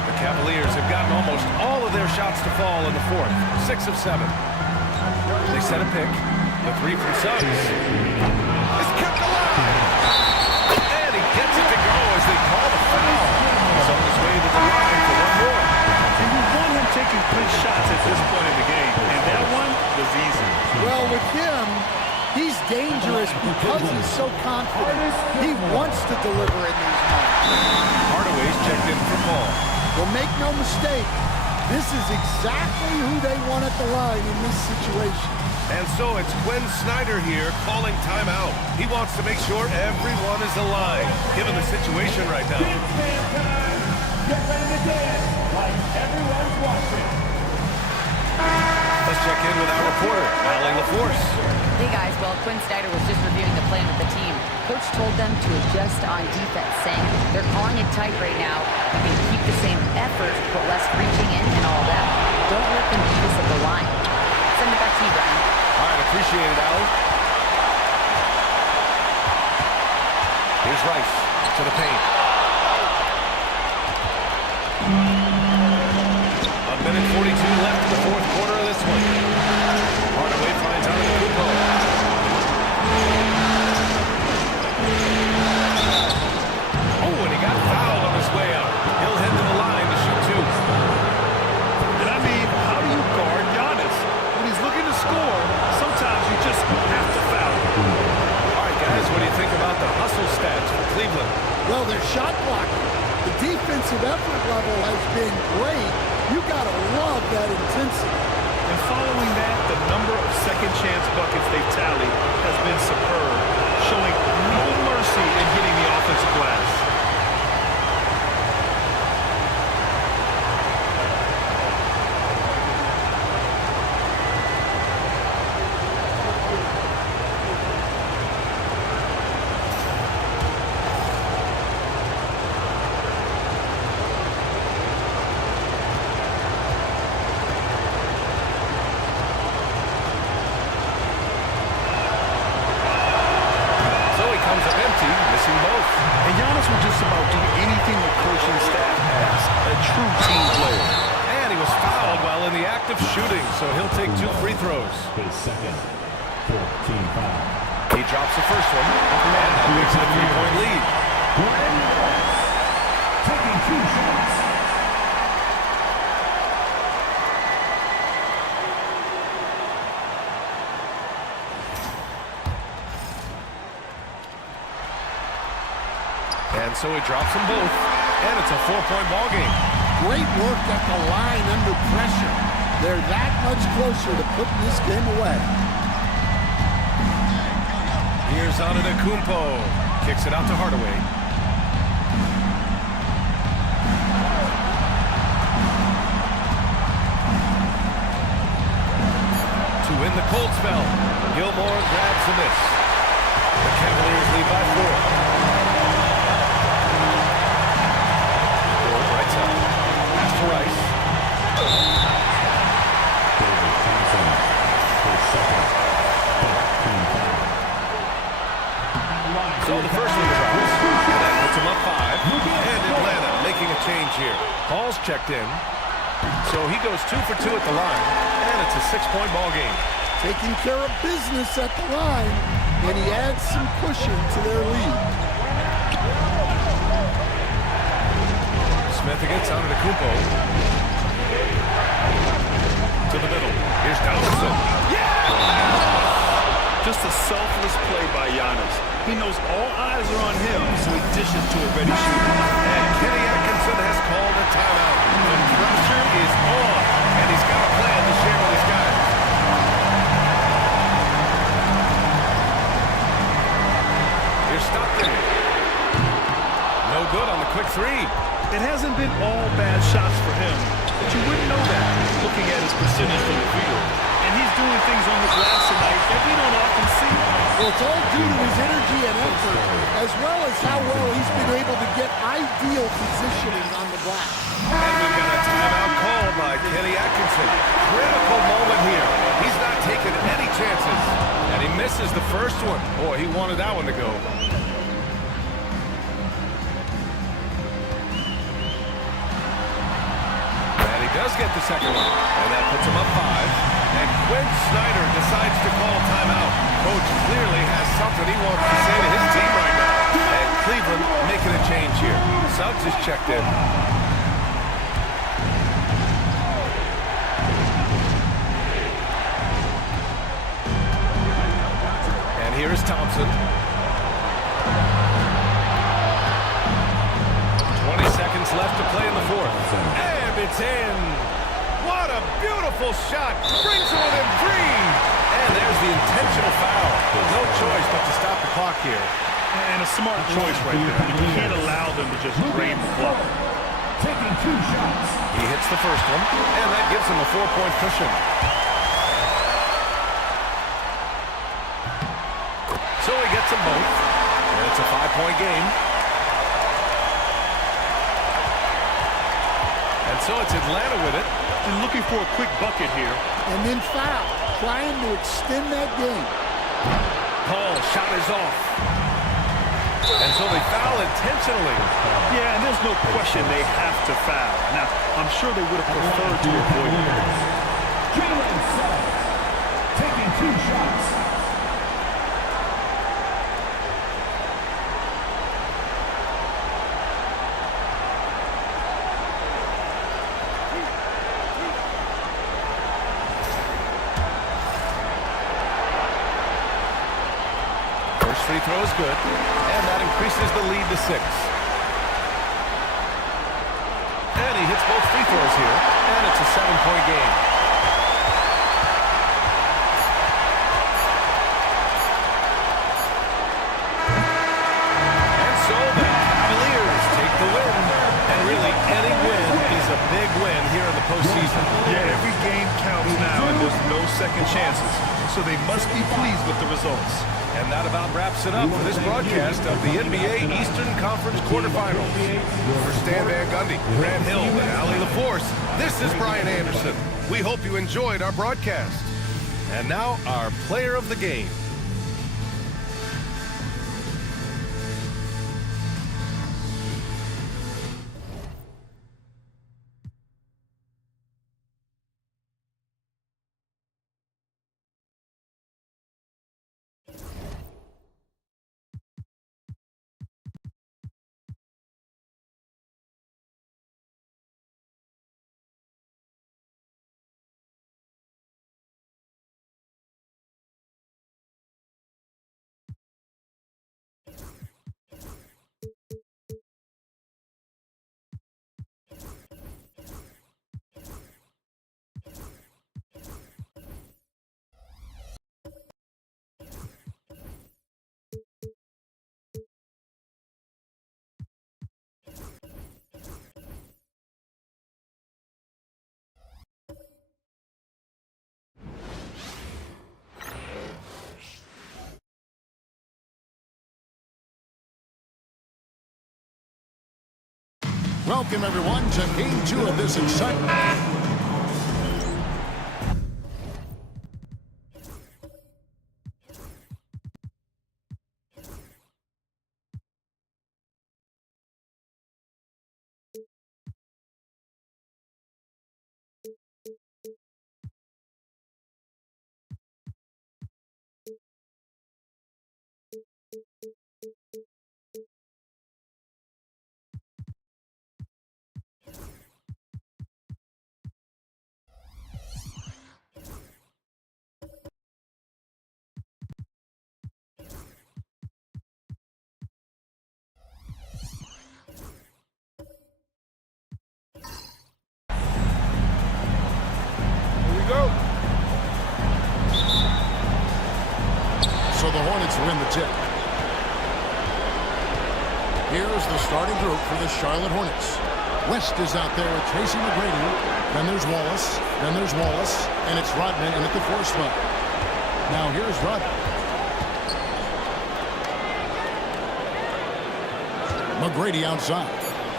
The Cavaliers Cavaliers have gotten almost all of their shots to fall in the fourth. 6 of 7. They set a pick. The three from Suggs. It's kept alive. And he gets it to go as they call the foul. He's on his way to the line for one more. And you want him taking good shots at this point in the game. And that one was easy. Well, with him, he's dangerous because he's so confident. He wants to deliver in these moments. Hardaway's checked in for Paul. Well, make no mistake, this is exactly who they want at the line in this situation. And so it's Quinn Snyder here calling timeout. He wants to make sure everyone is aligned, given the situation right now. Get ready to dance like everyone's watching. Let's check in with our reporter, Allie LaForce. Hey guys, well, Quinn Snyder was just reviewing the plan with the team. Coach told them to adjust on defense, saying they're calling it tight right now. You can keep the same effort, but less reaching in and all that. Don't let them beat us at the line. Send it back to you, Brian. All right, appreciate it, Allie. Here's Rice to the paint. A minute 42 left in the fourth quarter of this one. Hardaway finds out Kupo. Oh, and he got fouled on his way up. He'll head to the line to shoot two. And I mean, how do you guard Giannis? When he's looking to score, sometimes you just have to foul him. All right, guys, what do you think about the hustle stats for Cleveland? Well, their shot blocking, the defensive effort level has been great. You got to love that intensity. And following that, the number of second chance buckets they've tallied has been superb, showing no mercy in hitting the offensive glass. Missing both. And Giannis will just about do anything the coaching staff asks. A true team player. And he was fouled while in the act of shooting, so he'll take 2 free throws. His second, 14 foul. He drops the first one, and that makes it a 3-point lead. Taking 2 shots. And so he drops them both, and it's a 4-point ball game. Great work at the line under pressure. They're that much closer to putting this game away. Here's Antetokounmpo. Kicks it out to Hardaway. To win the cold spell, Gilmore grabs the miss. The Cavaliers lead by 4. Pass to Rice. So the first one drops, and that puts him up 5. And Atlanta making a change here. Paul's checked in, so he goes 2 for 2 at the line, and it's a 6-point ball game. Taking care of business at the line, and he adds some cushion to their lead. Smith against Antetokounmpo. To the middle. Here's Donaldson. Just a selfless play by Giannis. He knows all eyes are on him, so he dishes to a ready shooter. And Kenny Atkinson has called a timeout. The pressure is on, and he's got a plan to share with his guys. Here's Stockton. No good on the quick 3. It hasn't been all bad shots for him, but you wouldn't know that looking at his percentage from the field. And he's doing things on the glass tonight that we don't often see. Well, it's all due to his energy and effort, as well as how well he's been able to get ideal positioning on the glass. And we've got a timeout called by Kenny Atkinson. Critical moment here. He's not taking any chances. And he misses the first one. Boy, he wanted that one to go. does get the second one, and that puts him up 5. And Quinn Snyder decides to call timeout. Coach clearly has something he wants to say to his team right now. And Cleveland making a change here. Suggs is checked in. And here's Thompson. 20 seconds left to play in the fourth. And it's in. What a beautiful shot. Brings it within 3. And there's the intentional foul. No choice but to stop the clock here. And a smart choice right there. You can't allow them to just drain the clock. Taking 2 shots. He hits the first one, and that gives him a 4-point cushion. So he gets them both, and it's a 5-point game. And so it's Atlanta with it. And looking for a quick bucket here. And then foul, trying to extend that game. Paul, shot is off. And so they foul intentionally. Yeah, and there's no question they have to foul. Now, I'm sure they would have preferred to avoid it. Jalen Suggs. Taking 2 shots. Free throw is good, and that increases the lead to 6. And he hits both free throws here, and it's a 7-point game. And so the Cavaliers take the win. And really, any win is a big win here in the postseason. Yeah, every game counts now, and there's no second chances. So they must be pleased with the results. And that about wraps it up for this broadcast of the NBA Eastern Conference quarterfinals. For Stan Van Gundy, Grant Hill, and Allie LaForce, this is Brian Anderson. We hope you enjoyed our broadcast. And now, our player of the game. Welcome, everyone, to Game 2 of this exciting... So the Hornets win the tip. Here's the starting group for the Charlotte Hornets. West is out there with Tracy McGrady. Then there's Wallace. Then there's Wallace. And it's Rodman in at the 4 spot. Now here's Rodman. McGrady outside.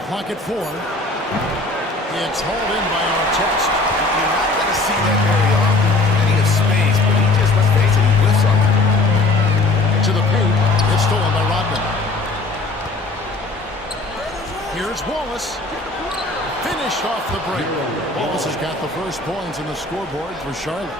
Clock at 4. It's hauled in by Artest. You're not going to see that very often. Plenty of space, but he just, let's face it, he whiffs on it. To the paint. It's stolen by Rodman. Here's Wallace. Finished off the break. Wallace has got the first points in the scoreboard for Charlotte.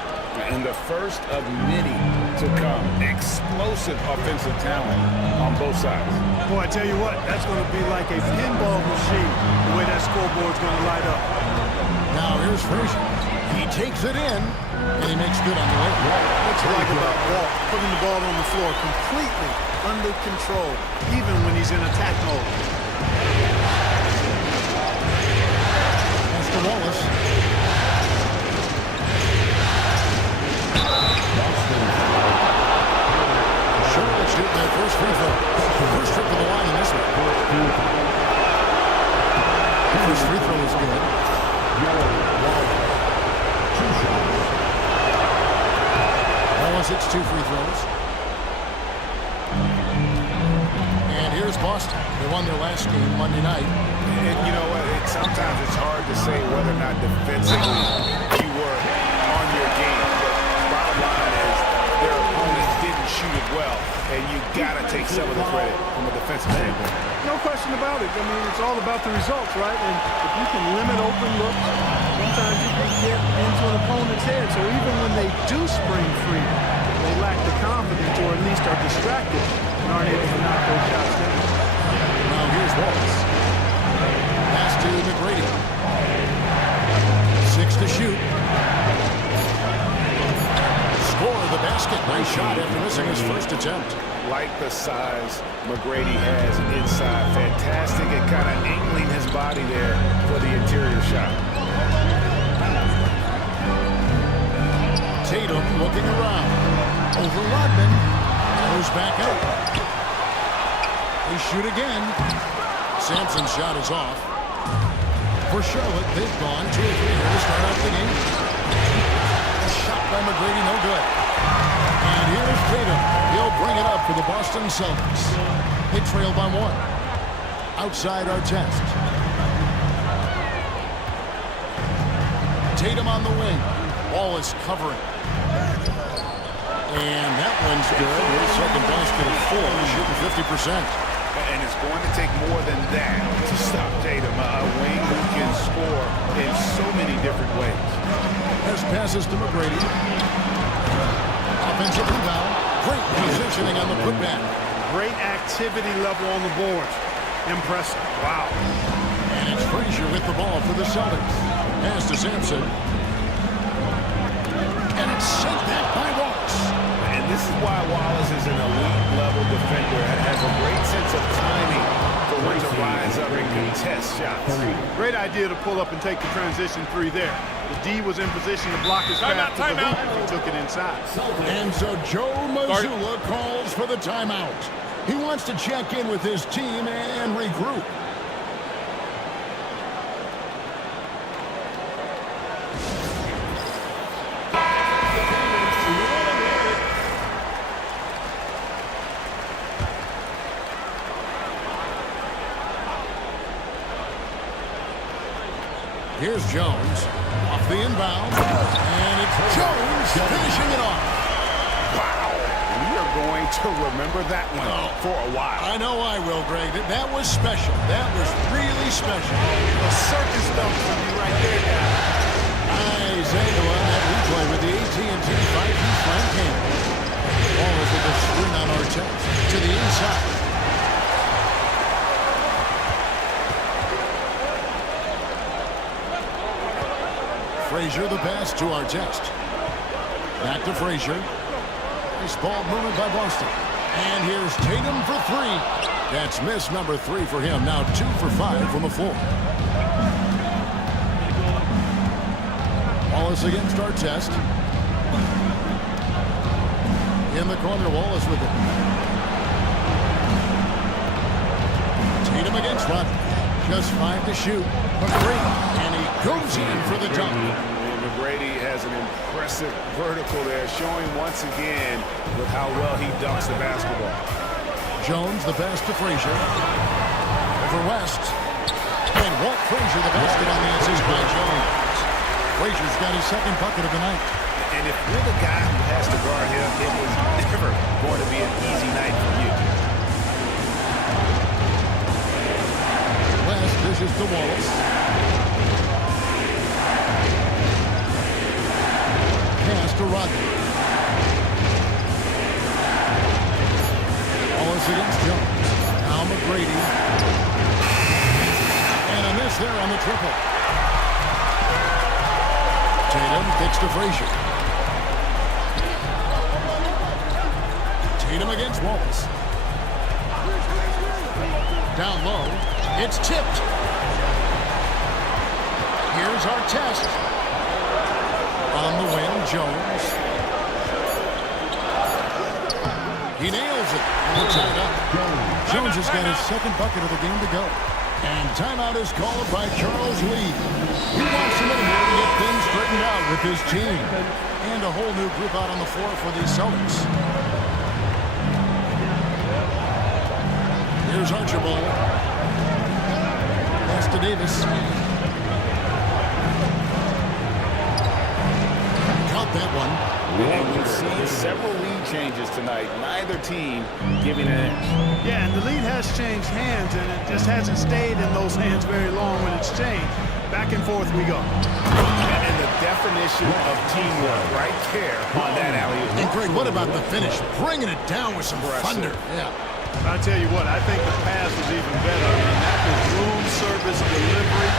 And the first of many to come. Explosive offensive talent on both sides. Boy, I tell you what, that's going to be like a pinball machine, the way that scoreboard's going to light up. Now here's Frazier. He takes it in, and he makes good on the way. What's you like about Walt putting the ball on the floor completely under control, even when he's in attack mode. That's to Wallace. Charlotte shooting their first free throw. First trip to the line in this one. First free throw is good. Wallace hits 2 free throws. And here's Boston. They won their last game Monday night. And you know what? Sometimes it's hard to say whether or not defensively you were on your game. But bottom line is their opponents didn't shoot it well, and you got to take some of the credit from a defensive standpoint. No question about it. I mean, it's all about the results, right? And if you can limit open looks, sometimes you can get into an opponent's head. So even when they do spring free, they lack the confidence or at least are distracted and aren't able to knock those shots down. Now here's Wallace. Pass to McGrady. 6 to shoot. Score the basket. Nice shot after missing his first attempt. Like the size McGrady has inside. Fantastic at kind of angling his body there for the interior shot. Tatum looking around. Over Rodman. Goes back up. They shoot again. Sampson's shot is off. For Charlotte, they've gone 2 or 3 here to start out the game. A shot by McGrady, no good. And here's Tatum. He'll bring it up for the Boston Celtics. They trail by 1. Outside our test. Tatum on the wing. Ball is covering. And that one's good. His second basket of 4, shooting 50%. And it's going to take more than that to stop Tatum. A wing who can score in so many different ways. There's passes to McGrady. Offensive rebound. Great positioning on the putback. Great activity level on the board. Impressive. Wow. And it's Frazier with the ball for the Celtics. Pass to Sampson. And it's sent back by Wallace. And this is why Wallace is an elite-level defender and has a great sense of timing for when to rise up and contest shots. Great idea to pull up and take the transition 3 there. The D was in position to block his path to the hoop. He took it inside. And so Joe Mazzulla calls for the timeout. He wants to check in with his team and regroup. Here's Jones off the inbound, and it's Jones finishing it off. Wow, we are going to remember that one for a while. I know I will, Greg. That was special. That was really special. A circus dump from you right there, guys. Isaiah on that replay with the AT&T 5-piece flank hand. Ball is with the screen on our chest to the inside. Frazier, the pass to our test. Back to Frazier. Nice ball movement by Boston. And here's Tatum for 3. That's miss number 3 for him. Now 2 for 5 from the floor. Wallace against our test. In the corner, Wallace with it. Tatum against Rodman. Just 5 to shoot. McGrady. And he goes in for the dunk. McGrady has an impressive vertical there, showing once again with how well he dunks the basketball. Jones, the pass to Frazier. Over West. And Walt Frazier, the basket on the assist by Jones. Frazier's got his second bucket of the night. And if you're the guy who has to guard him, it was never going to be an easy night for you. West Pass dishes to Wallace. Pass to Rodney. Wallace against Jones. Now McGrady. And a miss there on the triple. Tatum kicks to Frazier. Tatum against Wallace. Down low. It's tipped. Here's Artest. On the wing, Jones. He nails it. And it's tied up. Jones has got his second bucket of the game to go. And timeout is called by Charles Lee. He wants him in here to get things straightened out with his team. And a whole new group out on the floor for the Celtics. Here's Archibald. Pass to Davis. Caught that one. And we've seen several lead changes tonight. Neither team giving an edge. Yeah, and the lead has changed hands, and it just hasn't stayed in those hands very long when it's changed. Back and forth we go. And the definition of teamwork right there on that alley-oop. And Greg, what about the finish? Bringing it down with some thunder. Yeah. I tell you what, I think the pass was even better. I mean, that was room service delivery,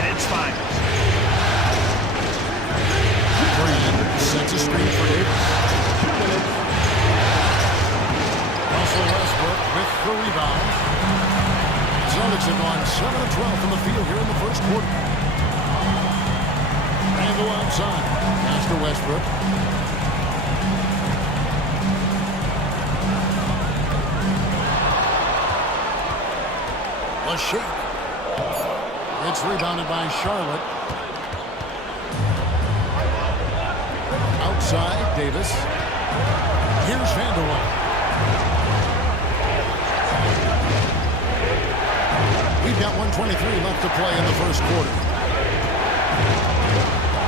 and it's finest. Sets a screen for Davis. Russell Westbrook with the rebound. Celtics have gone 7 of 12 from the field here in the first quarter. And go outside. Pass to Westbrook. A shake. It's rebounded by Charlotte. Outside, Davis. Here's Vanderwall. We've got 1:23 left to play in the first quarter.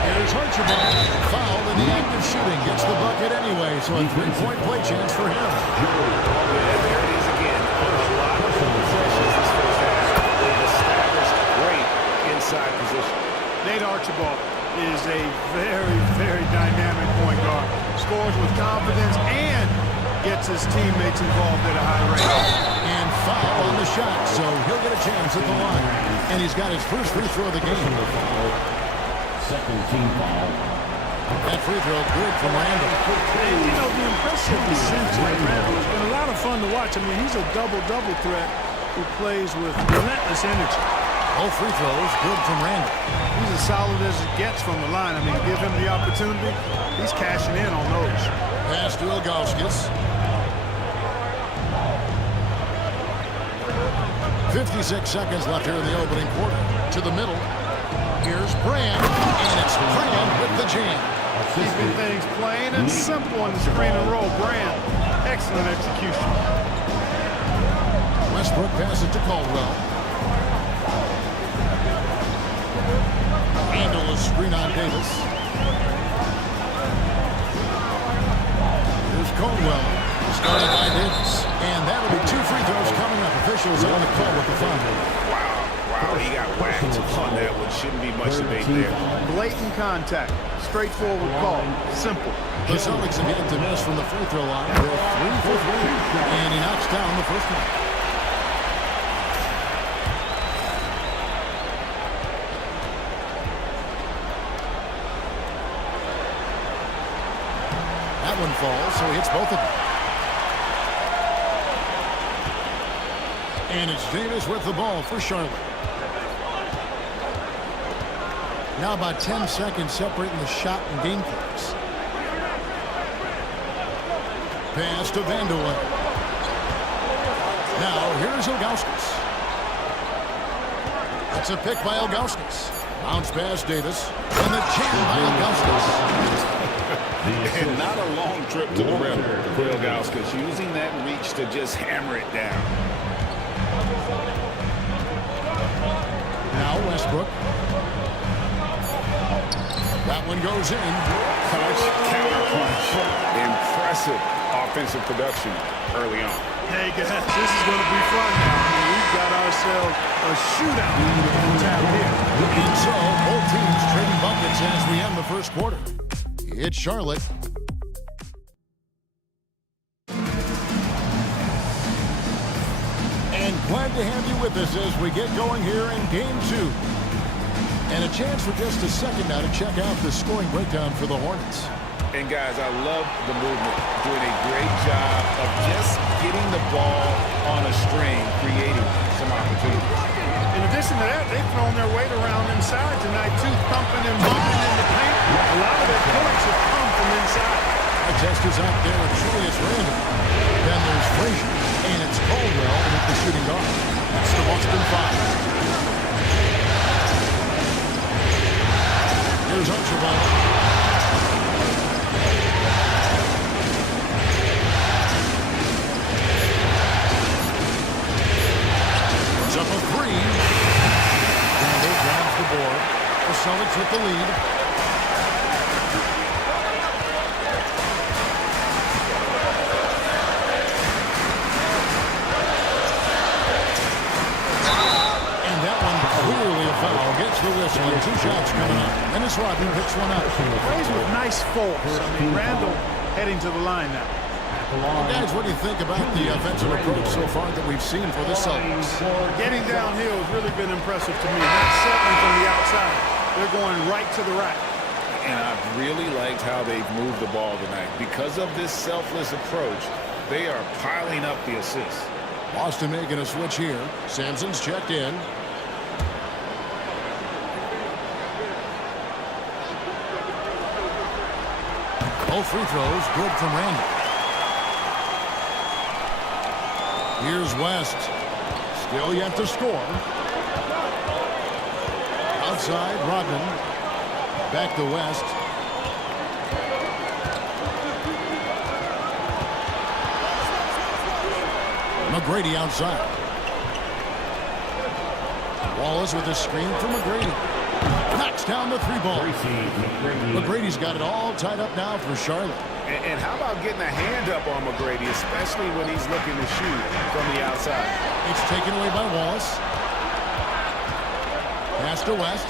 Here's Archibald. Foul in the act of shooting. Gets the bucket anyway, so a three-point play chance for him. And there it is again. A lot of possessions this first half. They've established great inside position. Nate Archibald is a very, very dynamic point guard. Scores with confidence and gets his teammates involved at a high rate. And foul on the shot, so he'll get a chance at the line. And he's got his first free throw of the game. Second team foul. That free throw good from Randall. And, you know, the impressive descent of Randall has been a lot of fun to watch. I mean, he's a double-double threat who plays with relentless energy. Both free throws good from Randall. He's as solid as it gets from the line. I mean, give him the opportunity, he's cashing in on those. Pass to Ilgauskas. 56 seconds left here in the opening quarter. To the middle. Here's Brand, and it's Brand with the jam. Keeping things plain and simple on the screen and roll. Brand, excellent execution. Westbrook passes to Caldwell. Handle a screen on Davis. Here's Caldwell, started by Davis. And that'll be two free throws coming up. Officials on the call with the foul. Wow, he got whacked on that one. Shouldn't be much debate there. Blatant contact. Straightforward call. Simple. The Celtics have yet to miss from the free throw line. They're 3 for 3. And he knocks down the first one. That one falls, so he hits both of them. And it's Davis with the ball for Charlotte. Now about 10 seconds separating the shot and game clocks. Pass to Vanderwall. Now here's Ilgauskas. That's a pick by Ilgauskas. Bounce pass Davis. And the jam by Ilgauskas. And not a long trip to the rim for Ilgauskas, using that reach to just hammer it down. Now Westbrook. That one goes in. Punch, counter punch. Impressive offensive production early on. Hey guys, this is going to be fun now. I mean, we've got ourselves a shootout on tap here. And so, both teams trading buckets as we end the first quarter. It's Charlotte. And glad to have you with us as we get going here in Game 2. And a chance for just a second now to check out the scoring breakdown for the Hornets. And guys, I love the movement. Doing a great job of just getting the ball on a string, creating some opportunities. In addition to that, they've thrown their weight around inside tonight, too, thumping and bumping in the paint. A lot of their points have come from inside. Our test is out there with Julius Randle. Then there's Frazier, and it's Caldwell with the shooting guard. That's the Boston 5. Here's Archibald. Up a three. Randle grabs the board. The Celtics with the lead. And that one clearly a foul. Gets the whistle and 2 shots coming up. Dennis Rodman picks one up. Plays with nice force. I mean, Randle heading to the line now. Well, guys, what do you think about the offensive approach so far that we've seen for the Celtics? Getting downhill has really been impressive to me. Not settling from the outside. They're going right to the rack. And I've really liked how they've moved the ball tonight. Because of this selfless approach, they are piling up the assists. Boston making a switch here. Sampson's checked in. Both free throws good from Randle. Here's West. Still yet to score. Outside, Rodman. Back to West. McGrady outside. Wallace with a screen for McGrady. Knocks down the 3-ball. McGrady's got it all tied up now for Charlotte. And how about getting a hand up on McGrady, especially when he's looking to shoot from the outside? It's taken away by Wallace. Pass to West.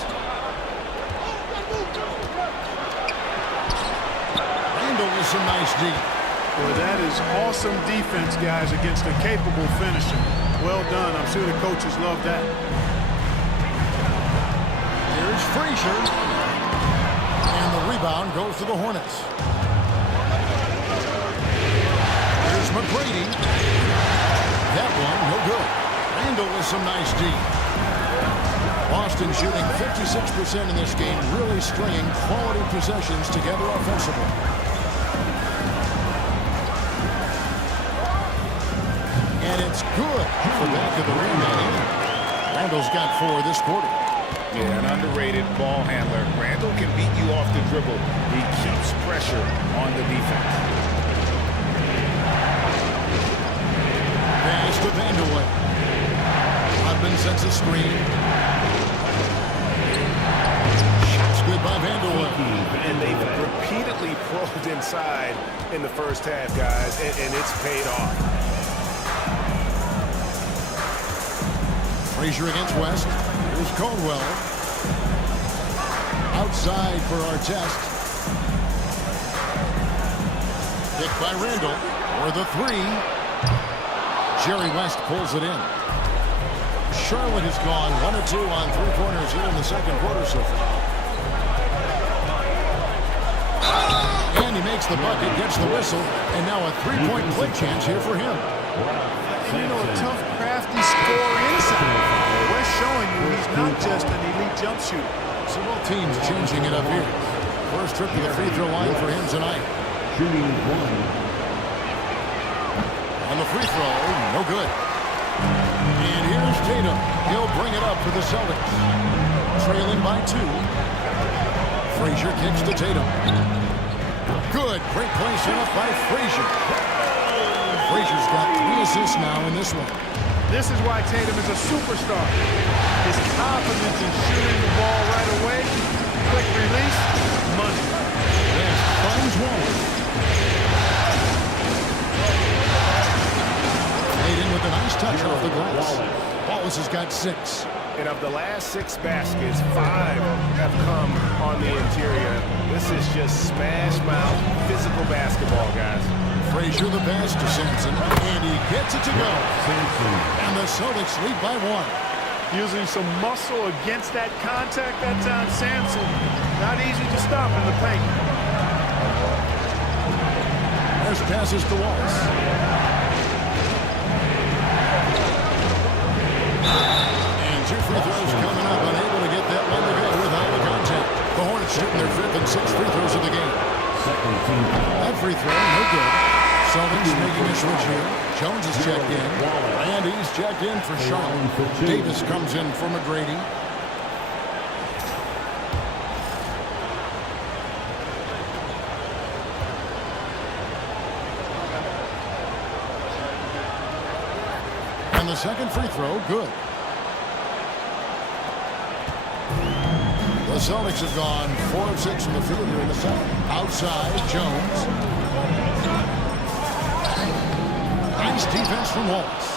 Randle with some nice D. Boy, that is awesome defense, guys, against a capable finisher. Well done. I'm sure the coaches love that. Here's Frazier. And the rebound goes to the Hornets. Here's McGrady. That one, no good. Randle with some nice D. Boston shooting 56% in this game, really stringing quality possessions together offensively. And it's good for back of the rim and in. Randle's got 4 this quarter. Yeah, an underrated ball handler. Randle can beat you off the dribble. He keeps pressure on the defense. Pass to Vanderwood. Rodman sets a screen. Shots good by Vanderwood. And they've repeatedly probed inside in the first half, guys, and it's paid off. Frazier against West. Here's Caldwell. Outside for Artest. Picked by Randle for the 3. Jerry West pulls it in. Charlotte has gone 1 of 2 on 3 corners here in the second quarter so far. And he makes the bucket, gets the whistle, and now a 3-point play chance here for him. And you know, a tough, crafty scorer inside. West showing you he's not just an elite jump shooter. So both teams changing it up here. First trip to the free throw line for him tonight. Shooting 1. On the free throw, no good. And here's Tatum. He'll bring it up for the Celtics. Trailing by 2. Frazier kicks to Tatum. Good. Great play set up by Frazier. Frazier's got 3 assists now in this one. This is why Tatum is a superstar. His confidence in shooting the ball right away, quick release, money. West finds Wallace. Made in with a nice touch off the glass. Wallace 6. And of the last 6 baskets, 5 have come on the interior. This is just smash mouth, physical basketball, guys. Frazier the pass to Sampson, and he gets it to go. And the Celtics lead by 1. Using some muscle against that contact that time, Sampson. Not easy to stop in the paint. There's passes to Wallace. And 2 free throws coming up, unable to get that one to go without the contact. The Hornets shooting their 5th and 6th free throws of the game. That free throw, no good. Celtics making a switch here. Jones is checked in, and he's checked in for Charlotte. Davis comes in for McGrady. And the second free throw, good. The Celtics have gone 4 of 6 from the field here in the second. Outside, Jones. Nice defense from Wallace.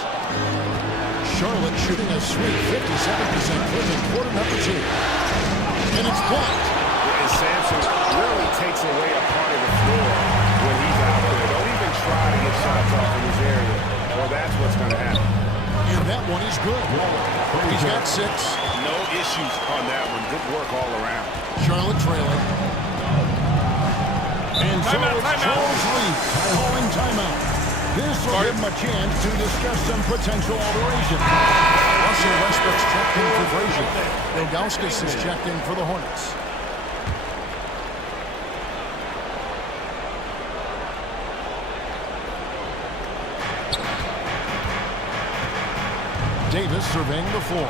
Charlotte shooting a sweet 57% clip in quarter number 2. And it's blocked. And Sampson really takes away a part of the floor when he's out there. Don't even try to get shots off in his area. Well, that's what's going to happen. And that one is good. He's got 6. No issues on that one. Good work all around. Charlotte trailing. And Charlotte Charles lead. Calling timeout. This will give him a chance to discuss some potential alteration. Russell Westbrook's checked in for Frazier. Ilgauskas is checked in for the Hornets. Davis surveying the floor.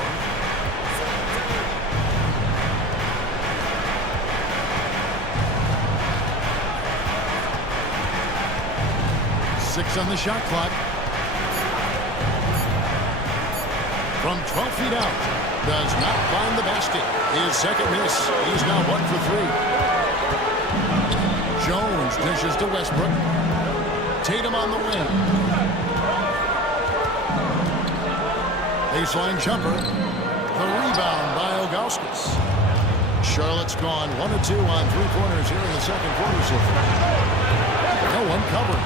Six on the shot clock. From 12 feet out. Does not find the basket. His second miss. He's now 1 for 3. Jones dishes to Westbrook. Tatum on the wing. Baseline jumper. The rebound by Ilgauskas. Charlotte's gone 1 of 2 on 3-pointers here in the second quarter so far. No one covered.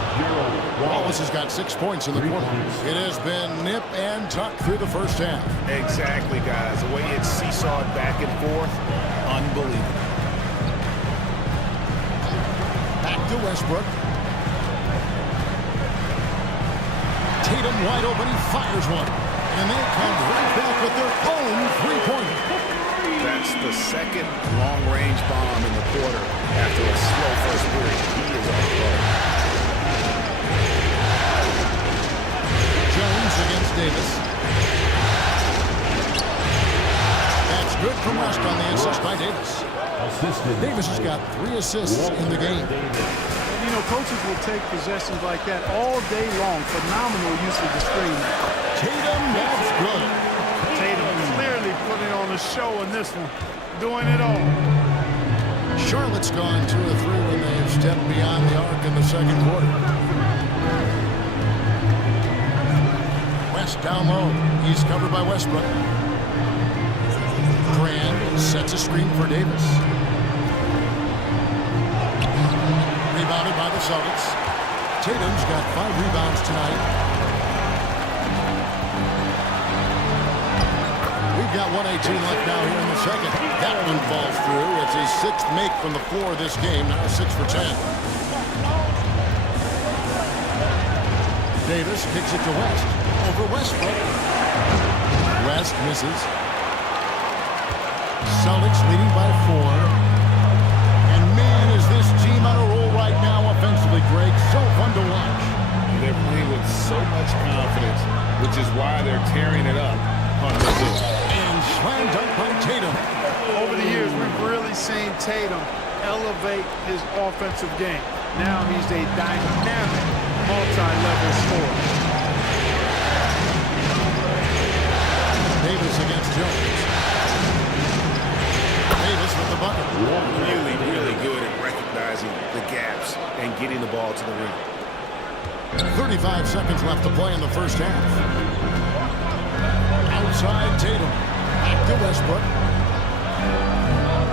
Wallace has got 6 points in the quarter. It has been nip and tuck through the first half. Exactly, guys. The way it's seesawed back and forth, unbelievable. Back to Westbrook. Tatum wide open. He fires one. And they come right back with their own 3-pointer. That's the second long-range bomb in the quarter after a slow first period. He is on the road. Jones against Davis. That's good from West on the assist by Davis. Davis has got 3 assists in the game. And, you know, coaches will take possessions like that all day long. Phenomenal use of the screen. Tatum, that's good. Tatum clearly putting on a show in this one. Doing it all. Charlotte's gone 2 of 3 when they've stepped beyond the arc in the second quarter. West down low. He's covered by Westbrook. Grant sets a screen for Davis. Rebounded by the Celtics. Tatum's got 5 rebounds tonight. We've got 1:18 left now here in the second. That one falls through. It's his 6th make from the floor this game. Now 6 for 10. Davis kicks it to West. Over Westbrook. West misses. Celtics leading by 4. And man, is this team on a roll right now offensively, Greg. So fun to watch. They're playing with so much confidence, which is why they're tearing it up on the field. And slam dunk by Tatum. Over the years, we've really seen Tatum elevate his offensive game. Now he's a dynamic, multi-level scorer. Davis against Jones. Davis with the bucket. Really, really good at recognizing the gaps and getting the ball to the rim. 35 seconds left to play in the first half. outside Tatum. Back to Westbrook.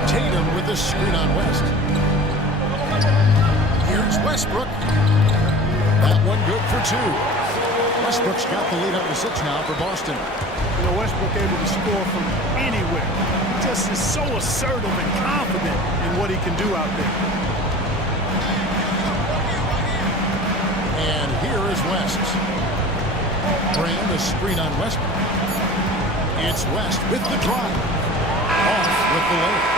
Tatum with the screen on West. Here's Westbrook. That one good for two. Westbrook's got the lead up to 6 now for Boston. You know, Westbrook able to score from anywhere. He just is so assertive and confident in what he can do out there. And here is West. Brand a screen on Westbrook. It's West with the drive. Off with the layup.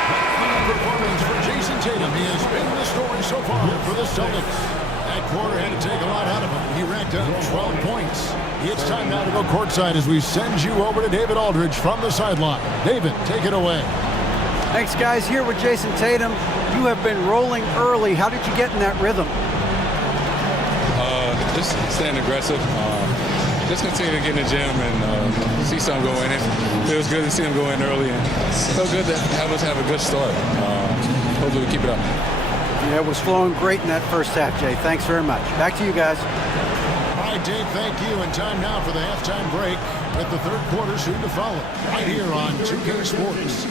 Performance for Jason Tatum. He has been the story so far for the Celtics. That quarter had to take a lot out of him. He racked up 12 points. It's time now to go courtside as we send you over to David Aldridge from the sideline. David, take it away. Thanks, guys. Here with Jason Tatum. You have been rolling early. How did you get in that rhythm? Just staying aggressive. Just continue to get in the gym and see some go in. It feels good to see him go in early, and so good to have us have a good start. Hopefully we keep it up. Yeah, it was flowing great in that first half, Jay. Thanks very much. Back to you guys. All right, Dave, thank you. And time now for the halftime break with the third quarter soon to follow. Right here on 2K Sports.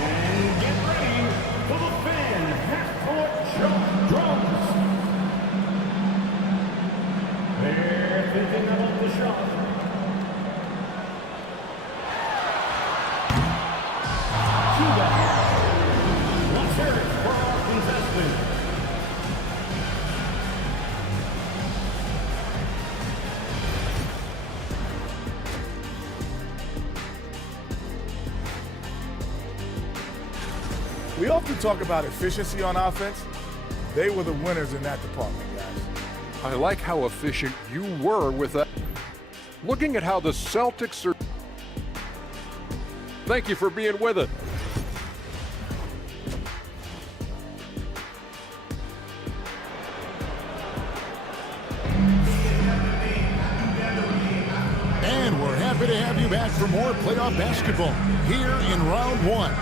And get ready for the fan half-court drums. They're thinking about the shot. We often talk about efficiency on offense. They were the winners in that department, guys. I like how efficient you were with that. Looking at how the Celtics are. Thank you for being with us. And we're happy to have you back for more playoff basketball here in round one.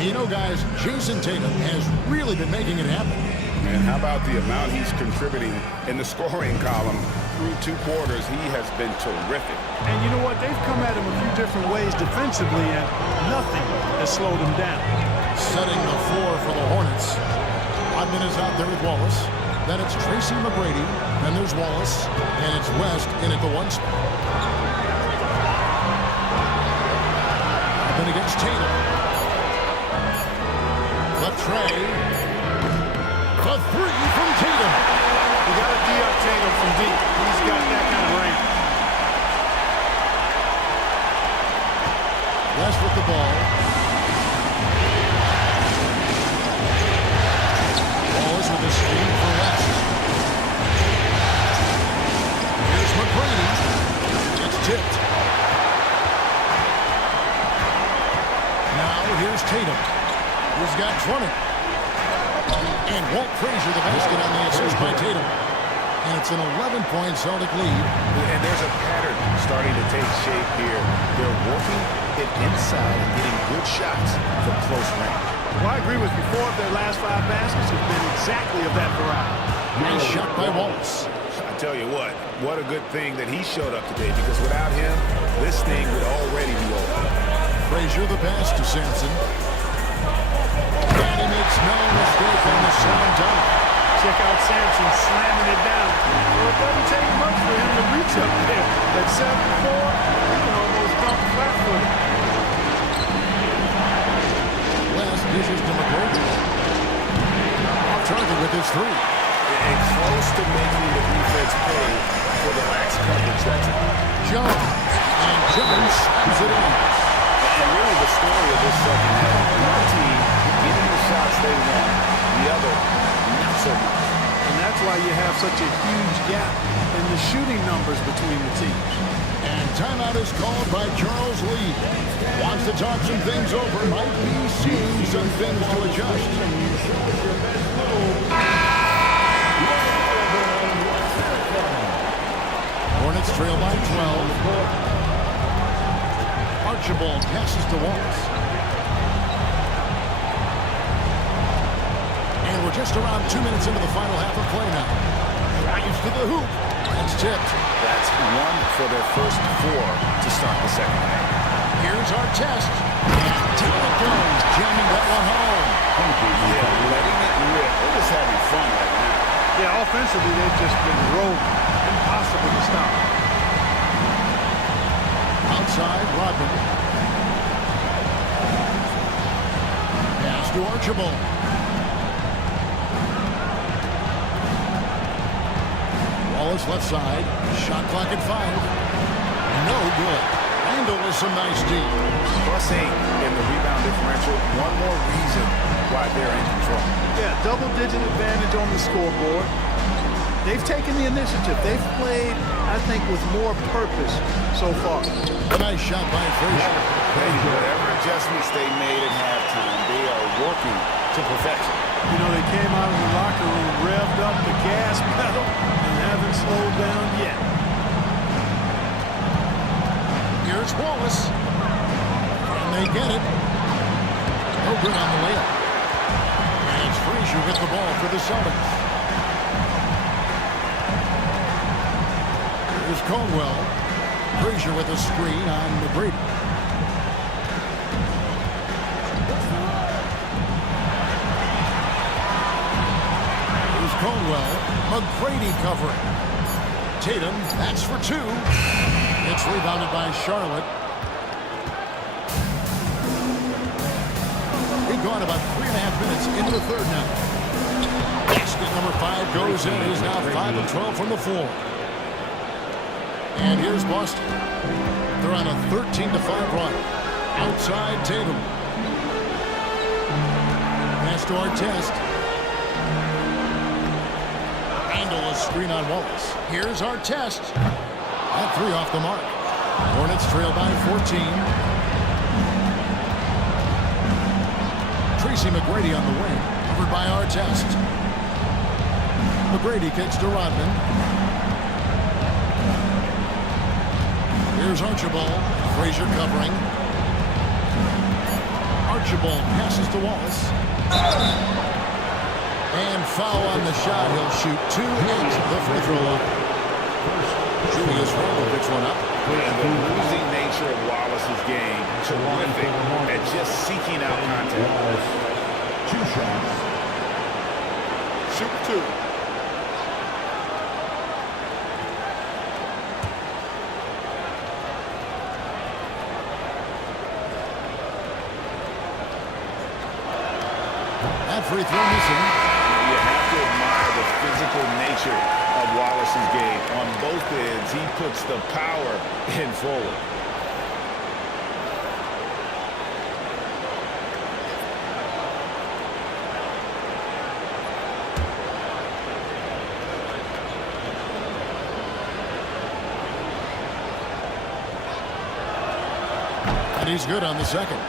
You know, guys, Jason Tatum has really been making it happen. Man, how about the amount he's contributing in the scoring column through 2 quarters? He has been terrific. And you know what? They've come at him a few different ways defensively, and nothing has slowed him down. Setting the floor for the Hornets. Rodman is out there with Wallace. Then it's Tracy McGrady. Then there's Wallace. And it's West in at the 1 spot. Then against Tatum. The tray. The 3 from Tatum. You got to D-up Tatum from deep. He's got that kind of range. West with the ball. Wallace with a screen for West. Here's McGrady. It's tipped. Now here's Tatum. He's got 20. And Walt Frazier the basket on the assist by Tatum. And it's an 11-point Celtic lead. And there's a pattern starting to take shape here. They're working it inside and getting good shots from close range. Well, I agree with you. 4 of their last 5 baskets have been exactly of that variety. Nice shot by Wallace. I tell you what a good thing that he showed up today, because without him, this thing would already be over. Frazier the pass to Sampson. And he makes no mistake on the slam dunk. Check out Sampson slamming it down. Well, it doesn't take much for him to reach up there. At 7'4", he can almost dunk flat-footed. West dishes to McGrady. Off target with his 3. And close to making the defense pay for the lax coverage. That's it. Jones. And Jones slams it in. And really the story of this second half. One team getting the shots they want, the other not so much. And that's why you have such a huge gap in the shooting numbers between the teams. And timeout is called by Charles Lee. Wants to talk some things over. Might be seeing some things to adjust. Hornets trail by 12. Archibald passes to Wallace. And we're just around 2 minutes into the final half of play now. Drives to the hoop. It's tipped. That's one for their first 4 to start the second half. Here's our test. Down it goes, jamming that one home. Yeah, letting it rip. They're just having fun right now. Yeah, offensively, they've just been rolling. Impossible to stop. Outside, Rodman. Pass to Archibald. Wallace left side. Shot clock at 5. No good. Randall with some nice D. +8 in the rebound differential. One more reason why they're in control. Yeah, double-digit advantage on the scoreboard. They've taken the initiative. They've played, I think, with more purpose so far. A nice shot by Frazier. Whatever adjustments they made at halftime, they are working to perfection. You know, they came out of the locker room, revved up the gas pedal, and haven't slowed down yet. Here's Wallace. And they get it. No good on the layup. And it's Frazier with the ball for the Celtics. Here's Caldwell. Frazier with a screen on McGrady. Here's Caldwell. McGrady covering. Tatum, that's for 2. It's rebounded by Charlotte. We've gone about 3.5 minutes into the third now. Basket number 5 goes in. He's now 5 of 12 from the floor. And here's Boston. They're on a 13-5 run. Outside Tatum. Pass to Artest. Handle a screen on Wallace. Here's Artest. That 3 off the mark. Hornets trail by 14. Tracy McGrady on the wing. Covered by Artest. McGrady kicks to Rodman. Here's Archibald. Frazier covering. Archibald passes to Wallace. And foul on the shot. He'll shoot 2 at the free throw line. Julius Randle picks one up. And the losing nature of Wallace's game, terrific at just seeking out contact. 2 shots. Shoot 2. That free throw missing. You have to admire the physical nature of Wallace's game. On both ends, he puts the power in forward. And he's good on the second.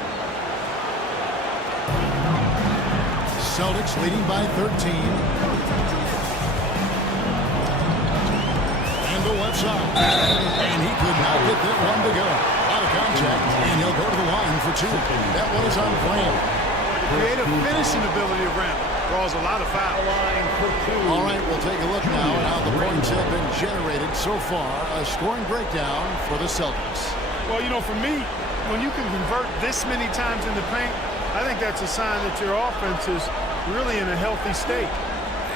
Celtics leading by 13. And the left side. And he could not get that one to go. Out of contact. And he'll go to the line for 2. That one is on plan. Creative finishing ability of Randall draws a lot of fouls. All right, we'll take a look now at how the points have been generated so far. A scoring breakdown for the Celtics. Well, you know, for me, when you can convert this many times in the paint, I think that's a sign that your offense is really in a healthy state.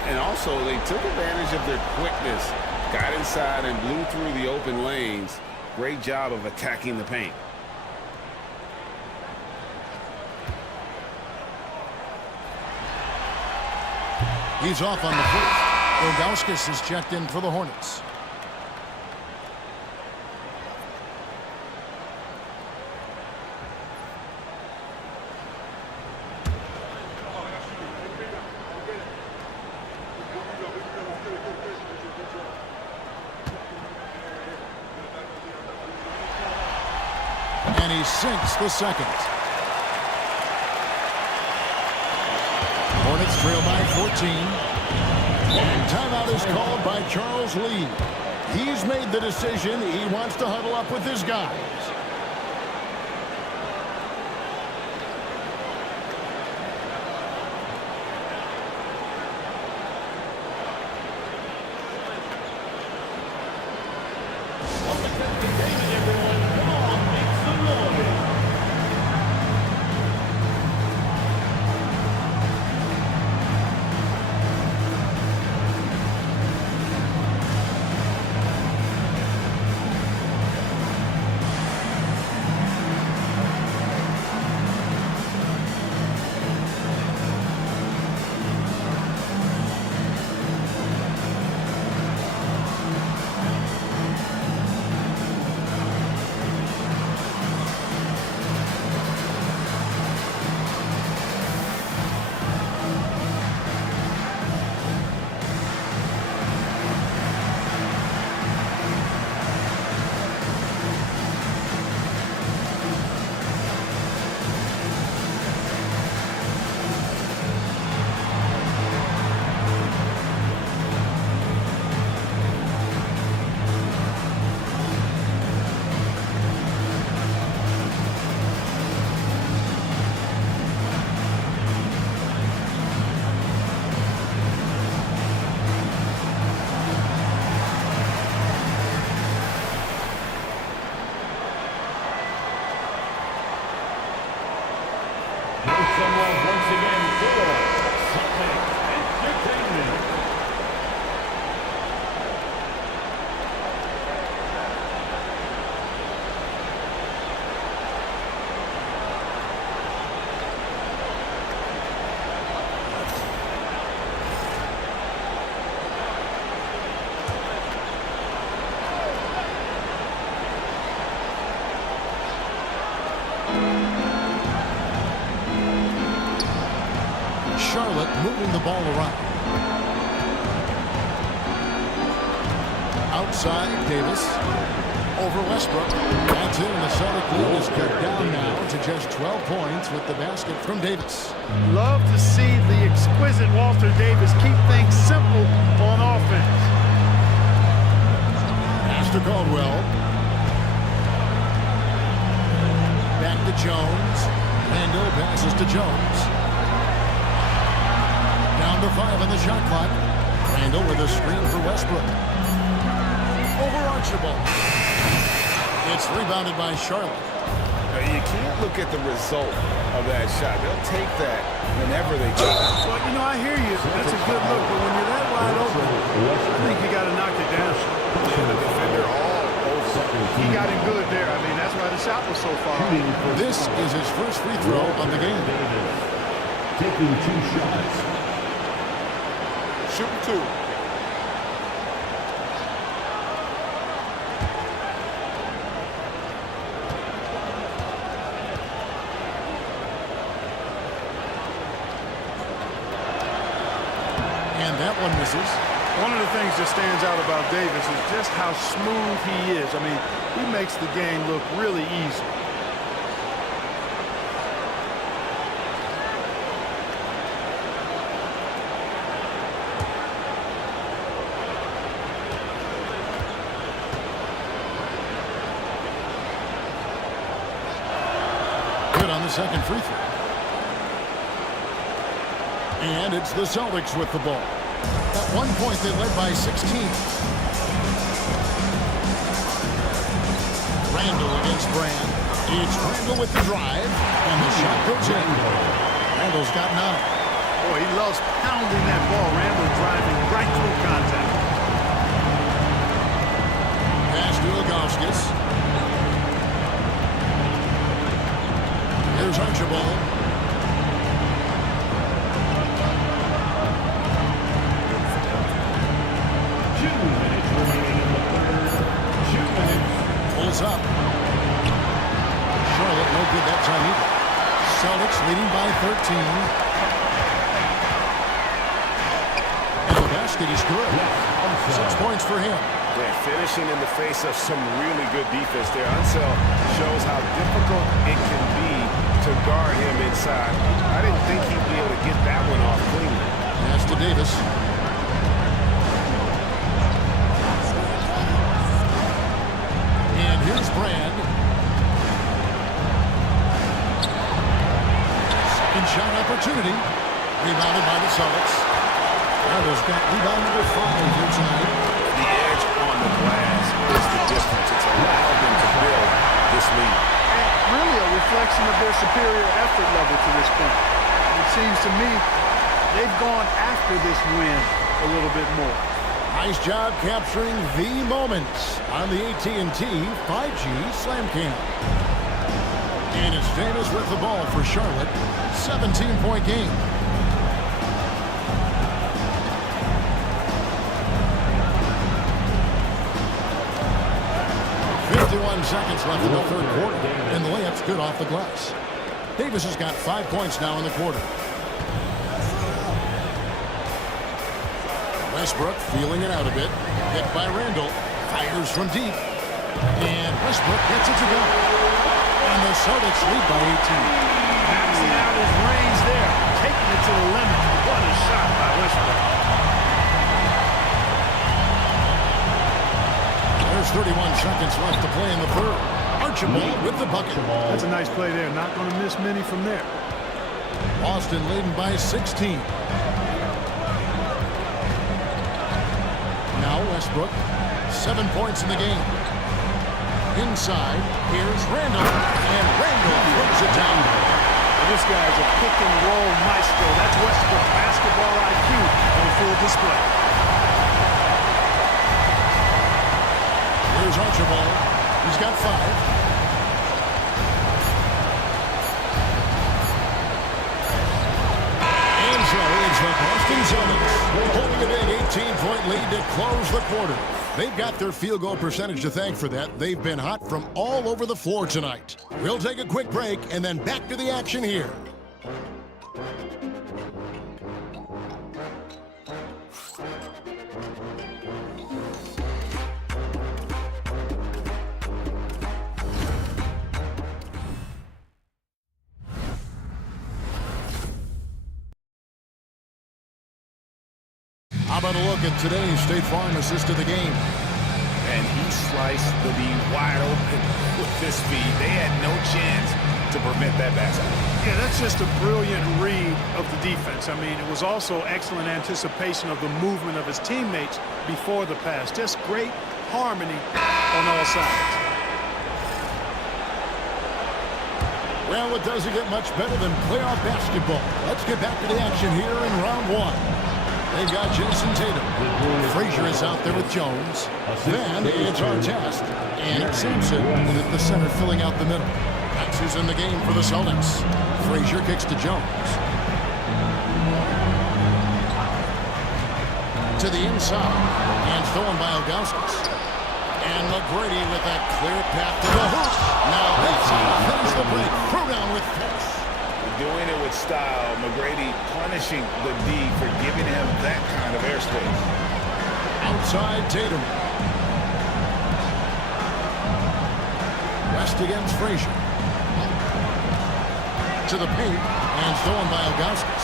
And also, they took advantage of their quickness, got inside and blew through the open lanes. Great job of attacking the paint. He's off on the first. Ilgauskas is checked in for the Hornets. And he sinks the second. Hornets trail by 14. And timeout is called by Charles Lee. He's made the decision. He wants to huddle up with his guys. Charlotte moving the ball around. Outside, Davis. Over Westbrook. That's it, and the Celtic lead is cut down now to just 12 points with the basket from Davis. Love to see the exquisite Walter Davis keep things simple on offense. Pass to Caldwell. Back to Jones. Randall passes to Jones. Down to 5 on the shot clock. Randall with a screen for Westbrook. Over Archibald. It's rebounded by Charlotte. Now, you can't look at the result of that shot. They'll take that whenever they can. Well, you know, I hear you. That's a good look, but when you're that wide open, I think you got to knock it down. Yeah, the defender all over. He got him good there. I mean, that's why the shot was so far. This is his first free throw of the game. Taking 2 shots. Shooting 2. That one misses. One of the things that stands out about Davis is just how smooth he is. I mean, he makes the game look really easy. Good on the second free throw. And it's the Celtics with the ball. At one point, they led by 16. Randall against Brand. It's Randall with the drive, and the shot goes in. Randall's got 9. Boy, he loves pounding that ball. Randall driving right through contact. Pass to Ilgauskas. Here's Archibald. Pulls up. Charlotte no good that time either. Celtics leading by 13. And the basket is good. 6 points for him. Yeah, finishing in the face of some really good defense there. Unseld shows how difficult it can be to guard him inside. I didn't think he'd be able to get that one off cleanly. Pass to Davis. And here's Brand. Second shot opportunity. Rebounded by the Celtics. Randall's got rebound number 5 here tonight. The edge on the glass is the difference. It's allowed them to build this lead. And really a reflection of their superior effort level to this point. It seems to me they've gone after this win a little bit more. Nice job capturing the moments on the AT&T 5G Slam Cam. And it's Davis with the ball for Charlotte. 17-point game. Seconds left in the third quarter, and the layup's good off the glass. Davis has got 5 points now in the quarter. Westbrook feeling it out a bit. Hit by Randall. Fires from deep. And Westbrook gets it to go. And the Celtics lead by 18. Maxing out his range there. Taking it to the limit. What a shot by Westbrook. There's 31 seconds left to play in the third. Archibald with the bucket. That's a nice play there. Not going to miss many from there. Boston leading by 16. Now Westbrook. 7 points in the game. Inside, here's Randall. And Randall throws it down. And this guy's a pick-and-roll maestro. That's Westbrook basketball IQ on full display. Here's Archibald. He's got 5. And so it's the Boston Celtics holding a big 18-point lead to close the quarter. They've got their field goal percentage to thank for that. They've been hot from all over the floor tonight. We'll take a quick break and then back to the action here. How about a look at today's State Farm assist of the game? And he sliced the D wide open with this speed. They had no chance to prevent that basket. Yeah, that's just a brilliant read of the defense. I mean, it was also excellent anticipation of the movement of his teammates before the pass. Just great harmony on all sides. Well, it doesn't get much better than playoff basketball. Let's get back to the action here in round one. They've got Jason Tatum. Frazier is out there with Jones. Then it's Artest. And it's Simpson with the center filling out the middle. That's who's in the game for the Celtics. Frazier kicks to Jones. To the inside. And stolen by Ilgauskas. And McGrady with that clear path to the hoop. Now that's how to finish the break. Throw down with pace. Doing it with style. McGrady punishing the D for giving him that kind of airspace. Outside Tatum. West against Frazier. To the paint. And stolen by Ilgauskas.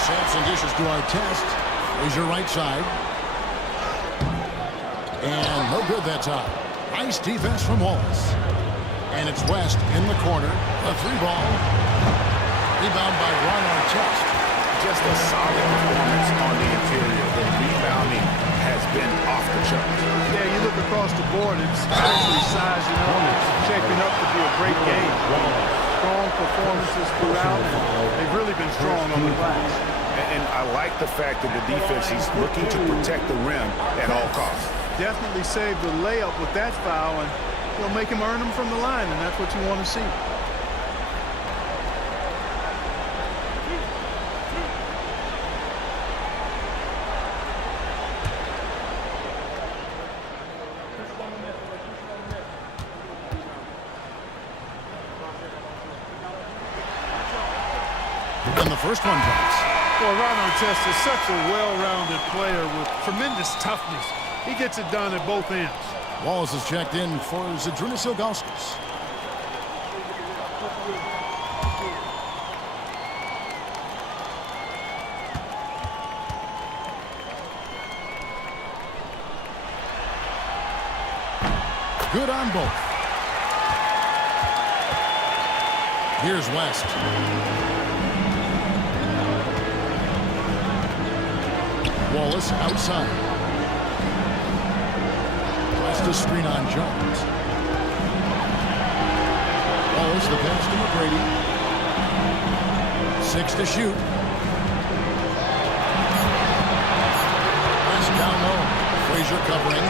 Sampson dishes to Artest. Frazier right side. And no good that time. Nice defense from Wallace. And it's West in the corner. A three ball. Rebound by Ron Artest. Just a solid performance on the interior. The rebounding has been off the chart. Yeah, you look across the board, it's actually sizing up. It's shaping up to be a great game. Strong performances throughout, and they've really been strong on the glass. And I like the fact that the defense is looking to protect the rim at all costs. Definitely saved the layup with that foul, and he'll make him earn them from the line, and that's what you want to see. And the first one drops. Well, Ron Artest is such a well-rounded player with tremendous toughness. He gets it done at both ends. Wallace is checked in for Zydrunas Ilgauskas. Good on both. Here's West. Wallace outside. West a screen on Jones. Wallace the pass to McGrady. 6 to shoot. West down low. Frazier covering.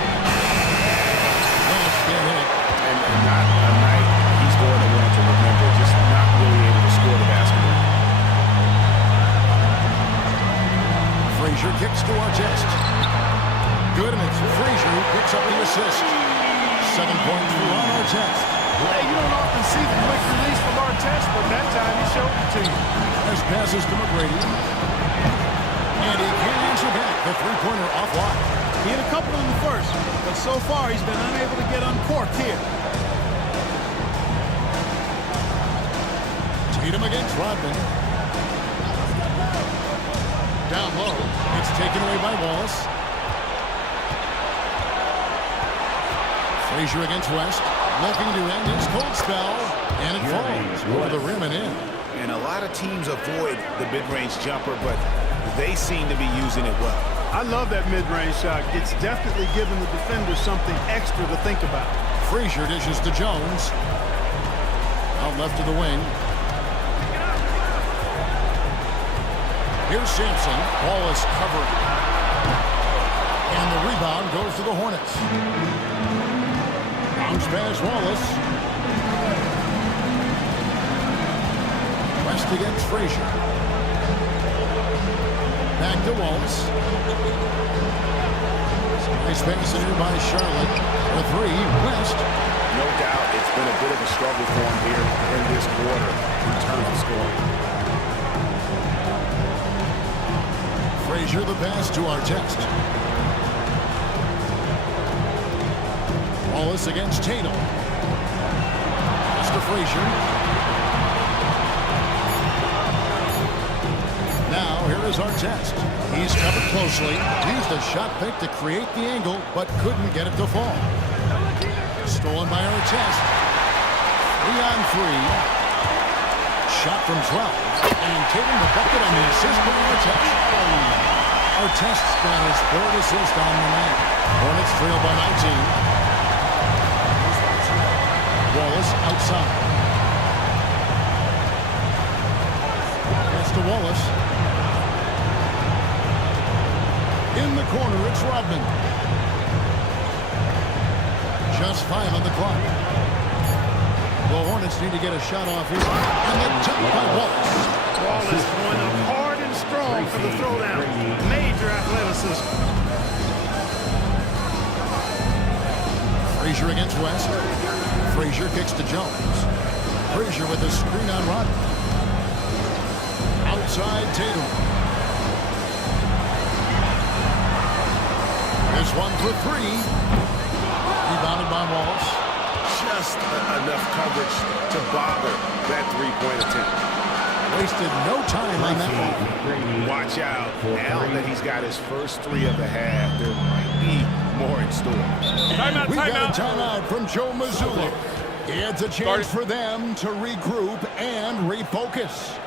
West can't hit it. And not a night he's going to want to remember. Just not really able to score the basketball. Frazier kicks to Artest. Good, and it's Frazier who picks up the assist. 7 points for Ron Artest. Hey, you don't often see the quick release from Artest, but that time he showed it to you. As passes to McGrady. And he can't answer back. The three-pointer offline. He hit a couple in the first, but so far he's been unable to get uncorked here. Tatum against Rodman. Down low. It's taken away by Wallace. Frazier against West. Looking to end his cold spell. And it falls over the rim and in. And a lot of teams avoid the mid-range jumper, but they seem to be using it well. I love that mid-range shot. It's definitely giving the defender something extra to think about. Frazier dishes to Jones. Out left to the wing. Here's Sampson. Wallace covering. And the rebound goes to the Hornets. Bounce pass Wallace. West against Frazier. Back to Wallace. Nice pass in here by Charlotte. The three, West. No doubt it's been a bit of a struggle for him here in this quarter in terms of scoring. Frazier the pass to Artest. Wallace against Tatum. Pass to Frazier. Now here is Artest. He's covered closely. Used a shot fake to create the angle, but couldn't get it to fall. Stolen by Artest. 3-on-3. Shot from 12. And Tatum the bucket on the assist by Artest. Artest's got his third assist on the night. Hornets trail by 19. Wallace outside. Pass to Wallace. In the corner, it's Rodman. Just 5 on the clock. The Hornets need to get a shot off here. And the jump by Wallace. Wallace going up hard and strong for the throwdown. Major athleticism. Frazier against West. Frazier kicks to Jones. Frazier with a screen on Rodman. Outside Tatum. This one for 3. Rebounded by Wallace. Just enough coverage to bother that three-point attempt. Wasted no time on that one. Watch out. Now that he's got his first 3 of the half, there might be more in store. We got a timeout from Joe Mazzulla. It's a chance for them to regroup and refocus.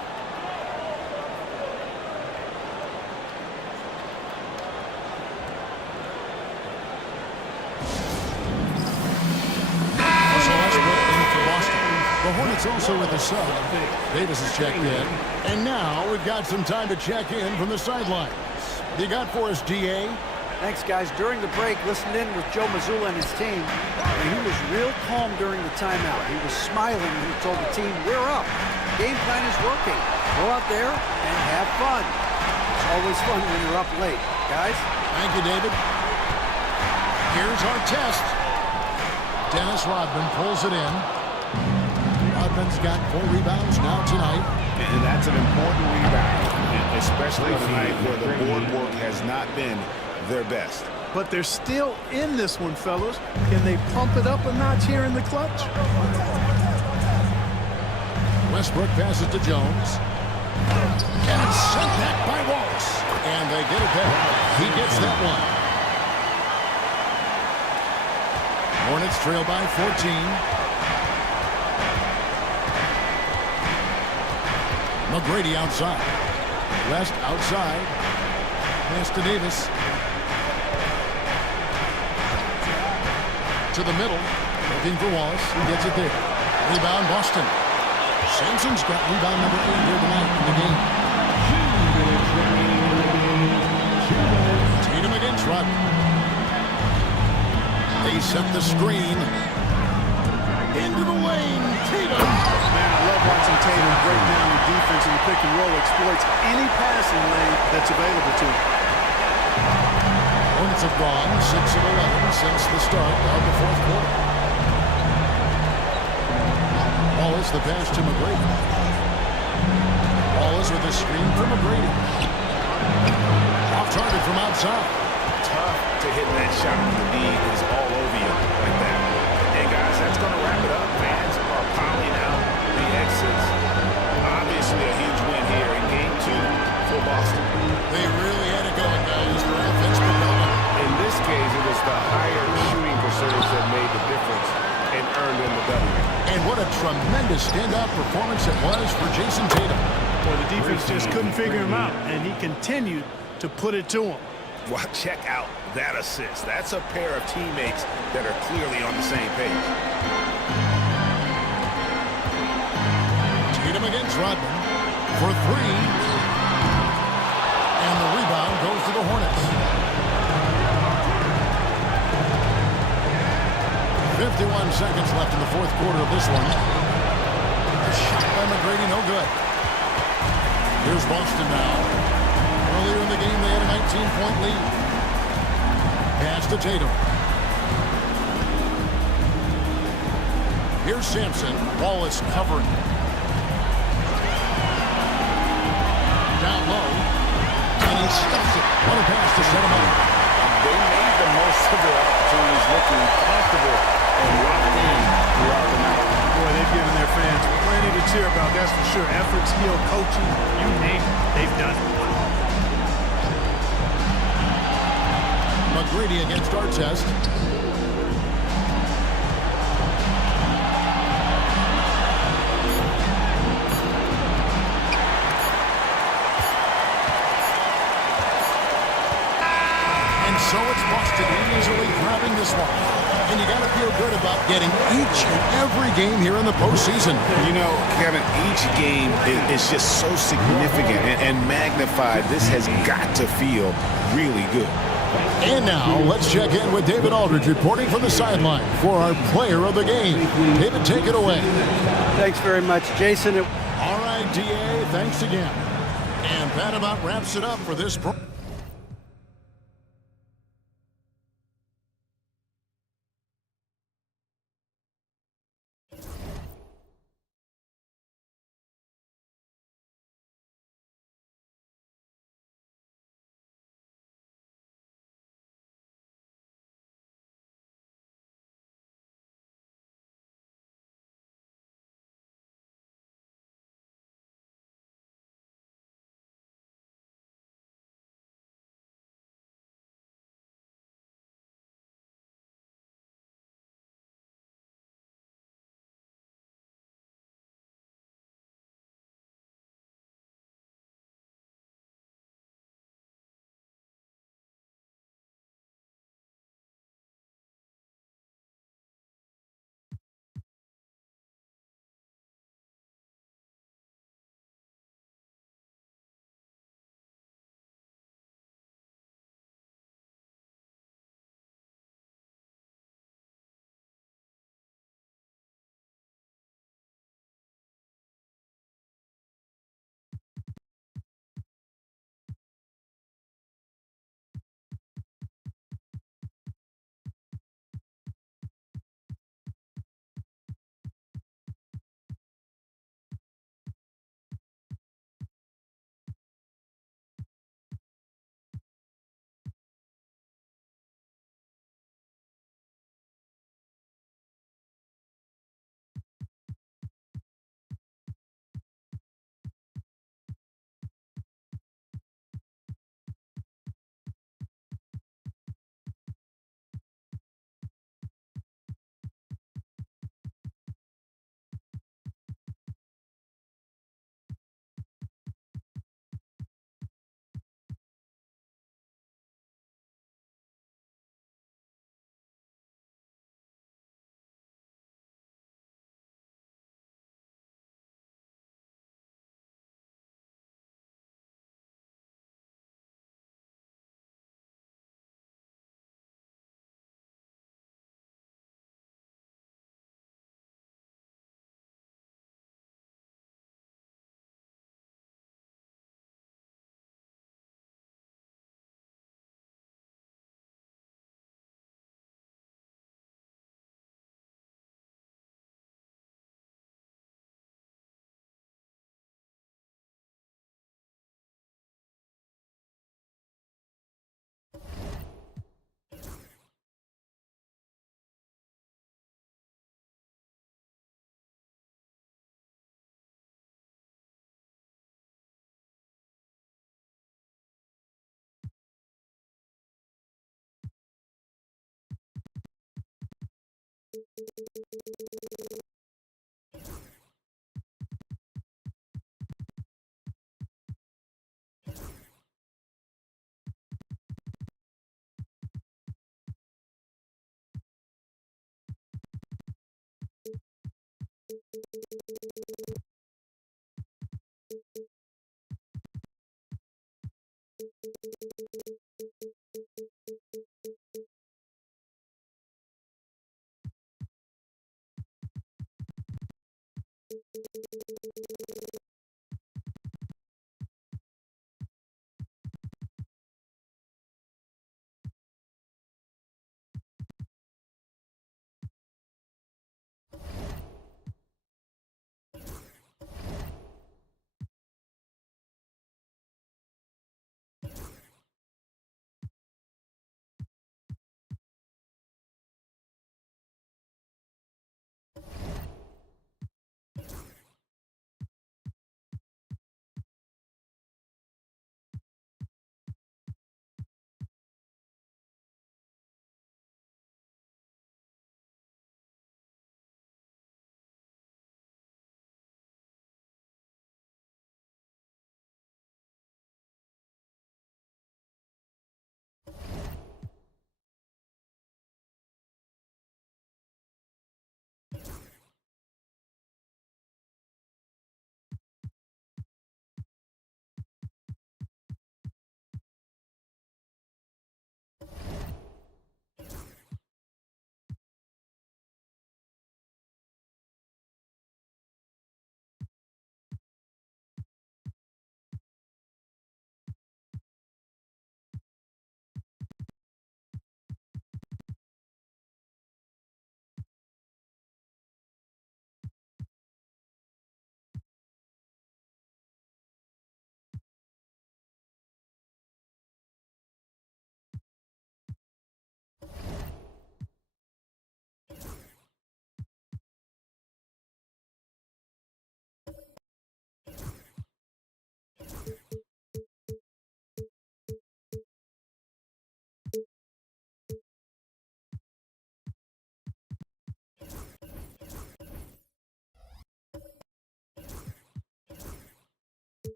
The Hornets also with a sub. Davis is checked in. And now we've got some time to check in from the sidelines. You got for us, DA? Thanks, guys. During the break, listened in with Joe Mazzulla and his team, and he was real calm during the timeout. He was smiling when he told the team, we're up. Game plan is working. Go out there and have fun. It's always fun when you're up late. Guys? Thank you, David. Here's our test. Dennis Rodman pulls it in. Rodman's got 4 rebounds now tonight. And that's an important rebound, especially tonight where the board work has not been their best. But they're still in this one, fellas. Can they pump it up a notch here in the clutch? Westbrook passes to Jones. And it's sent back by Wallace. And they get it back. He gets that one. Hornets trail by 14. McGrady outside. West outside. Pass to Davis. To the middle. Looking for Wallace. He gets it there. Rebound Boston. Sampson's got rebound number 8 here tonight in the game. Tatum against Rodman. They set the screen. Into the lane. Tatum. Man, I love watching Tatum break down the defense in the pick and roll, exploits any passing lane that's available to him. Hornets have gone 6 of 11 since the start of the 4th quarter. Wallace the pass to McGrady. Wallace with a screen for McGrady. Off target from outside. Tough to hit that shot when the lead is all over you like that. And guys, that's going to wrap it up. Fans are piling out the exits. Obviously a huge win here in Game 2 for Boston. They really had it going, guys. Their offense propelled. In this case, it was the higher shooting percentage that made the difference and earned them the W. And what a tremendous standout performance it was for Jason Tatum. Well, the defense just couldn't figure him out, and he continued to put it to him. Well, check out that assist. That's a pair of teammates that are clearly on the same page. Tatum against Rodman for 3. And the rebound goes to the Hornets. 51 seconds left in the 4th quarter of this one. A shot by McGrady, no good. Here's Boston now. Earlier in the game, they had a 19-point lead. Pass to Tatum. Here's Sampson. Wallace covering. Down low. And he stuffs it. What a pass to set him up. They made the most of their opportunities, looking comfortable and locked in throughout the night. Boy, they've given their fans plenty to cheer about, that's for sure. Effort, skill, coaching, you name it, they've done it. Brady against Artest. And so it's Boston easily grabbing this one. And you got to feel good about getting each and every game here in the postseason. You know, Kevin, each game is just so significant and magnified. This has got to feel really good. And now, let's check in with David Aldridge reporting from the sideline for our player of the game. David, take it away. Thanks very much, Jason. All right, DA, thanks again. And that about wraps it up for this program.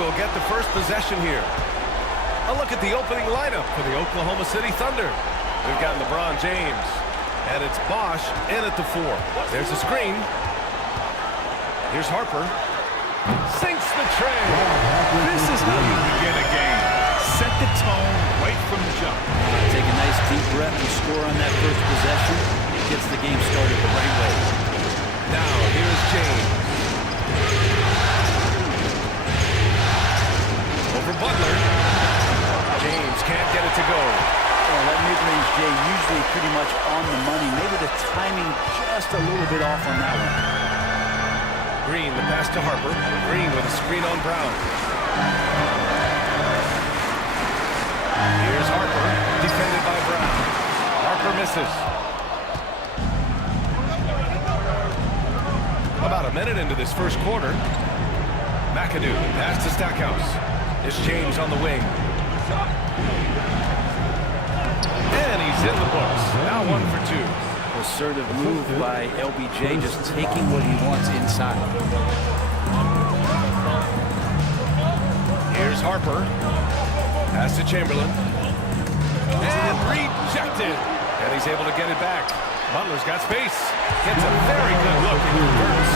will get the first possession here. A look at the opening lineup for the Oklahoma City Thunder. We've got LeBron James, and it's Bosch in at the 4. There's a screen. Here's Harper. Sinks the tray. This is how you begin a game. Set the tone right from the jump. Take a nice deep breath and score on that first possession. It gets the game started the right way. Now, here's James. Over Butler. James can't get it to go. Oh, that mid-range J usually pretty much on the money. Maybe the timing just a little bit off on that one. Green, the pass to Harper. Green with a screen on Brown. Here's Harper, defended by Brown. Harper misses. About a minute into this first quarter. McAdoo, pass to Stackhouse. It's James on the wing. And he's in the books. Now 1 for 2. Assertive move by LBJ, just taking what he wants inside. Here's Harper. Pass to Chamberlain. And rejected. And he's able to get it back. Butler's got space. Gets a very good look and converts.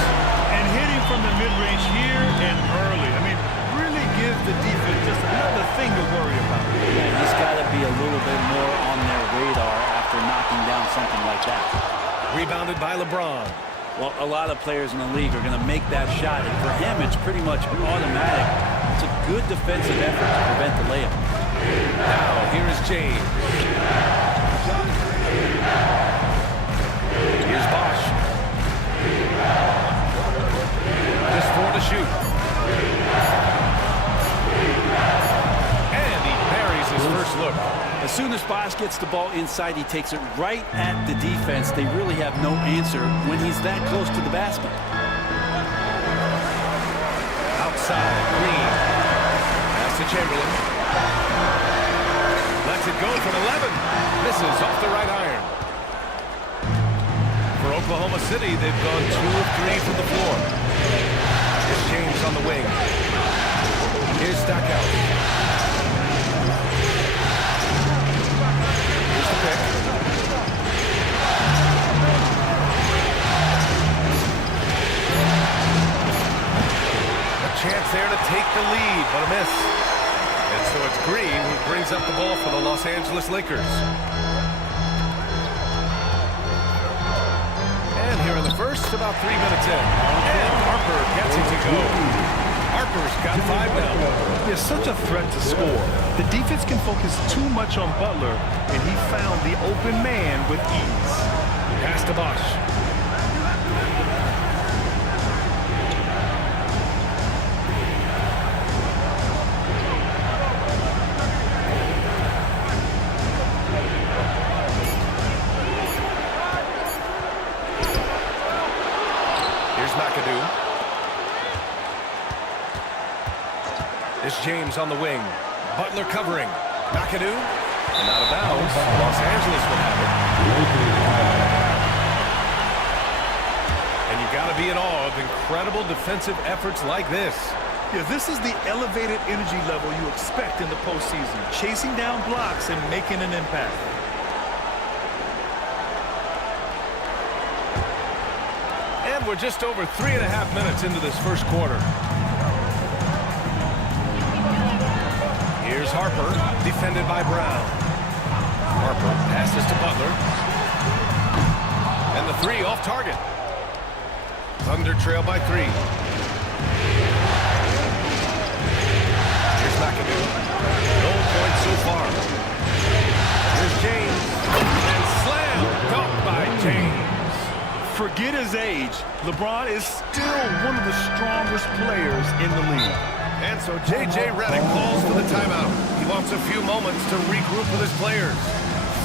And hitting from the mid-range here and early. I mean, really give the defense just another thing to worry about. Yeah, he's got to be a little bit more on their radar after knocking down something like that. Rebounded by LeBron. Well, a lot of players in the league are going to make that shot, and for him, it's pretty much automatic. It's a good defensive effort to prevent the layup. Now, here is James. Here's Bosch. Just 4 to shoot. And he buries his first look. As soon as Bosch gets the ball inside, he takes it right at the defense. They really have no answer when he's that close to the basket. Outside, Green. Pass to Chamberlain. Lets it go from 11. Misses off the right iron. For Oklahoma City, they've gone 2 of 3 from the floor. Here's James on the wing. Here's Stackhouse. Here's the pick. A chance there to take the lead, but a miss. And so it's Green who brings up the ball for the Los Angeles Lakers. And here in the first, about 3 minutes in. And Harper gets it to go. Harper's got 5 now. There's such a threat to score. The defense can focus too much on Butler, and he found the open man with ease. Pass to Bosch. Here's McAdoo. It's James on the wing. Butler covering. McAdoo. And out of bounds. Los Angeles will have it. And you got to be in awe of incredible defensive efforts like this. Yeah, this is the elevated energy level you expect in the postseason. Chasing down blocks and making an impact. And we're just over 3.5 minutes into this first quarter. Here's Harper, defended by Brown. Harper passes to Butler. And the 3 off target. Thunder trail by 3. Here's McAdoo. No points so far. Here's James. And slam dunk by James. Forget his age, LeBron is still one of the strongest players in the league. And so J.J. Redick calls for the timeout. He wants a few moments to regroup with his players.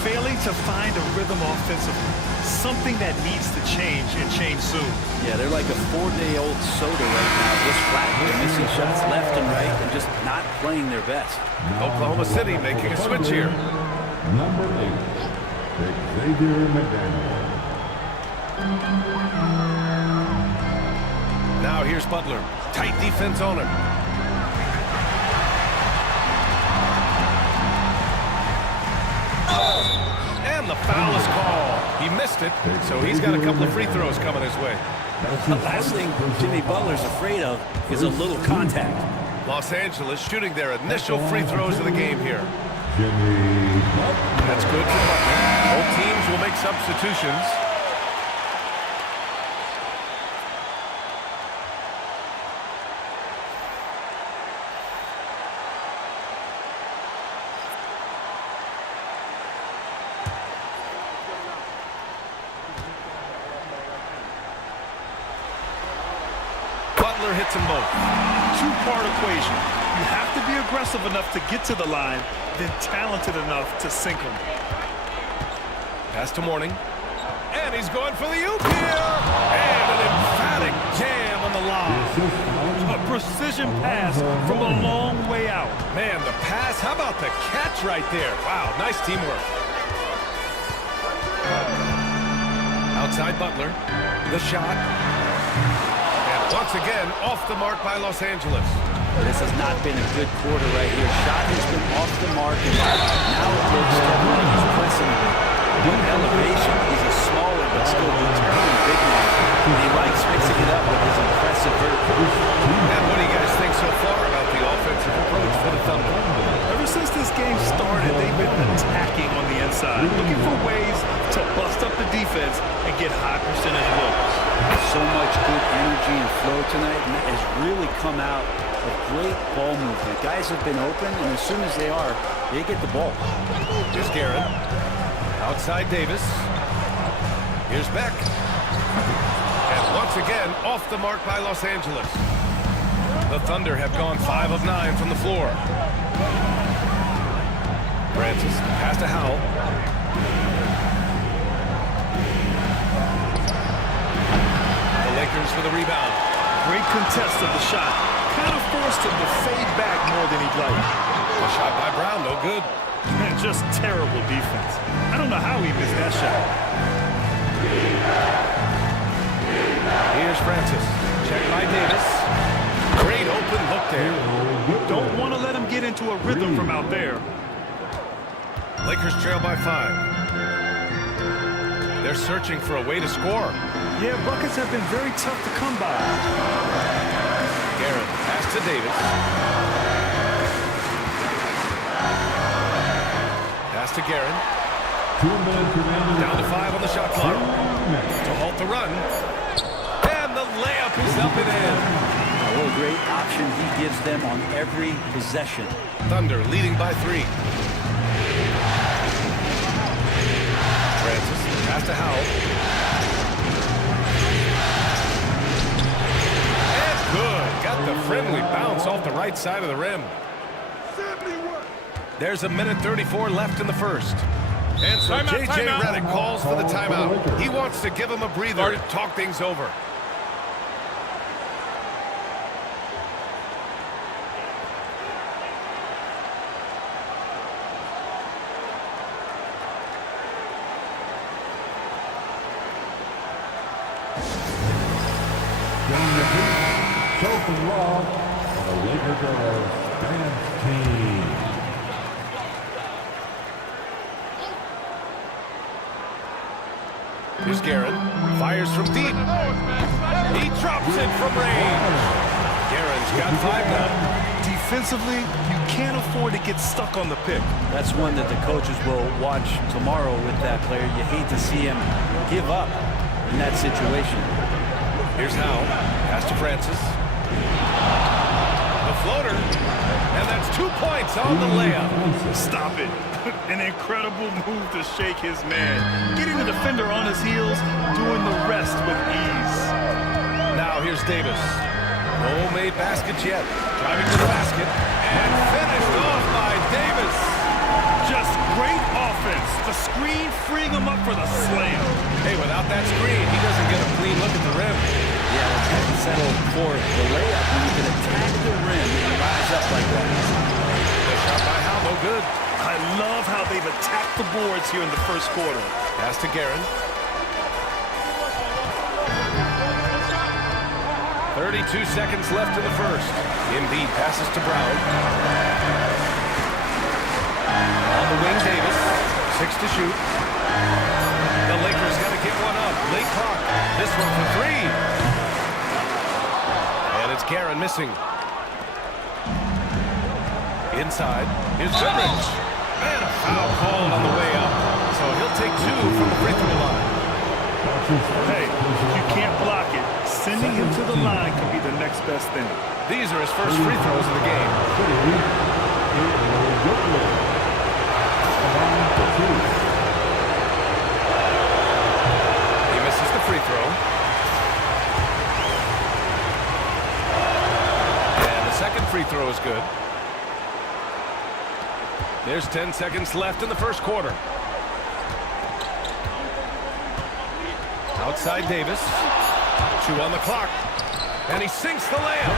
Failing to find a rhythm offensively, something that needs to change and change soon. Yeah, they're like a 4-day-old soda right now, just flat. They're missing shots left and right and just not playing their best. Oklahoma City making a switch here. Number 8, Xavier McDaniel. Now here's Butler. Tight defense on him. the foul is called. He missed it, so he's got a couple of free throws coming his way. The last thing Jimmy Butler's afraid of is a little contact. Los Angeles shooting their initial free throws of the game here. That's good for Butler. Both teams will make substitutions. Butler hits them both. Two-part equation. You have to be aggressive enough to get to the line, then talented enough to sink them. Pass to Mourning. And he's going for the oop here. And an emphatic jam on the lob. A precision pass from a long way out. Man, the pass. How about the catch right there? Wow, nice teamwork. Outside Butler. The shot. Once again, off the mark by Los Angeles. This has not been a good quarter right here. Shot has been off the mark, and now it looks like he's pressing a bit. Good elevation. He's a smaller but still determined big man. He likes mixing it up with his impressive vertical. And what do you guys think so far about the offensive approach for the Thunder? Ever since this game started, they've been attacking on the inside, looking for ways to bust up the defense and get high percentage looks. So much good energy and flow tonight, and that has really come out of great ball movement. Guys have been open, and as soon as they are, they get the ball. Here's Garrett. Outside Davis. Here's Beck. And once again, off the mark by Los Angeles. The Thunder have gone 5 of 9 from the floor. Francis, pass to Howell. The Lakers for the rebound. Great contest of the shot. Kind of forced him to fade back more than he'd like. A shot by Brown, no good. Man, just terrible defense. I don't know how he missed that shot. Here's Francis. Check by Davis. Great open look there. Don't want to let him get into a rhythm from out there. Lakers trail by 5. They're searching for a way to score. Yeah, buckets have been very tough to come by. Garrett, pass to Davis. Pass to Garrett. 2 minutes remaining. Down to 5 on the shot clock. To halt the run. And the layup is up and in. What a great option he gives them on every possession. Thunder leading by 3. Francis, pass to Howell. And good. Got the friendly bounce off the right side of the rim. There's a minute 34 left in the first. And so J.J. Redick calls for the timeout. He wants to give him a breather and talk things over. Sophie Law, the Lakers are Spence team. Here's Garrett. Fires from deep. He drops it from range. Garrett's got 5 now. Defensively, you can't afford to get stuck on the pick. That's one that the coaches will watch tomorrow with that player. You hate to see him give up in that situation. Here's Howell. Pass to Francis. The floater. And that's 2 points on the layup. Stop it. An incredible move to shake his man. Getting the defender on his heels, doing the rest with ease. Now here's Davis. No made baskets yet. Driving to the basket. And finished off by Davis. Just great offense. The screen freeing him up for the slam. Hey, without that screen, he doesn't get a clean look at the rim. Yeah, it's had to settle for the layup when you can attack the rim and rise up like that. The shot by Howell, no good. I love how they've attacked the boards here in the first quarter. Pass to Garrett. 32 seconds left in the first. Embiid passes to Brown. On the wing, Davis. 6 to shoot. this one for three. And it's Guerin missing. Inside, here's Goodrich. And a foul called on the way up. So he'll take two from the free throw line. Hey, if you can't block it, sending him to the line can be the next best thing. These are his first free throws of the game. He misses the free throw. And the second free throw is good. There's 10 seconds left in the first quarter. Outside Davis. 2 on the clock. And he sinks the layup.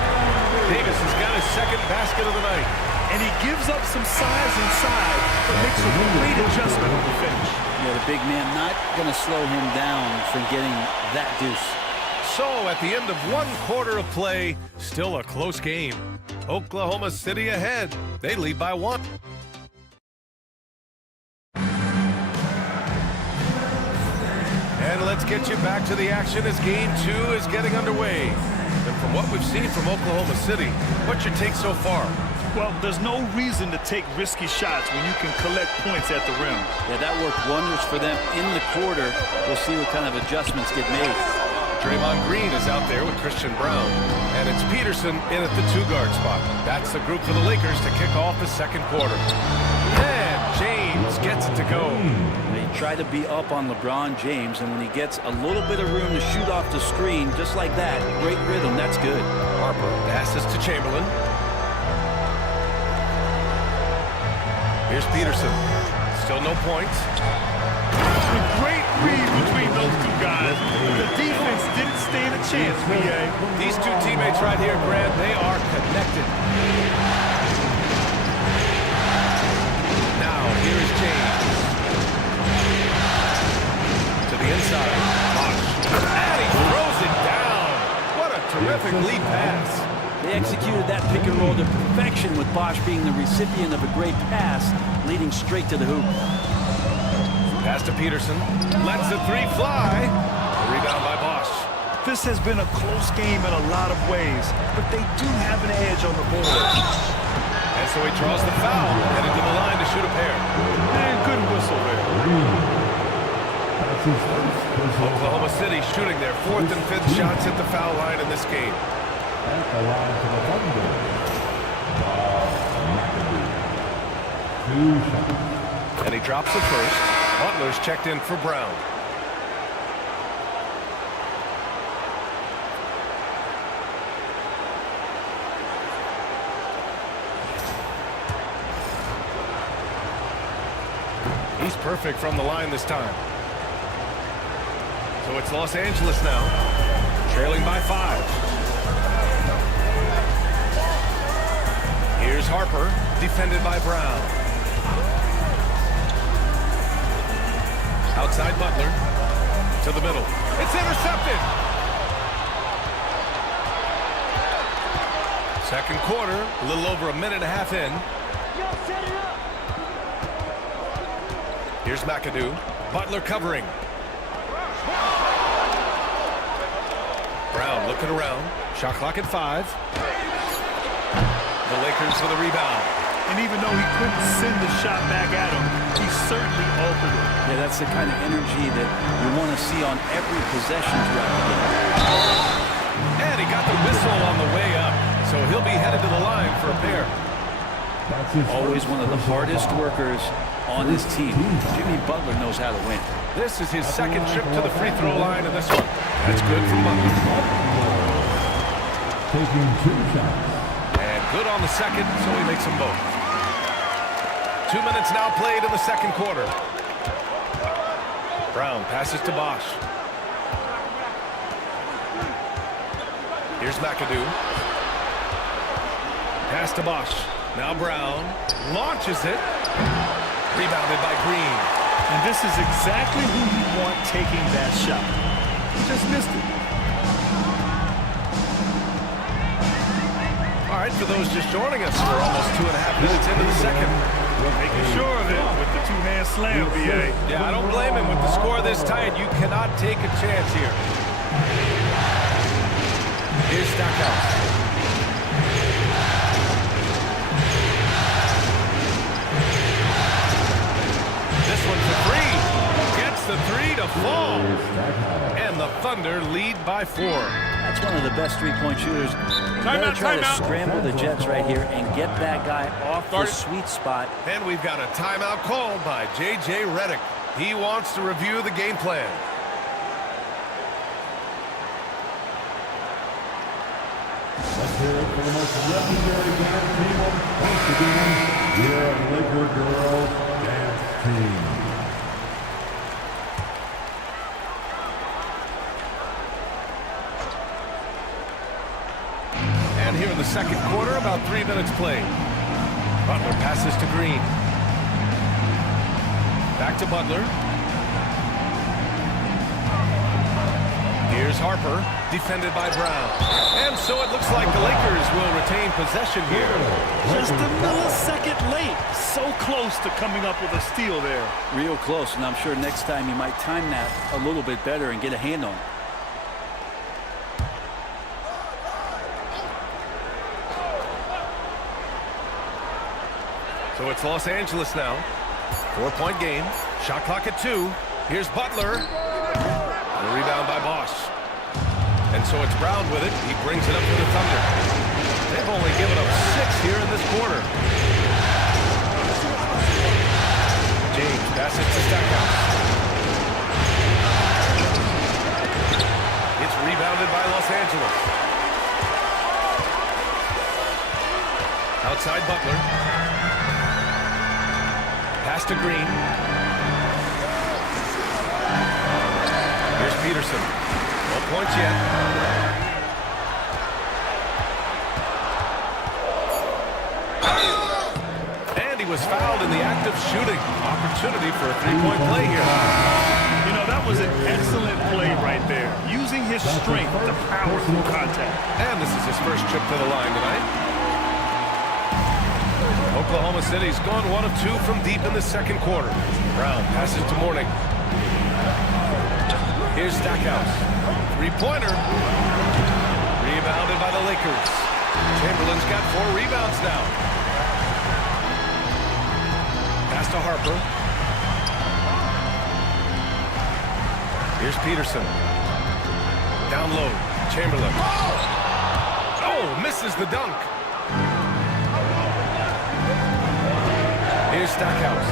Davis has got his second basket of the night. And he gives up some size inside, but makes a great adjustment on the finish. Yeah, the big man not going to slow him down from getting that deuce. So at the end of 1 quarter of play, still a close game. Oklahoma City ahead. They lead by 1. And let's get you back to the action as game 2 is getting underway. And from what we've seen from Oklahoma City, what's your take so far? Well, there's no reason to take risky shots when you can collect points at the rim. Yeah, that worked wonders for them in the quarter. We'll see what kind of adjustments get made. Draymond Green is out there with Christian Brown. And it's Peterson in at the 2-guard spot. That's the group for the Lakers to kick off the second quarter. And James gets it to go. They try to be up on LeBron James, and when he gets a little bit of room to shoot off the screen, just like that, great rhythm, that's good. Harper passes to Chamberlain. Here's Peterson. Still no points. A great read between those two guys. The defense didn't stand a chance, B.A. These two teammates right here, Grant, they are connected. Now, here is James. To the inside. And he throws it down. What a terrific lead pass. They executed that pick and roll to perfection, with Bosch being the recipient of a great pass, leading straight to the hoop. Pass to Peterson. Lets the three fly. A rebound by Bosch. This has been a close game in a lot of ways, but they do have an edge on the board. And so he draws the foul, headed to the line to shoot a pair. And good whistle there. Oklahoma City shooting their 4th and 5th shots at the foul line in this game. At the line for the Thunder. 2 shots. And he drops it first. Butler's checked in for Brown. He's perfect from the line this time. So it's Los Angeles now, trailing by 5. Here's Harper, defended by Brown. Outside Butler, to the middle. It's intercepted! Second quarter, a little over a minute and a half in. Here's McAdoo. Butler covering. Brown looking around. Shot clock at 5. The Lakers for the rebound. And even though he couldn't send the shot back at him, he certainly altered it. Yeah, that's the kind of energy that you want to see on every possession throughout the game. And he got the whistle on the way up, so he'll be headed to the line for a pair. Always one of the hardest workers on his team. Jimmy Butler knows how to win. This is his second trip to the free throw line in this one. That's good from Butler. Taking 2 shots. And good on the second, so he makes them both. 2 minutes now played in the second quarter. Brown passes to Bosch. Here's McAdoo. Pass to Bosch. Now Brown launches it. Rebounded by Green. And this is exactly who you want taking that shot. He just missed it. All right, for those just joining us, we're almost 2.5 minutes into the second. Making sure of it with the 2-hand slam, B.A. Yeah, I don't blame him with the score this tight. You cannot take a chance here. Here's Stackhouse. This one for three. Gets the three to fall. And the Thunder lead by 4. That's one of the best three-point shooters. You gotta try to scramble the Jets right here and get that guy off the sweet spot. And we've got a timeout called by J.J. Redick. He wants to review the game plan. Let's hear it for the most legendary dance team once again. Your Laker Girls Dance Team. And here in the second quarter, about 3 minutes played. Butler passes to Green. Back to Butler. Here's Harper, defended by Brown. And so it looks like the Lakers will retain possession here. Just a millisecond late. So close to coming up with a steal there. Real close, and I'm sure next time you might time that a little bit better and get a hand on it. So it's Los Angeles now. 4-point game. Shot clock at 2. Here's Butler. The rebound by Bosch. And so it's Brown with it. He brings it up to the Thunder. They've only given up 6 here in this quarter. James passes to Stackhouse. It's rebounded by Los Angeles. Outside Butler. Pass to Green. Here's Peterson. No points yet. And he was fouled in the act of shooting. Opportunity for a three-point play here. You know, that was an excellent play right there. Using his strength to power through contact. And this is his first trip to the line tonight. Oklahoma City's gone 1 of 2 from deep in the second quarter. Brown passes to Mourning. Here's Stackhouse. Three-pointer. Rebounded by the Lakers. Chamberlain's got 4 rebounds now. Pass to Harper. Here's Peterson. Down low. Chamberlain. Oh, misses the dunk. Here's Stackhouse.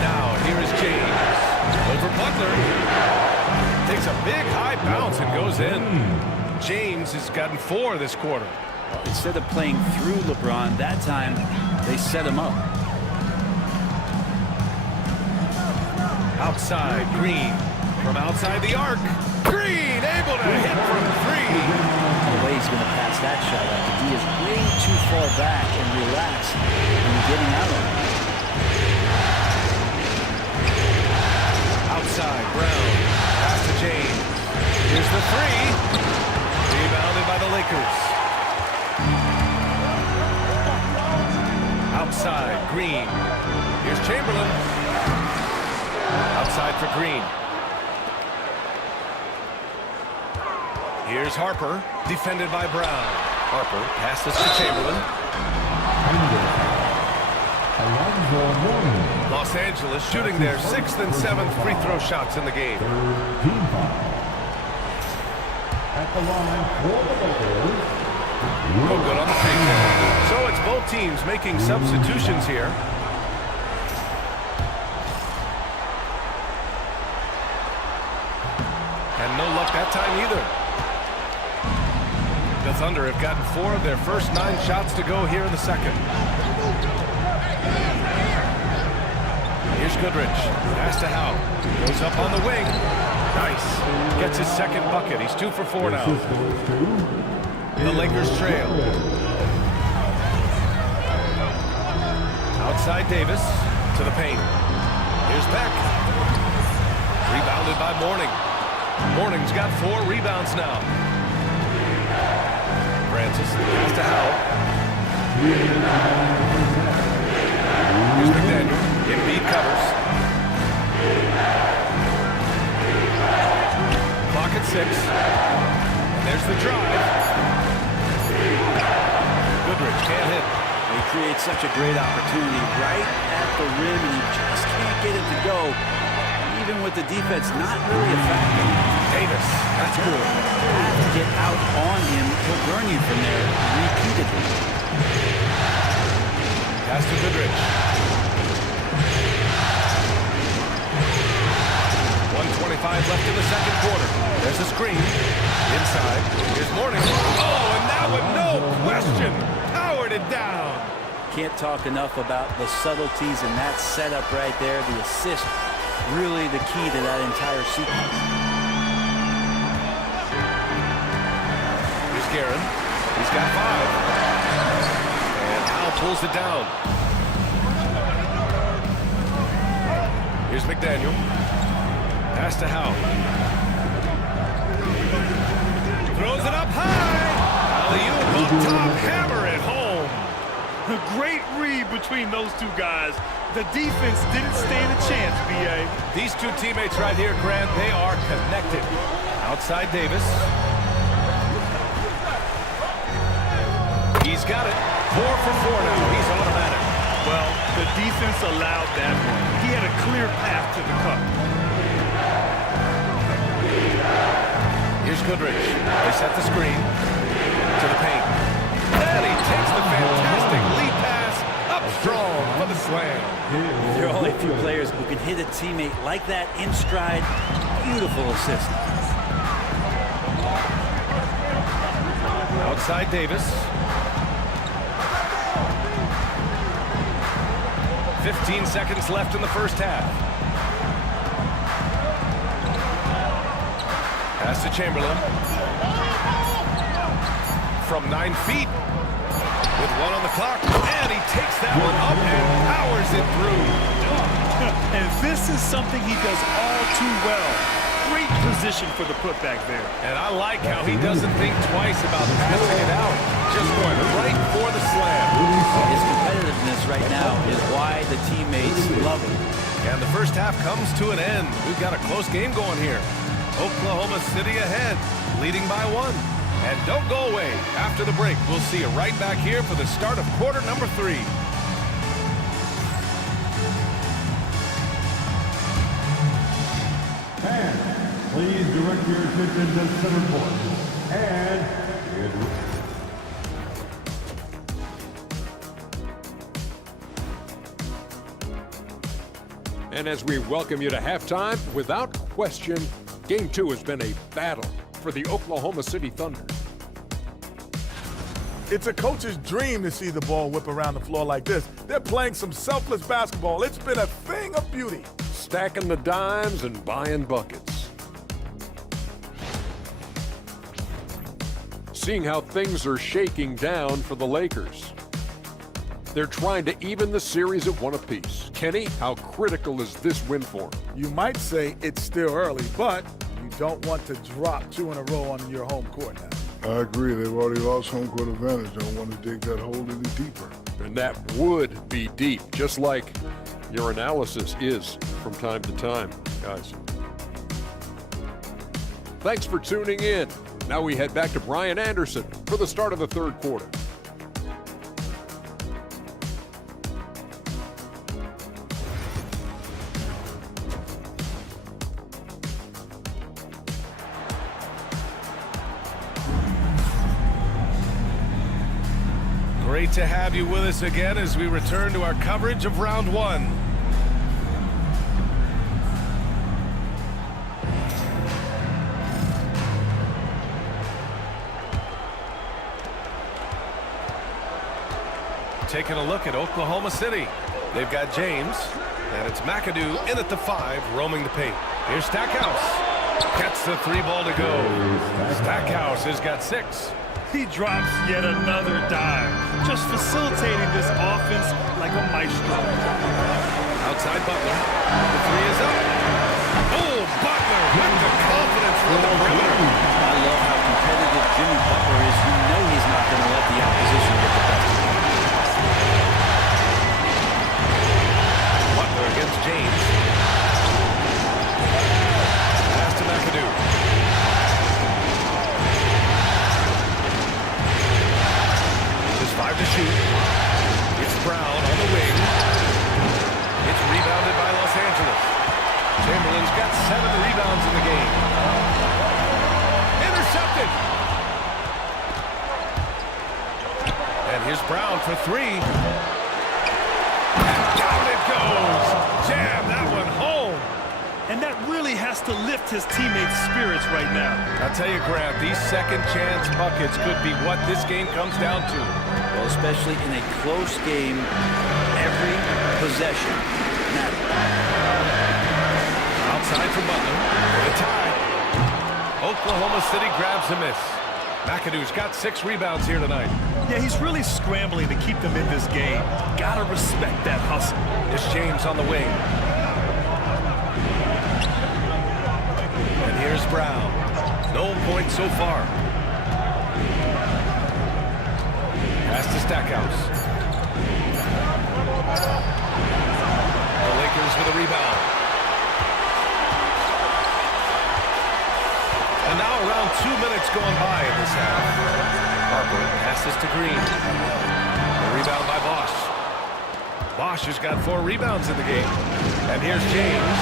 Now, here is James. Over Butler. Takes a big high bounce and goes in. James has gotten 4 this quarter. Instead of playing through LeBron, that time they set him up. Outside, Green. From outside the arc. Green able to hit from 3. No way he's going to pass that shot up. He is way too far back and relaxed and getting out of it. Outside, Brown. Pass to James. Here's the 3. Rebounded by the Lakers. Outside, Green. Here's Chamberlain. Outside for Green. Here's Harper, defended by Brown. Harper passes to Chamberlain. Los Angeles shooting their 6th and 7th free throw shots in the game. At the line for the Lakers. No good on the fake there. So it's both teams making substitutions here. And no luck that time either. The Thunder have gotten 4 of their first 9 shots to go here in the second. Here's Goodrich. Pass to Howe. Goes up on the wing. Nice. Gets his second bucket. He's 2 for 4 now. The Lakers trail. Outside Davis to the paint. Here's Beck. Rebounded by Mourning. Mourning's got 4 rebounds now. Francis, pass to Howe. Here's McDaniel. Embiid covers. creates such a great opportunity right at the rim, and he just can't get it to go, even with the defense not really a factor. Davis, that's good. Have to get out on him. He'll burn you from there repeatedly. Pass to Goodrich. 1:25 left in the second quarter. There's a screen. Inside. Here's Morning. Oh, and that one, no question, powered it down. Can't talk enough about the subtleties in that setup right there. The assist, really the key to that entire sequence. Here's Guerin. He's got 5. And Howe pulls it down. Here's McDaniel. Pass to Howe. Throws it up high. Alley-oop up top. Hammer it home. A great read between those two guys. The defense didn't stand a chance, B.A. These two teammates right here, Grant, they are connected. Outside Davis. He's got it. 4 for 4 now. He's automatic. Well, the defense allowed that one. He had a clear path to the cup. Here's Goodrich. They set the screen to the paint. And he takes the fantastic lead pass up strong for the slam. There are only a few players who can hit a teammate like that in stride. Beautiful assist. Outside Davis. 15 seconds left in the first half. Pass to Chamberlain. From 9 feet. With 1 on the clock. And he takes that one up and powers it through. And this is something he does all too well. Great position for the putback there. And I like how he doesn't think twice about passing it out. Just going right for the slam. His competitiveness right now is why the teammates love him. And the first half comes to an end. We've got a close game going here. Oklahoma City ahead, leading by 1. And don't go away. After the break, we'll see you right back here for the start of quarter number 3. And please direct your attention to center court. And And as we welcome you to halftime, without question, Game 2 has been a battle for the Oklahoma City Thunder. It's a coach's dream to see the ball whip around the floor like this. They're playing some selfless basketball. It's been a thing of beauty. Stacking the dimes and buying buckets. Seeing how things are shaking down for the Lakers. They're trying to even the series at 1 apiece. Kenny, how critical is this win for them? You might say it's still early, but you don't want to drop 2 in a row on your home court now. I agree. They've already lost home court advantage. Don't want to dig that hole any deeper. And that would be deep, just like your analysis is from time to time, guys. Thanks for tuning in. Now we head back to Brian Anderson for the start of the third quarter. Great to have you with us again as we return to our coverage of round 1. Taking a look at Oklahoma City. They've got James, and it's McAdoo in at the 5, roaming the paint. Here's Stackhouse. Gets the 3 ball to go. Stackhouse has got 6. He drops yet another dive, just facilitating this offense like a maestro. Outside Butler. The 3 is up. Oh, Butler with the confidence from the perimeter. I love how competitive Jimmy Butler is. You know he's not going to let the opposition get the best of him. Butler against James. Pass to McAdoo. There's 5 to shoot. It's Los Angeles. Chamberlain's got 7 rebounds in the game. Intercepted. And here's Brown for 3. And down it goes. Jam that one home. And that really has to lift his teammates' spirits right now. I'll tell you, Grant, these second chance buckets could be what this game comes down to. Well, especially in a close game, every possession matters. Outside for Butler. For the tie. Oklahoma City grabs a miss. McAdoo's got 6 rebounds here tonight. Yeah, he's really scrambling to keep them in this game. Gotta respect that hustle. Here's James on the wing. And here's Brown. No points so far. Pass to Stackhouse. The Lakers with a rebound. And now around 2 minutes going by in this half. Harper passes to Green. A rebound by Bosch. Bosch has got 4 rebounds in the game. And here's James.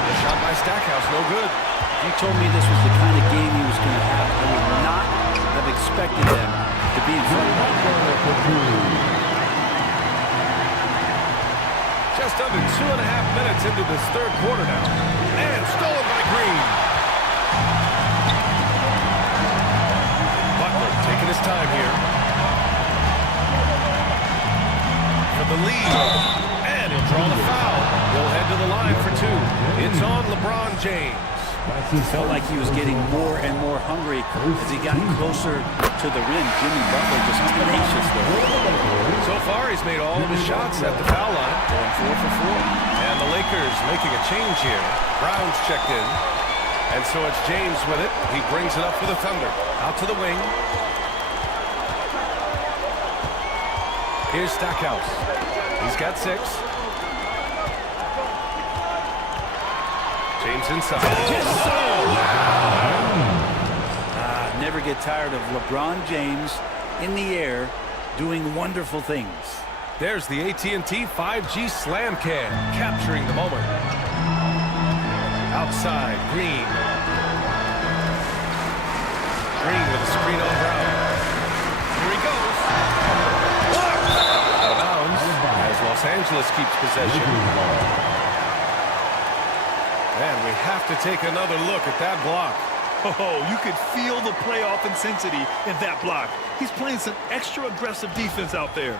A shot by Stackhouse, no good. If you told me this was the kind of game he was going to have, I would not have expected them to be in front of him. Just under 2.5 minutes into this third quarter now. And stolen by Green. Butler taking his time here. For the lead. And he'll draw the foul. He'll head to the line for 2. It's on LeBron James. He felt like he was getting more and more hungry as he got closer to the rim. Jimmy Butler just tenacious there. So far, he's made all of his shots at the foul line. Going 4 for 4. And the Lakers making a change here. Brown's checked in. And so it's James with it. He brings it up for the Thunder. Out to the wing. Here's Stackhouse. He's got 6. James inside. Never get tired of LeBron James in the air doing wonderful things. There's the AT&T 5G Slam Can, capturing the moment. Outside, Green. Green with a screen on Brown. Here he goes. Out of bounds as Los Angeles keeps possession. And we have to take another look at that block. Oh, you could feel the playoff intensity in that block. He's playing some extra aggressive defense out there.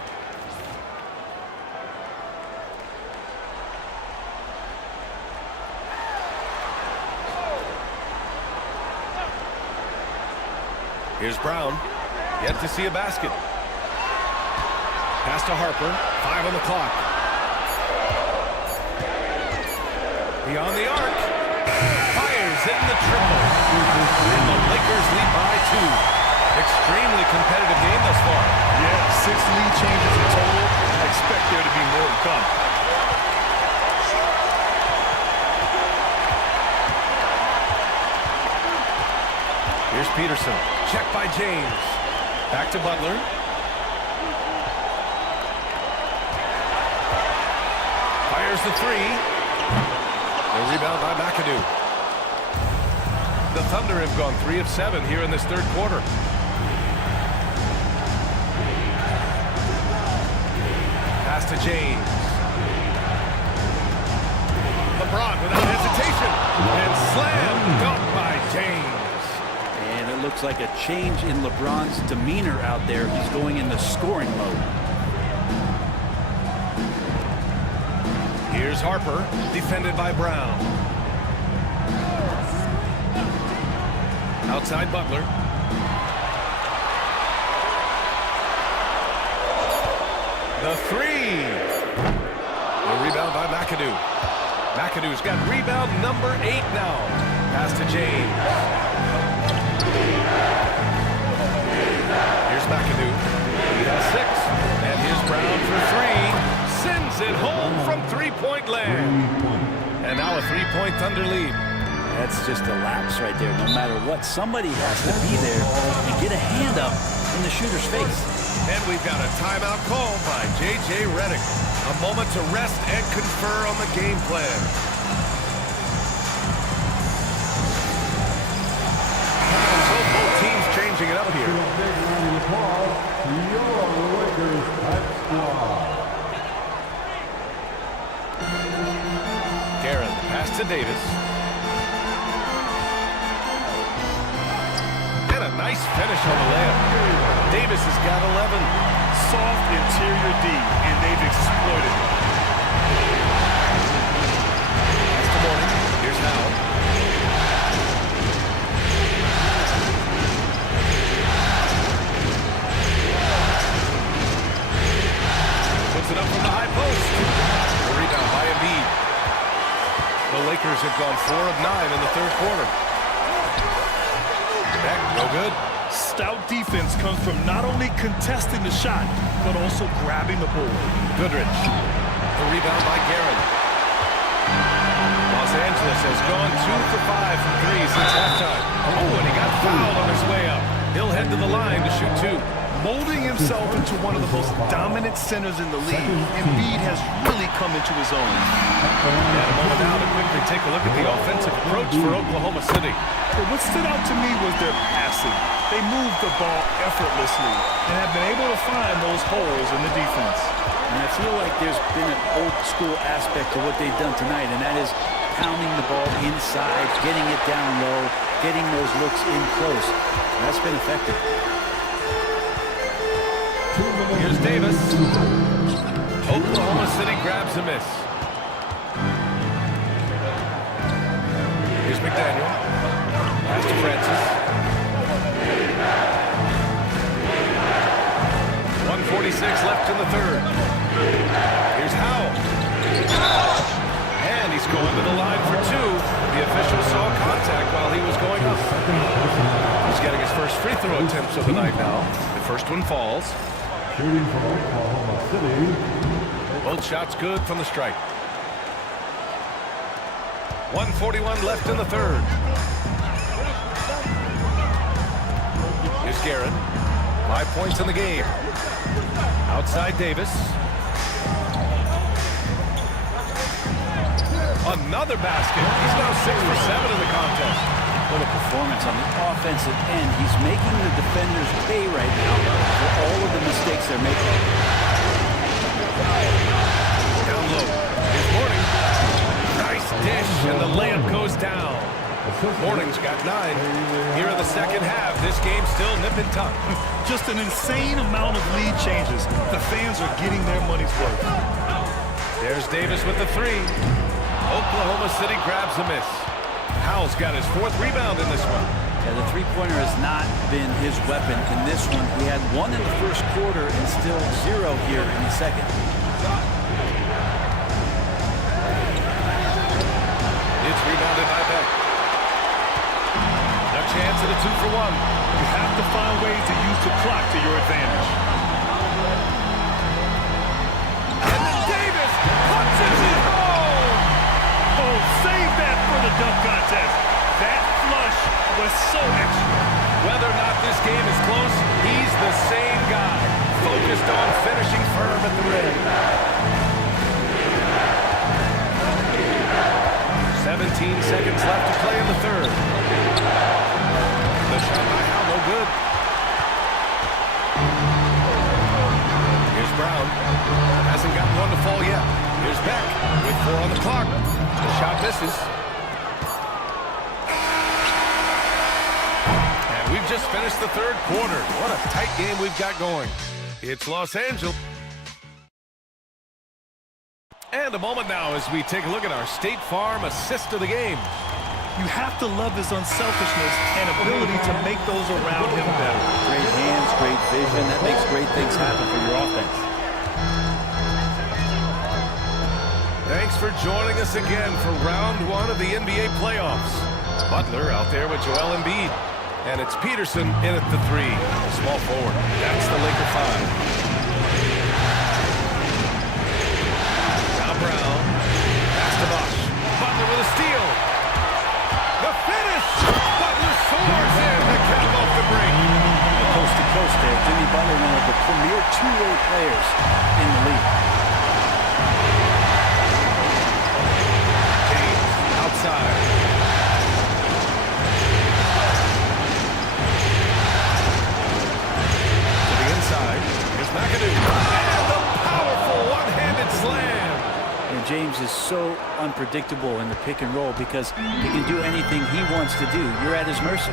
Here's Brown. Yet to see a basket. Pass to Harper. 5 on the clock. Beyond the arc. Fires in the triple. And the Lakers lead by 2. Extremely competitive game thus far. Yeah, 6 lead changes in total. I expect there to be more to come. Here's Peterson. Check by James. Back to Butler. Fires the 3. The rebound by McAdoo. The Thunder have gone 3 of 7 here in this third quarter. Pass to James. LeBron without hesitation. And slam dunk by James. And it looks like a change in LeBron's demeanor out there. He's going into scoring mode. Here's Harper, defended by Brown. Outside Butler. The 3. The rebound by McAdoo. McAdoo's got rebound number 8 now. Pass to James. Here's McAdoo. He has 6. And here's Brown for 3. Sends it home from 3-point land. And now a 3-point Thunder lead. That's just a lapse right there. No matter what, somebody has to be there and get a hand up in the shooter's face. And we've got a timeout called by J.J. Redick. A moment to rest and confer on the game plan. So both teams changing it up here. Garrett, pass to Davis. And a nice finish on the layup. Davis has got 11. Soft interior D, and they've exploited it. That's the morning. Here's Howell. Puts it up from the high post. The rebound by Embiid. The Lakers have gone 4 of 9 in the third quarter. Back, no good. Stout defense comes from not only contesting the shot, but also grabbing the ball. Goodrich. The rebound by Garrett. Los Angeles has gone 2 for 5 from 3 since halftime. Oh, and he got fouled on his way up. He'll head to the line to shoot 2. Molding himself into one of the most dominant centers in the league, Embiid has really come into his own. And a moment now to quickly take a look at the offensive approach for Oklahoma City. But what stood out to me was their passing. They moved the ball effortlessly and have been able to find those holes in the defense. And I feel like there's been an old school aspect to what they've done tonight, and that is pounding the ball inside, getting it down low, getting those looks in close. And that's been effective. Here's Davis. Oklahoma City grabs a miss. Here's McDaniel. Pass to Francis. 1:46 left in the third. Here's Howell. And he's going to the line for 2. The official saw contact while he was going up. He's getting his first free throw attempts of the night now. The first one falls. Shooting for Oklahoma City. Both shots good from the stripe. 1:41 left in the third. Here's Garrett. 5 points in the game. Outside Davis. Another basket. He's now 6 for 7 in the contest. What a performance on the offensive end. He's making the defenders pay right now for all of the mistakes they're making. Down low. Here's Morning. Nice dish, and the layup goes down. Morning's got 9. Here in the second half, this game's still nip and tuck. Just an insane amount of lead changes. The fans are getting their money's worth. There's Davis with the 3. Oklahoma City grabs a miss. Howell's got his 4th rebound in this one. Yeah, the three-pointer has not been his weapon in this one. He had 1 in the first quarter and still 0 here in the second. It's rebounded by Beck. A chance at a 2 for 1. You have to find ways to use the clock to your advantage. And then Davis punches it home! Oh, save that for the dunk contest. That flush was so extra. Whether or not this game is close, he's the same guy, focused on finishing firm at the rim. 17 seconds left to play in the third. The shot by Howell, no good. Here's Brown. Hasn't got one to fall yet. Here's Beck with 4 on the clock. The shot misses. And we've just finished the third quarter. What a tight game we've got going. It's Los Angeles. And a moment now as we take a look at our State Farm assist of the game. You have to love his unselfishness and ability to make those around him better. Great hands, great vision. That makes great things happen for your offense. Thanks for joining us again for round 1 of the NBA playoffs. Butler out there with Joel Embiid. And it's Peterson in at the 3. Small forward. That's the Laker 5. Brown, pass to Bosh. Butler with a steal. The finish! Butler soars in to cap off the break. Coast to coast there. Jimmy Butler, one of the premier two-way players in the league. LeBron James is so unpredictable in the pick and roll because he can do anything he wants to do. You're at his mercy.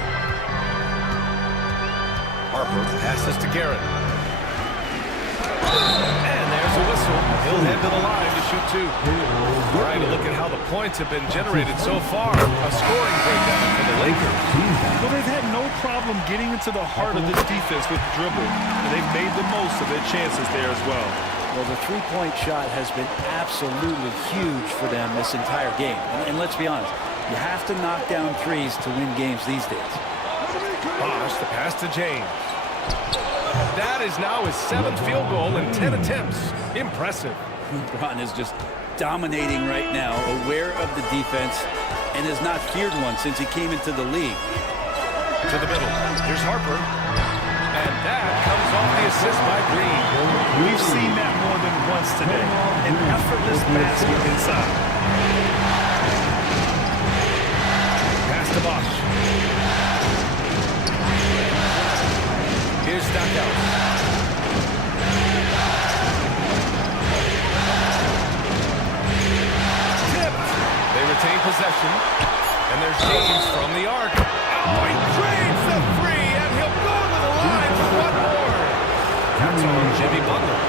Harper passes to Garrett. And there's a whistle. He'll head to the line to shoot two. All right, a look at how the points have been generated so far. A scoring breakdown for the Lakers. Well, they've had no problem getting into the heart of this defense with the dribble. And they've made the most of their chances there as well. Well, the three-point shot has been absolutely huge for them this entire game. And let's be honest, you have to knock down threes to win games these days. Bosh, the pass to James. That is now his 7th field goal in 10 attempts. Impressive. LeBron is just dominating right now, aware of the defense, and has not feared one since he came into the league. To the middle. Here's Harper. And that comes off the assist by Green. We've seen that more than once today. An effortless basket inside. Pass to Bosh. Here's Stackhouse. Tipped. They retain possession. And there's James from the arc. Oh, he drains the three, and he'll go to the line for one more. That's on Jimmy Butler.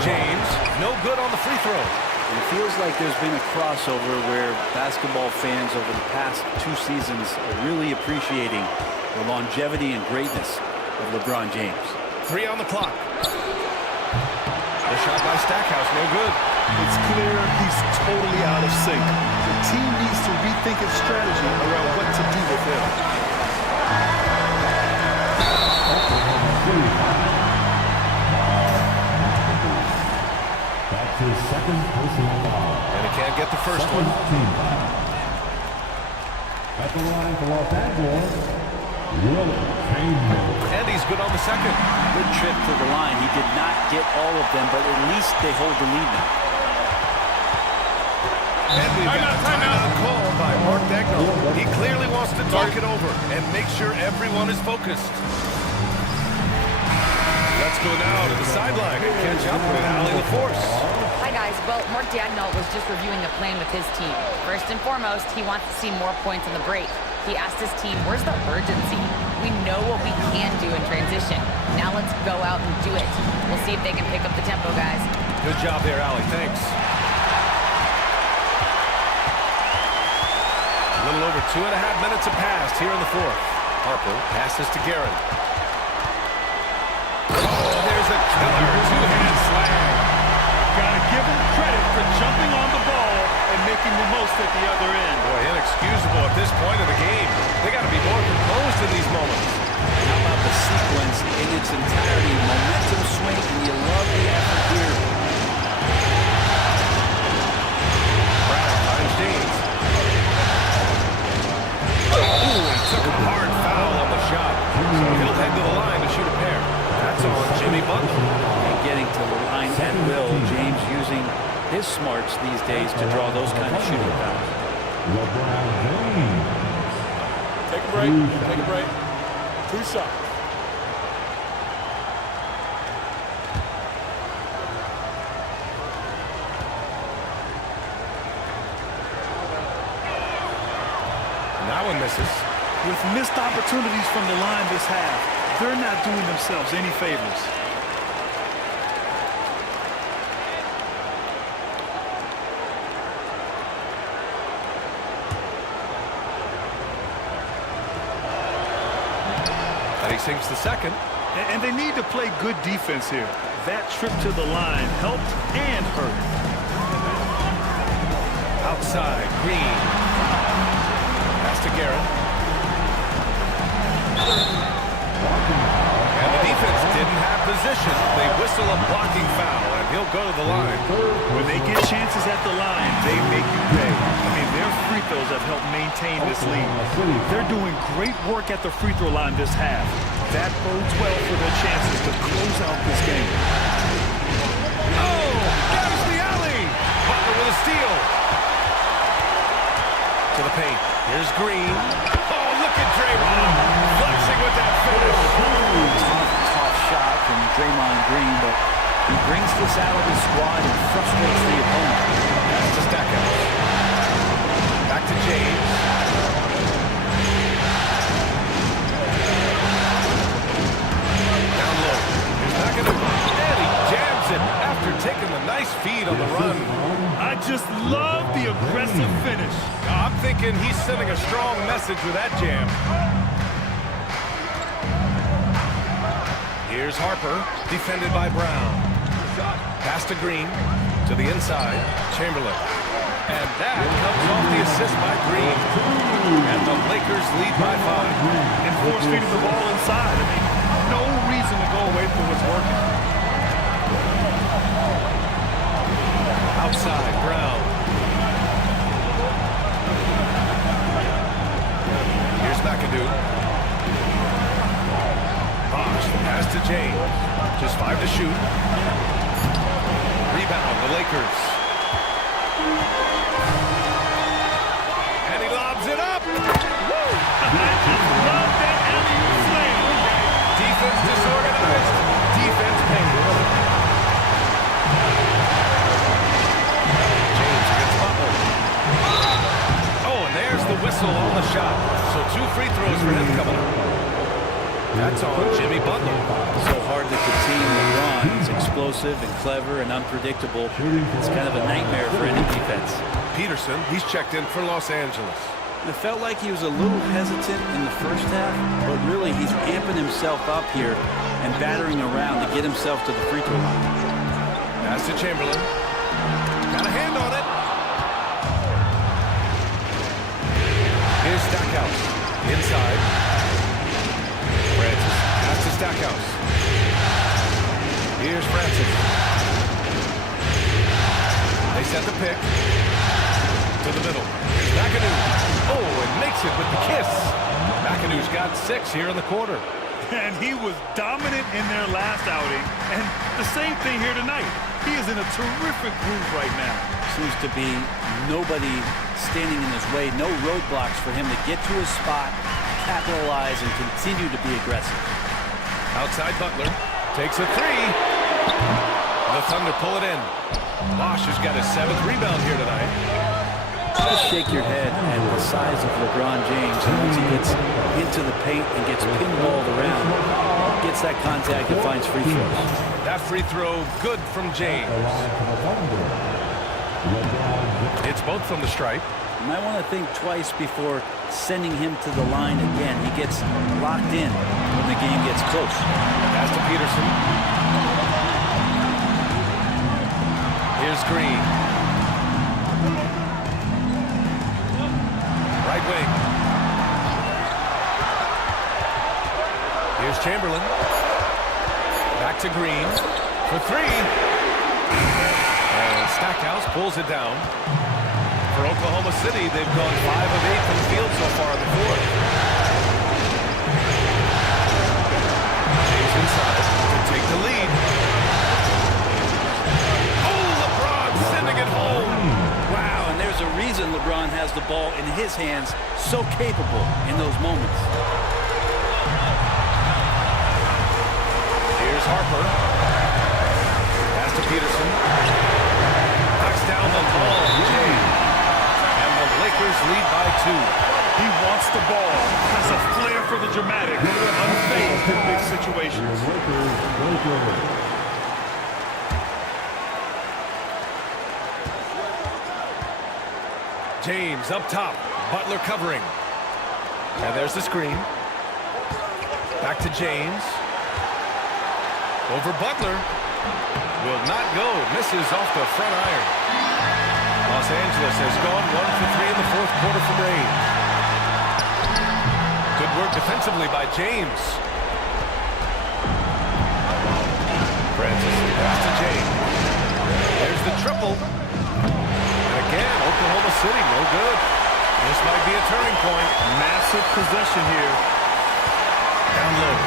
James, no good on the free throw. It feels like there's been a crossover where basketball fans over the past 2 seasons are really appreciating the longevity and greatness of LeBron James. 3 on the clock. The shot by Stackhouse, no good. It's clear he's totally out of sync. The team needs to rethink its strategy around what to do with him. That's his second personal foul. And he can't get the first one. Team foul. At the line for Los Angeles, and he's good on the second. Good trip to the line. He did not get all of them, but at least they hold the lead now. And we've got a timeout call by Mark Dagnall. He clearly wants to talk it over and make sure everyone is focused. Let's go now to the sideline and catch up with Allie LaForce. Hi, guys. Well, Mark Dagnall was just reviewing a plan with his team. First and foremost, he wants to see more points in the break. He asked his team, where's the urgency? We know what we can do in transition. Now let's go out and do it. We'll see if they can pick up the tempo, guys. Good job there, Allie. Thanks. A little over 2.5 minutes have passed here in the fourth. Harper passes to Garrett. Oh, there's a killer two-hand slam. Gotta give him credit for jumping on the ball and making the most at the other end. Boy, inexcusable at this point of the game. They got to be more composed in these moments. How about the sequence in its entirety? Momentum swing, and you love the effort here. Brown finds James. Ooh, he took a hard foul on the shot. So he'll head to the line to shoot a pair. That's on Jimmy Butler. And getting to the line at will. James using his smarts these days to draw those kind of shooting fouls. LeBron James. Take a break. Take a break. 2 shots. That one misses. With missed opportunities from the line this half, they're not doing themselves any favors. And he sinks the second. And they need to play good defense here. That trip to the line helped and hurt. Outside, Green. Pass to Garrett. And the defense didn't have position. They whistle a blocking foul, and he'll go to the line. When they get chances at the line, they make you pay. I mean, their free throws have helped maintain this lead. They're doing great work at the free throw line this half. That bodes well for their chances to close out this game. Oh, there's the alley. Butler with a steal. To the paint. Here's Green. Oh, look at Draymond flexing with that finish. Tough shot from Draymond Green, but he brings this out of his squad in frustrating speed on the run. I just love the aggressive finish. I'm thinking he's sending a strong message with that jam. Here's Harper, defended by Brown. Pass to Green, to the inside, Chamberlain. And that comes off the assist by Green. And the Lakers lead by 5. And force feeding the ball inside. I mean, no reason to go away from what's working. Outside, Brown. Here's McAdoo. Bosh, pass to James. Just 5 to shoot. Rebound, the Lakers. And he lobs it up. Woo! I just love that alley-oop slam. Defense disorganized. Defense paid. James against Butler. Oh, and there's the whistle on the shot. So 2 free throws for him coming up. That's on Jimmy Butler. So hard to contain LeBron. He's explosive and clever and unpredictable. It's kind of a nightmare for any defense. Peterson, he's checked in for Los Angeles. It felt like he was a little hesitant in the first half, but really he's amping himself up here and battering around to get himself to the free throw line. Pass to Chamberlain. Got a hand on it. Here's Stackhouse. Inside. Francis. Pass to Stackhouse. Here's Francis. They set the pick. To the middle. Here's McAdoo. Oh, and makes it with the kiss. McAdoo's got 6 here in the quarter. And he was dominant in their last outing. And the same thing here tonight. He is in a terrific groove right now. Seems to be nobody standing in his way. No roadblocks for him to get to his spot, capitalize, and continue to be aggressive. Outside Butler. Takes a 3. The Thunder pull it in. Bosh has got his 7th rebound here tonight. Just shake your head at the size of LeBron James. And once he gets into the paint and gets pinballed around, gets that contact and finds free throws. That free throw good from James. It's both from the stripe. You might want to think twice before sending him to the line again. He gets locked in when the game gets close. Pass to Peterson. Here's Green. Right wing. Here's Chamberlain. Back to Green for 3. And Stackhouse pulls it down. For Oklahoma City, they've gone 5 of 8 from the field so far in the 4th. James inside to take the lead. Oh, LeBron sending it home. Wow, and there's a reason LeBron has the ball in his hands, so capable in those moments. Here's Harper. Pass to Peterson. Knocks down the ball. James. And the Lakers lead by 2. He wants the ball. Has a flair for the dramatic. Unfazed in big situations. James up top. Butler covering. And there's the screen. Back to James. Over Butler. Will not go. Misses off the front iron. Los Angeles has gone 1 for 3 in the 4th quarter from range. Good work defensively by James. Francis pass to James. There's the triple. And again, Oklahoma City, no good. This might be a turning point. Massive possession here. Down low.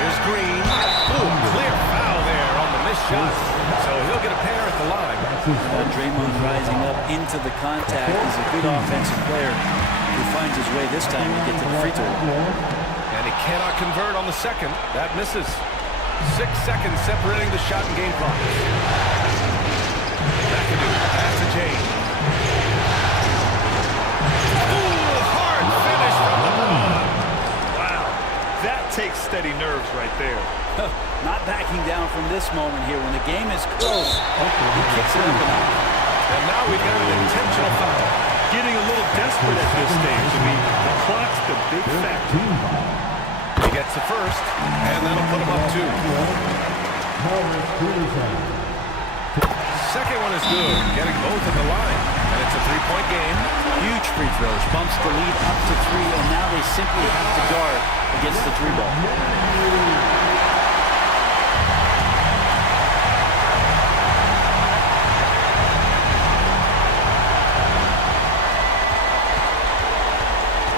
Here's Green. Ooh, clear foul there on the missed shot. So he'll get a pair at the line. Draymond rising up into the contact. He's a good offensive player who finds his way this time to get to the free throw. And he cannot convert on the second. That misses. 6 seconds separating the shot and game clock. McAdoo, pass to James. Ooh, hard finish from LeBron. Wow, that takes steady nerves right there. Not backing down from this moment here. When the game is close, he kicks it up and out. And now we've got an intentional foul. Getting a little desperate at this stage. I mean, the clock's the big factor. He gets the first, and that'll put him up 2. Second one is good, getting both at the line. And it's a 3-point game. Huge free throws, bumps the lead up to 3, and now they simply have to guard against the 3 ball.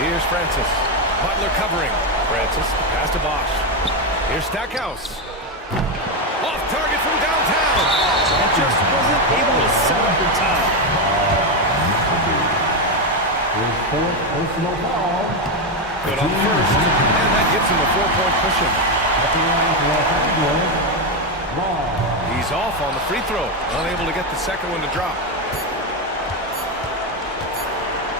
Here's Francis. Butler covering. Francis, pass to Bosch. Here's Stackhouse. Off target from downtown. And just wasn't able to set up in time. Good on the first. And that gives him a 4-point cushion. He's off on the free throw. Unable to get the second one to drop.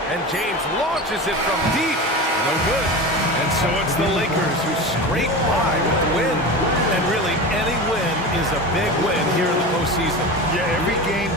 And James launches it from deep. No good. And so it's the Lakers who scrape by with the win. And really, any win is a big win here in the postseason. Yeah, every game.